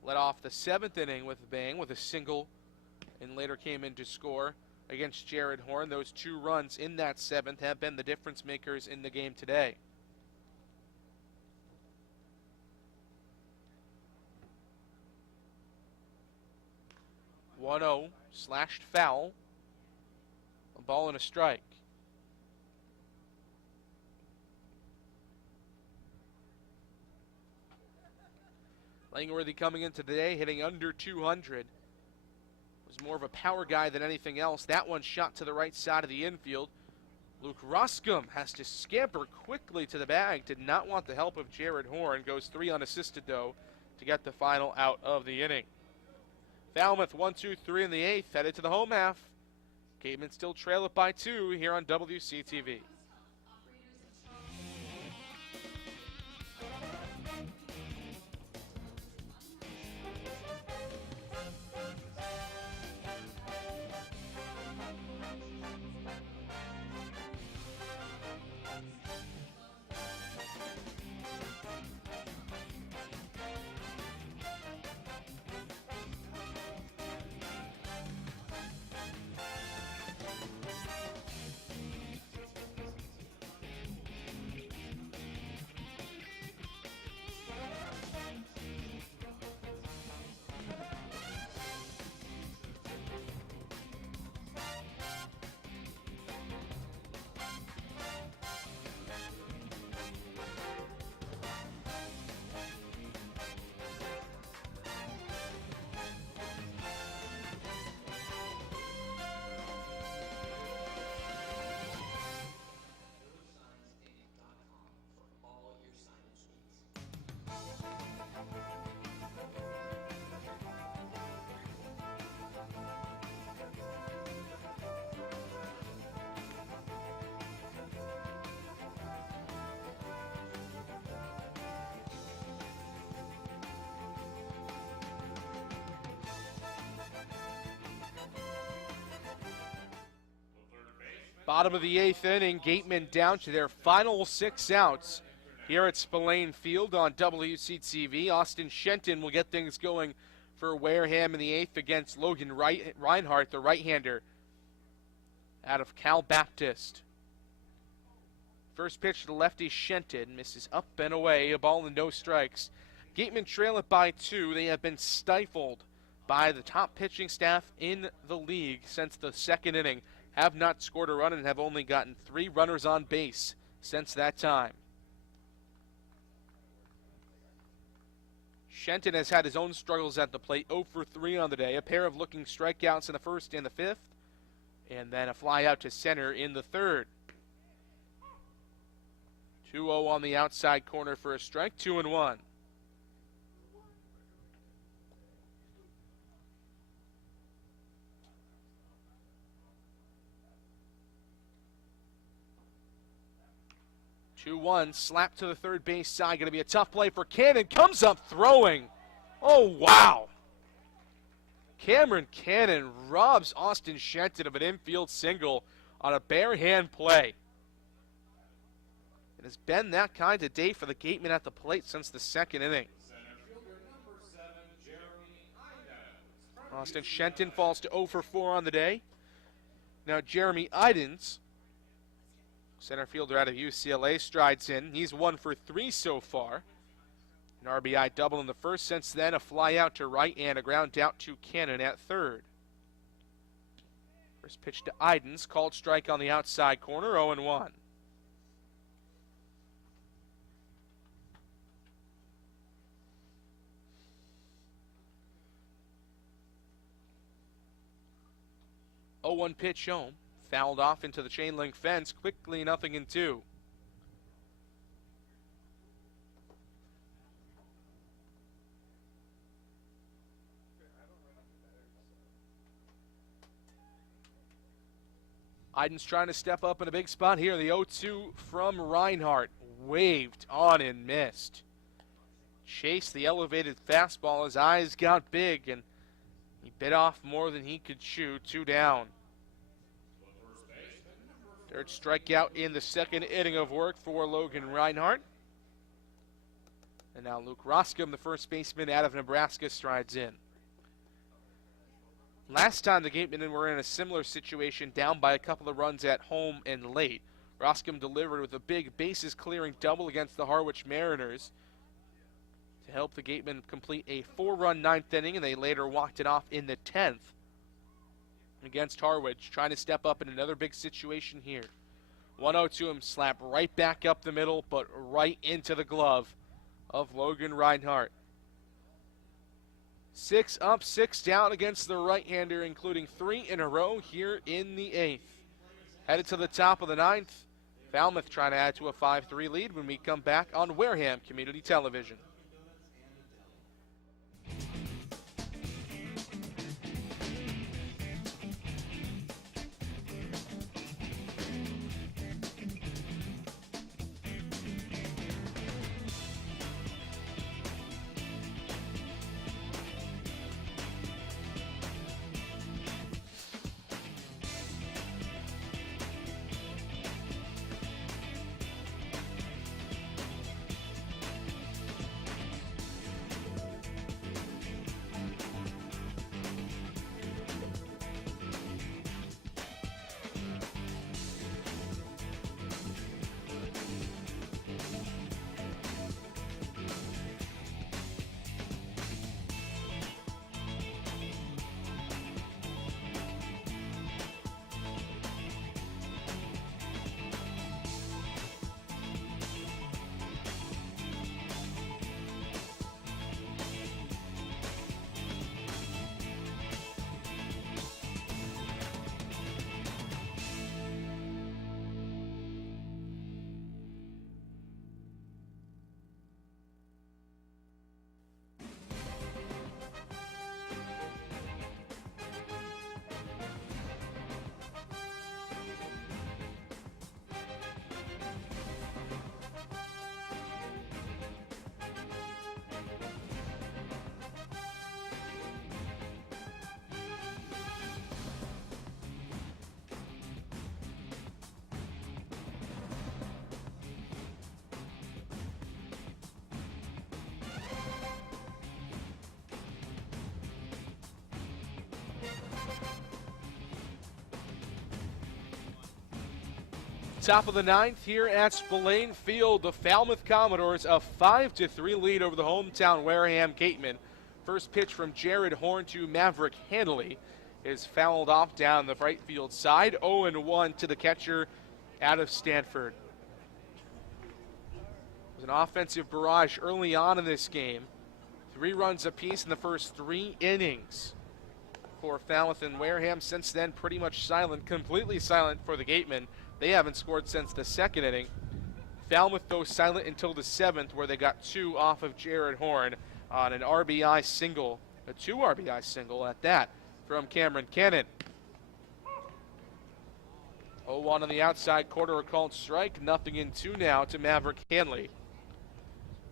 Led off the 7th inning with a bang with a single, and later came in to score against Jared Horn. Those 2 runs in that 7th have been the difference makers in the game today. (1-0) slashed foul. A ball and a strike. Langworthy coming in today hitting under 200. Was more of a power guy than anything else. That one shot to the right side of the infield. Luke Ruscombe has to scamper quickly to the bag. Did not want the help of Jared Horn. Goes 3 unassisted though to get the final out of the inning. Falmouth 1-2-3 in the 8th, headed to the home half. Gatemen still trail it by 2 here on WCTV. Bottom of the 8th inning, Gatemen down to their final 6 outs here at Spillane Field on WCTV. Austin Shenton will get things going for Wareham in the 8th against Logan Reinhardt, the right-hander out of Cal Baptist. First pitch to the lefty, Shenton misses up and away, a ball and no strikes. Gatemen trail it by 2. They have been stifled by the top pitching staff in the league since the 2nd inning. Have not scored a run and have only gotten 3 runners on base since that time. Shenton has had his own struggles at the plate, 0 for 3 on the day. A pair of looking strikeouts in the 1st and the 5th, and then a fly out to center in the 3rd. 2-0 on the outside corner for a strike, 2-1. 2-1, slap to the 3rd base side. Going to be a tough play for Cannon. Comes up throwing. Oh, wow. Cameron Cannon robs Austin Shenton of an infield single on a bare hand play. It has been that kind of day for the Gatemen at the plate since the 2nd inning. Austin Shenton falls to 0 for 4 on the day. Now Jeremy Idens, center fielder out of UCLA, strides in. He's 1 for 3 so far. An RBI double in the 1st. Since then, a fly out to right and a ground out to Cannon at 3rd. First pitch to Idens, called strike on the outside corner, 0-1. 0-1 pitch home. Fouled off into the chain link fence. Quickly 0-2. Iden's trying to step up in a big spot here. The 0-2 from Reinhardt. Waved on and missed. Chased the elevated fastball. His eyes got big, and he bit off more than he could chew. 2 down. Third strikeout in the second inning of work for Logan Reinhardt. And now Luke Roscom, the first baseman out of Nebraska, strides in. Last time the Gatemen were in a similar situation, down by a couple of runs at home and late. Roscom delivered with a big bases-clearing double against the Harwich Mariners to help the Gatemen complete a 4-run ninth inning, and they later walked it off in the 10th against Harwich, trying to step up in another big situation here. 1-0 to him, slap right back up the middle, but right into the glove of Logan Reinhardt. 6 up, 6 down against the right-hander, including 3 in a row here in the 8th. Headed to the top of the 9th. Falmouth trying to add to a 5-3 lead when we come back on Wareham Community Television. Top of the 9th here at Spillane Field. The Falmouth Commodores a 5-3 lead over the hometown Wareham Gatemen. First pitch from Jared Horn to Maverick Hanley is fouled off down the right field side. 0-1 to the catcher out of Stanford. It was an offensive barrage early on in this game. 3 runs apiece in the first 3 innings for Falmouth and Wareham. Since then, pretty much silent, completely silent for the Gatemen. They haven't scored since the second inning. Falmouth, though, silent until the 7th, where they got 2 off of Jared Horn on an RBI single, a 2 RBI single at that, from Cameron Cannon. 0-1 on the outside corner, a called strike. 0-2 now to Maverick Hanley,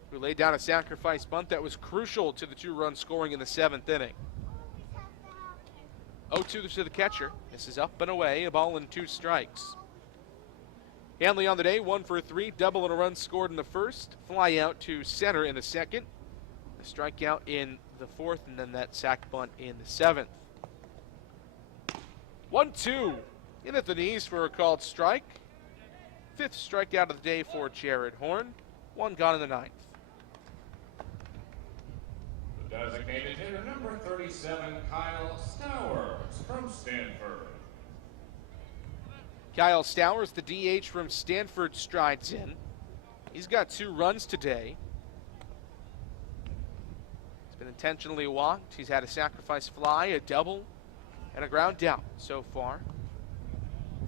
who laid down a sacrifice bunt that was crucial to the 2-run scoring in the 7th inning. 0-2 to the catcher. This is up and away, a ball and 2 strikes. Hanley on the day, 1 for 3, double and a run scored in the first, fly out to center in the second, a strikeout in the 4th, and then that sac bunt in the 7th. 1-2 in at the knees for a called strike. 5th strikeout of the day for Jared Horn. 1 gone in the 9th. The designated hitter, number 37, Kyle Stowers from Stanford. Kyle Stowers, the DH from Stanford, strides in. He's got 2 runs today. He's been intentionally walked. He's had a sacrifice fly, a double, and a ground out so far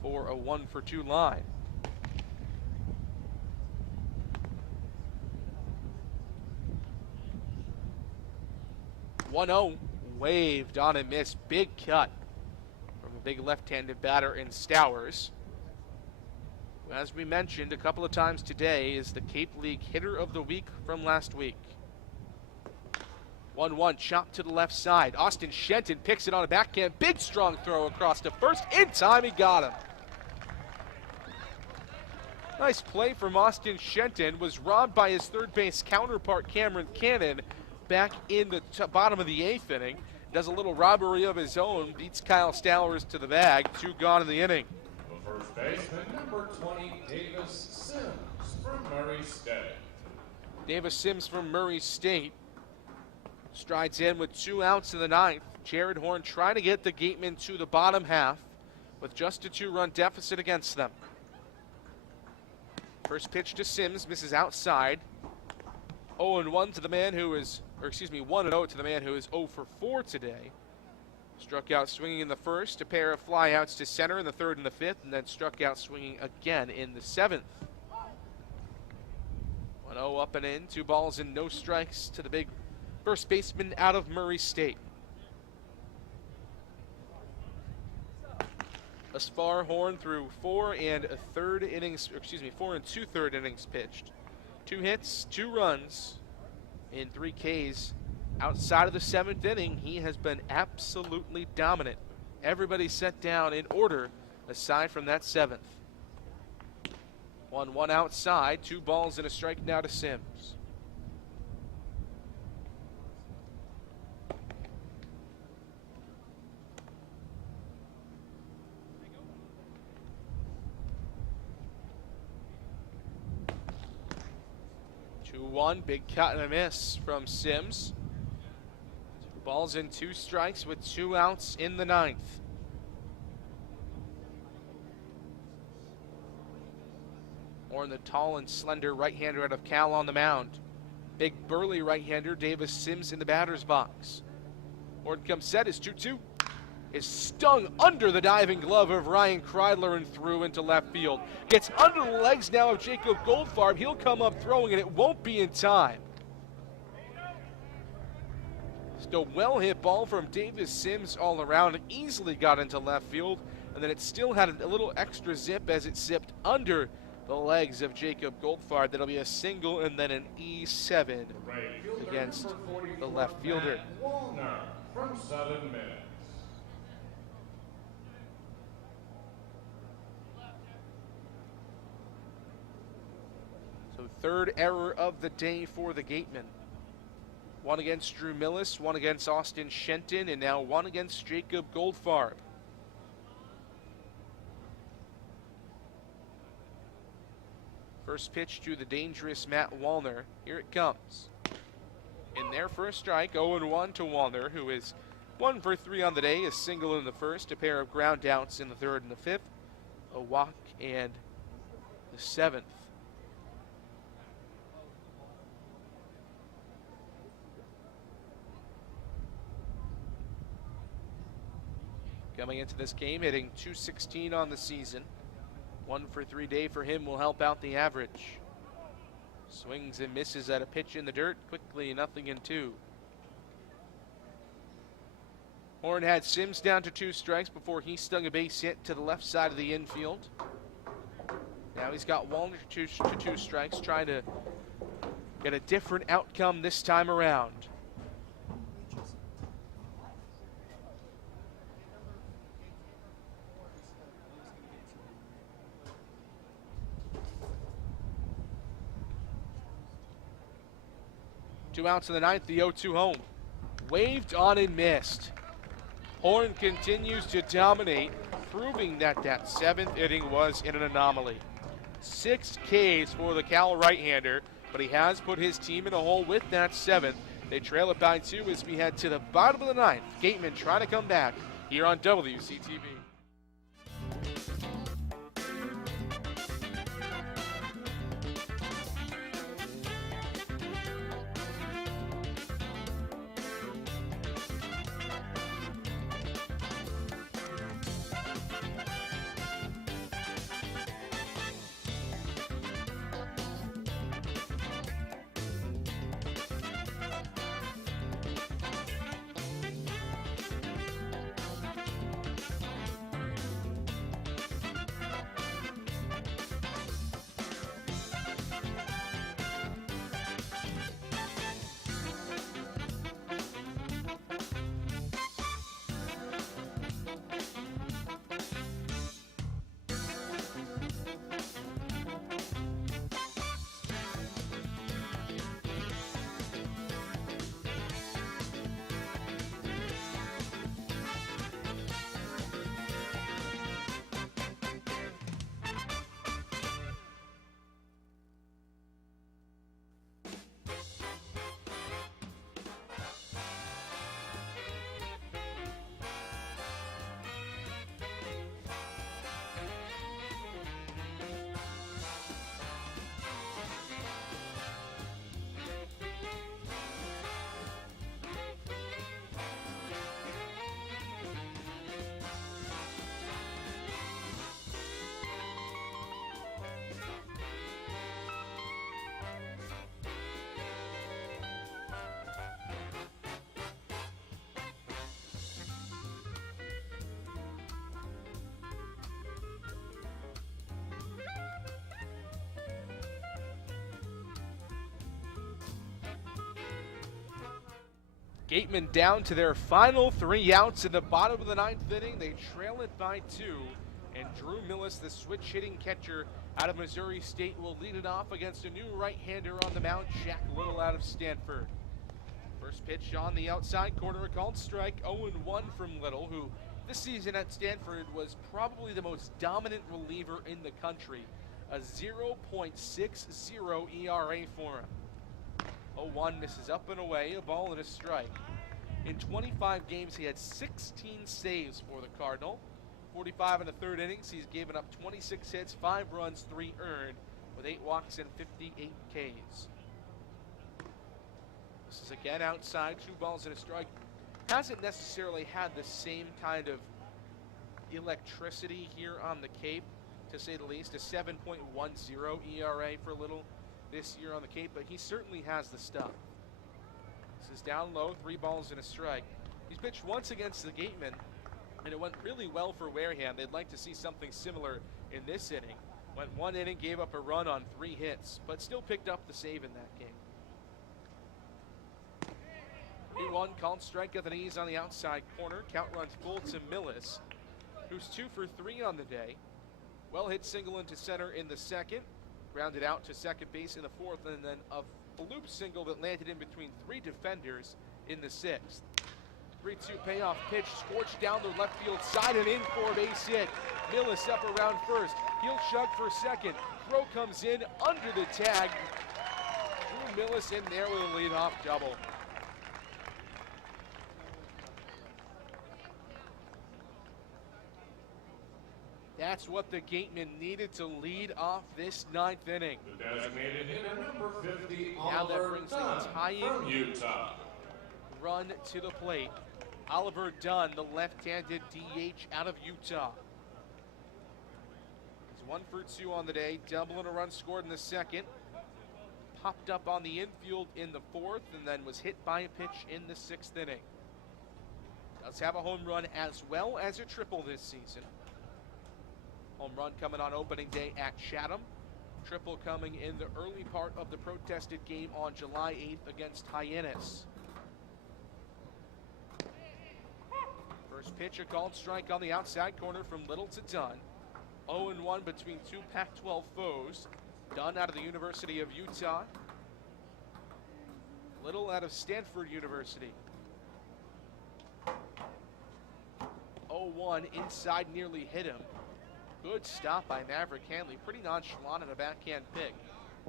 for a 1-for-2 line. 1-0, waved on and missed. Big cut from a big left-handed batter in Stowers. As we mentioned a couple of times today, is the Cape League hitter of the week from last week. 1-1, chop to the left side. Austin Shenton picks it on a backhand. Big strong throw across to first. In time, he got him. Nice play from Austin Shenton. Was robbed by his third base counterpart, Cameron Cannon, back in the bottom of the 8th inning. Does a little robbery of his own. Beats Kyle Stowers to the bag. 2 gone in the inning. The first baseman, number 20, Davis Sims from Murray State. Davis Sims from Murray State strides in with 2 outs in the 9th. Jared Horn trying to get the Gatemen to the bottom half with just a 2-run deficit against them. First pitch to Sims, misses outside. 0-1 to the man who is, 1-0 to the man who is 0 for 4 today. Struck out swinging in the first, a pair of flyouts to center in the 3rd and the 5th, and then struck out swinging again in the 7th. 1-0 up and in, 2 balls and no strikes to the big first baseman out of Murray State. Thus far, Horn threw 4 and 2/3 innings pitched. 2 hits, 2 runs, in 3 Ks. Outside of the 7th inning, he has been absolutely dominant. Everybody set down in order aside from that 7th. 1-1 outside, 2 balls and a strike now to Sims. Big cut and a miss from Sims. 2 balls and 2 strikes with 2 outs in the 9th. Horn, the tall and slender right-hander out of Cal on the mound. Big burly right-hander Davis Sims in the batter's box. Horn comes set, is 2-2. Is stung under the diving glove of Ryan Kreidler and threw into left field. Gets under the legs now of Jacob Goldfarb. He'll come up throwing and it won't be in time. Still well-hit ball from Davis Sims all around. It easily got into left field, and then it still had a little extra zip as it zipped under the legs of Jacob Goldfarb. That'll be a single and then an E7 against the left fielder. Wallner from 7 minutes. So 3rd error of the day for the Gatemen. 1 against Drew Millis, 1 against Austin Shenton, and now 1 against Jacob Goldfarb. First pitch to the dangerous Matt Wallner. Here it comes. In their first strike, 0-1 to Wallner, who is 1 for 3 on the day, a single in the first, a pair of ground outs in the 3rd and the 5th, a walk and the 7th. Coming into this game, hitting .216 on the season. 1 for 3 day for him will help out the average. Swings and misses at a pitch in the dirt. Quickly, 0-2. Horn had Sims down to 2 strikes before he stung a base hit to the left side of the infield. Now he's got Wallner to 2 strikes, trying to get a different outcome this time around. Two outs in the 9th, the 0-2 home. Waved on and missed. Horn continues to dominate, proving that that 7th inning was in an anomaly. 6 Ks for the Cal right-hander, but he has put his team in a hole with that 7th. They trail it by 2 as we head to the bottom of the 9th. Gatemen trying to come back here on WCTV. Gatemen down to their final 3 outs in the bottom of the 9th inning. They trail it by 2. And Drew Millis, the switch-hitting catcher out of Missouri State, will lead it off against a new right-hander on the mound, Jack Little out of Stanford. First pitch on the outside corner, a called strike, 0-1 from Little, who this season at Stanford was probably the most dominant reliever in the country. A 0.60 ERA for him. 0-1 misses up and away, a ball and a strike. In 25 games, he had 16 saves for the Cardinal. 45 in the 3rd innings, he's given up 26 hits, 5 runs, 3 earned, with 8 walks and 58 Ks. This is again outside, 2 balls and a strike. Hasn't necessarily had the same kind of electricity here on the Cape, to say the least. A 7.10 ERA for Little this year on the Cape, but he certainly has the stuff. This is down low, 3 balls and a strike. He's pitched once against the Gatemen, and it went really well for Wareham. They'd like to see something similar in this inning. Went 1 inning, gave up a run on 3 hits, but still picked up the save in that game. 3-1, called strike at the knees on the outside corner. Count runs full to Millis, who's 2 for 3 on the day. Well hit single into center in the 2nd. Grounded out to second base in the 4th, and then a bloop single that landed in between 3 defenders in the 6th. 3-2 payoff pitch, scorched down the left field side and in for a base hit. Millis up around first. He'll chug for second. Throw comes in under the tag. Drew Millis in there with a leadoff double. That's what the Gatemen needed to lead off this 9th inning. The designated hitter, number 50, Now that Oliver brings the Dunn tying from Utah. run to the plate. Oliver Dunn, the left-handed DH out of Utah. He's 1 for 2 on the day, double and a run scored in the 2nd. Popped up on the infield in the 4th, and then was hit by a pitch in the 6th inning. Does have a home run as well as a triple this season. Home run coming on opening day at Chatham. Triple coming in the early part of the protested game on July 8th against Hyannis. First pitch, a called strike on the outside corner from Little to Dunn. 0-1 between 2 Pac-12 foes. Dunn out of the University of Utah. Little out of Stanford University. 0-1 inside, nearly hit him. Good stop by Maverick Hanley. Pretty nonchalant and a backhand pick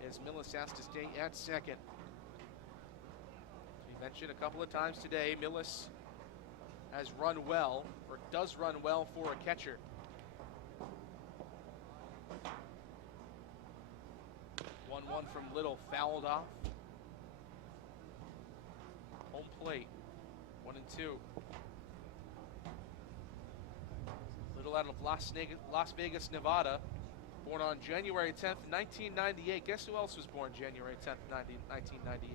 as Millis has to stay at second. We mentioned a couple of times today, Millis has run well, or does run well for a catcher. 1-1 from Little, fouled off. Home plate, 1-2. Little out of Las Vegas, Nevada, born on January 10th, 1998. Guess who else was born January 10th, 1998?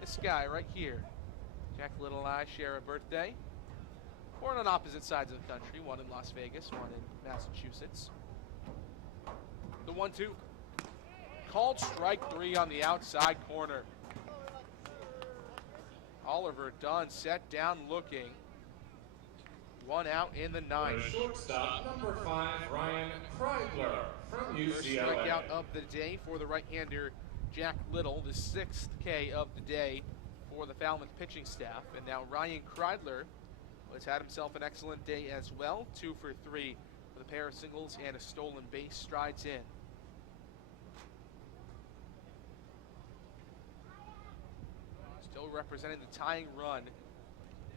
This guy right here. Jack Little and I share a birthday. Born on opposite sides of the country, one in Las Vegas, one in Massachusetts. The 1-2. Called strike 3 on the outside corner. Oliver Dunn set down looking. 1 out in the 9th. The shortstop, number 5, Ryan Kreidler from First UCLA. strikeout of the day for the right-hander Jack Little, the 6th K of the day for the Falmouth pitching staff. And now Ryan Kreidler has had himself an excellent day as well. 2 for 3 with a pair of singles and a stolen base. Strides in. Still representing the tying run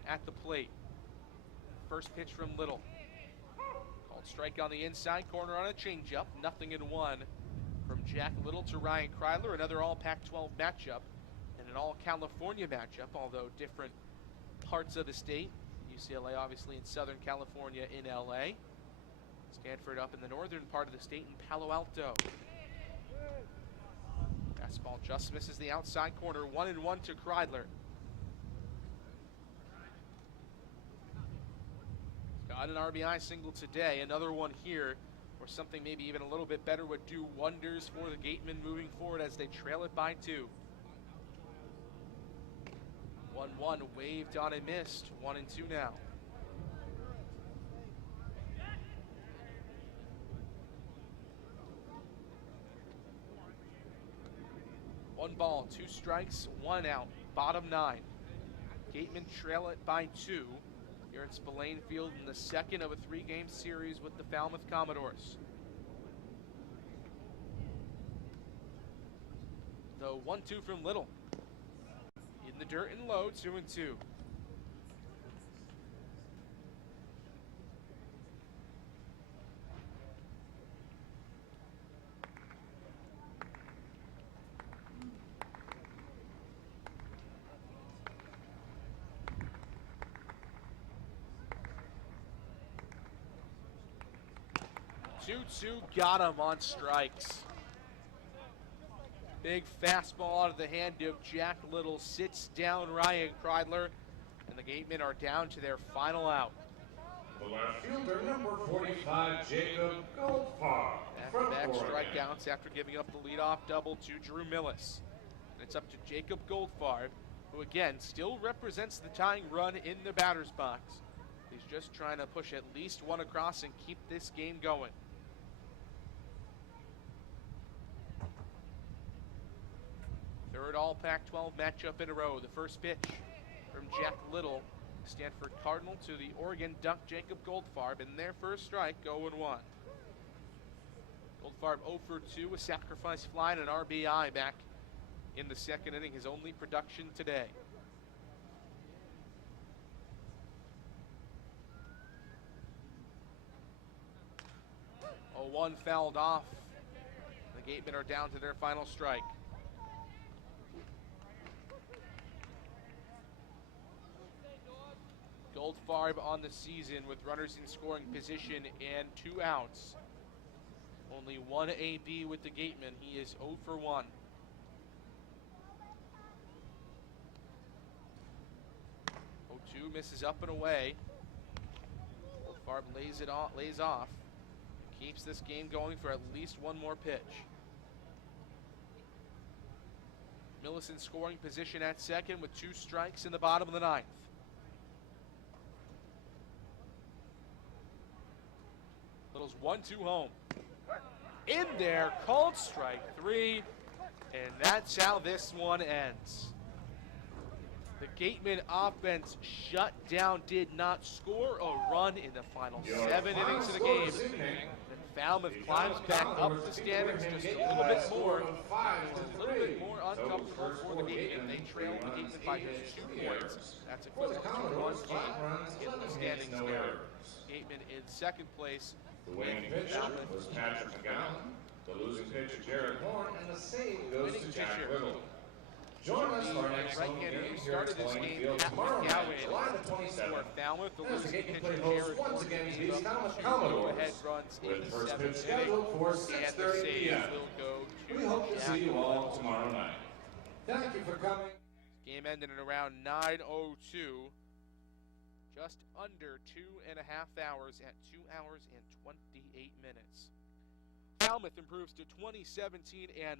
at the plate. First pitch from Little. Called strike on the inside corner on a changeup. 0-1 from Jack Little to Ryan Kreidler. Another all Pac-12 matchup and an all California matchup, although different parts of the state. UCLA obviously in Southern California in LA. Stanford up in the northern part of the state in Palo Alto. Fastball just misses the outside corner. 1-1 to Kreidler. Got an RBI single today. Another one here where something maybe even a little bit better would do wonders for the Gatemen moving forward as they trail it by 2. 1-1 waved on and missed. 1-2 now. One ball, 2 strikes, 1 out. Bottom 9. Gatemen trail it by 2 here at Spillane Field in the second of a 3-game series with the Falmouth Commodores. The 1-2 from Little. In the dirt and low, 2-2. Got him on strikes. Big fastball out of the hand of Jack Little sits down Ryan Kreidler, and the Gatemen are down to their final out. The left fielder, number 45, Jacob Goldfarb. Back-to-back strikeouts after giving up the leadoff double to Drew Millis. And it's up to Jacob Goldfarb, who again still represents the tying run in the batter's box. He's just trying to push at least one across and keep this game going. Third all Pac-12 matchup in a row. The first pitch from Jack Little, Stanford Cardinal, to the Oregon Duck Jacob Goldfarb, and their first strike, 0-1. Goldfarb 0 for 2, a sacrifice fly and an RBI back in the second inning, his only production today. One fouled off. The Gatemen are down to their final strike. Goldfarb on the season with runners in scoring position and 2 outs. Only 1 AB with the Gatemen. He is 0 for 1. Misses up and away. Goldfarb lays off. Keeps this game going for at least one more pitch. Millicent scoring position at second with 2 strikes in the bottom of the 9th. Little's 1-2 home. In there, called strike 3, and that's how this one ends. The Gatemen offense shut down, did not score a run in the final 7 innings of the game. Then Falmouth climbs back up the standings just a little bit more. A little bit more uncomfortable for the Gatemen. They trail the Gatemen by just 2 points. That's equivalent to 1 game in the standings now. Gatemen in second place. The winning pitcher was Patrick McGowan. The losing pitcher, Jared Horn, and the save goes to Jack Little. Join us for our next home game Right-hander who here started at this Falmouth game Field at tomorrow night, McGowan July the for 27th. Falmouth. The As the losing Gatemen pitcher, play host Jared once Horn, again to gave these up Falmouth 2 Commodores, go-ahead runs in with the first 7th pitch inning, scheduled for and the 6:30 save p.m. will go to We hope to Jack see you Little. all tomorrow night. Thank you for coming. Game ended at around 9:02. Just under 2.5 hours at 2 hours and 28 minutes. Falmouth improves to 20-17-1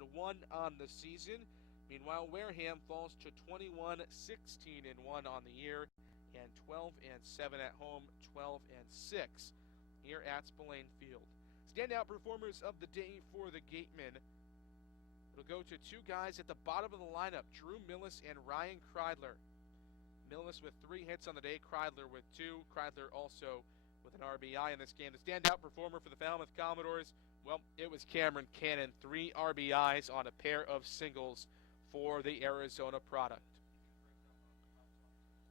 on the season. Meanwhile, Wareham falls to 21-16-1 on the year and 12-7 at home, 12-6 here at Spillane Field. Standout performers of the day for the Gatemen. It'll go to 2 guys at the bottom of the lineup, Drew Millis and Ryan Kreidler. Millis with 3 hits on the day, Kreidler with 2. Kreidler also with an RBI in this game. The standout performer for the Falmouth Commodores, well, it was Cameron Cannon. 3 RBIs on a pair of singles for the Arizona product.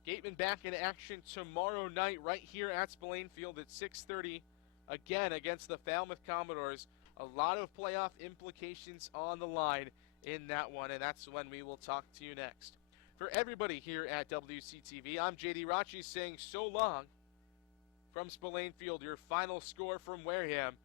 Gatemen back in action tomorrow night right here at Spillane Field at 6:30, again against the Falmouth Commodores. A lot of playoff implications on the line in that one, and that's when we will talk to you next. For everybody here at WCTV, I'm JD Rachi saying so long from Spillane Field. Your final score from Wareham,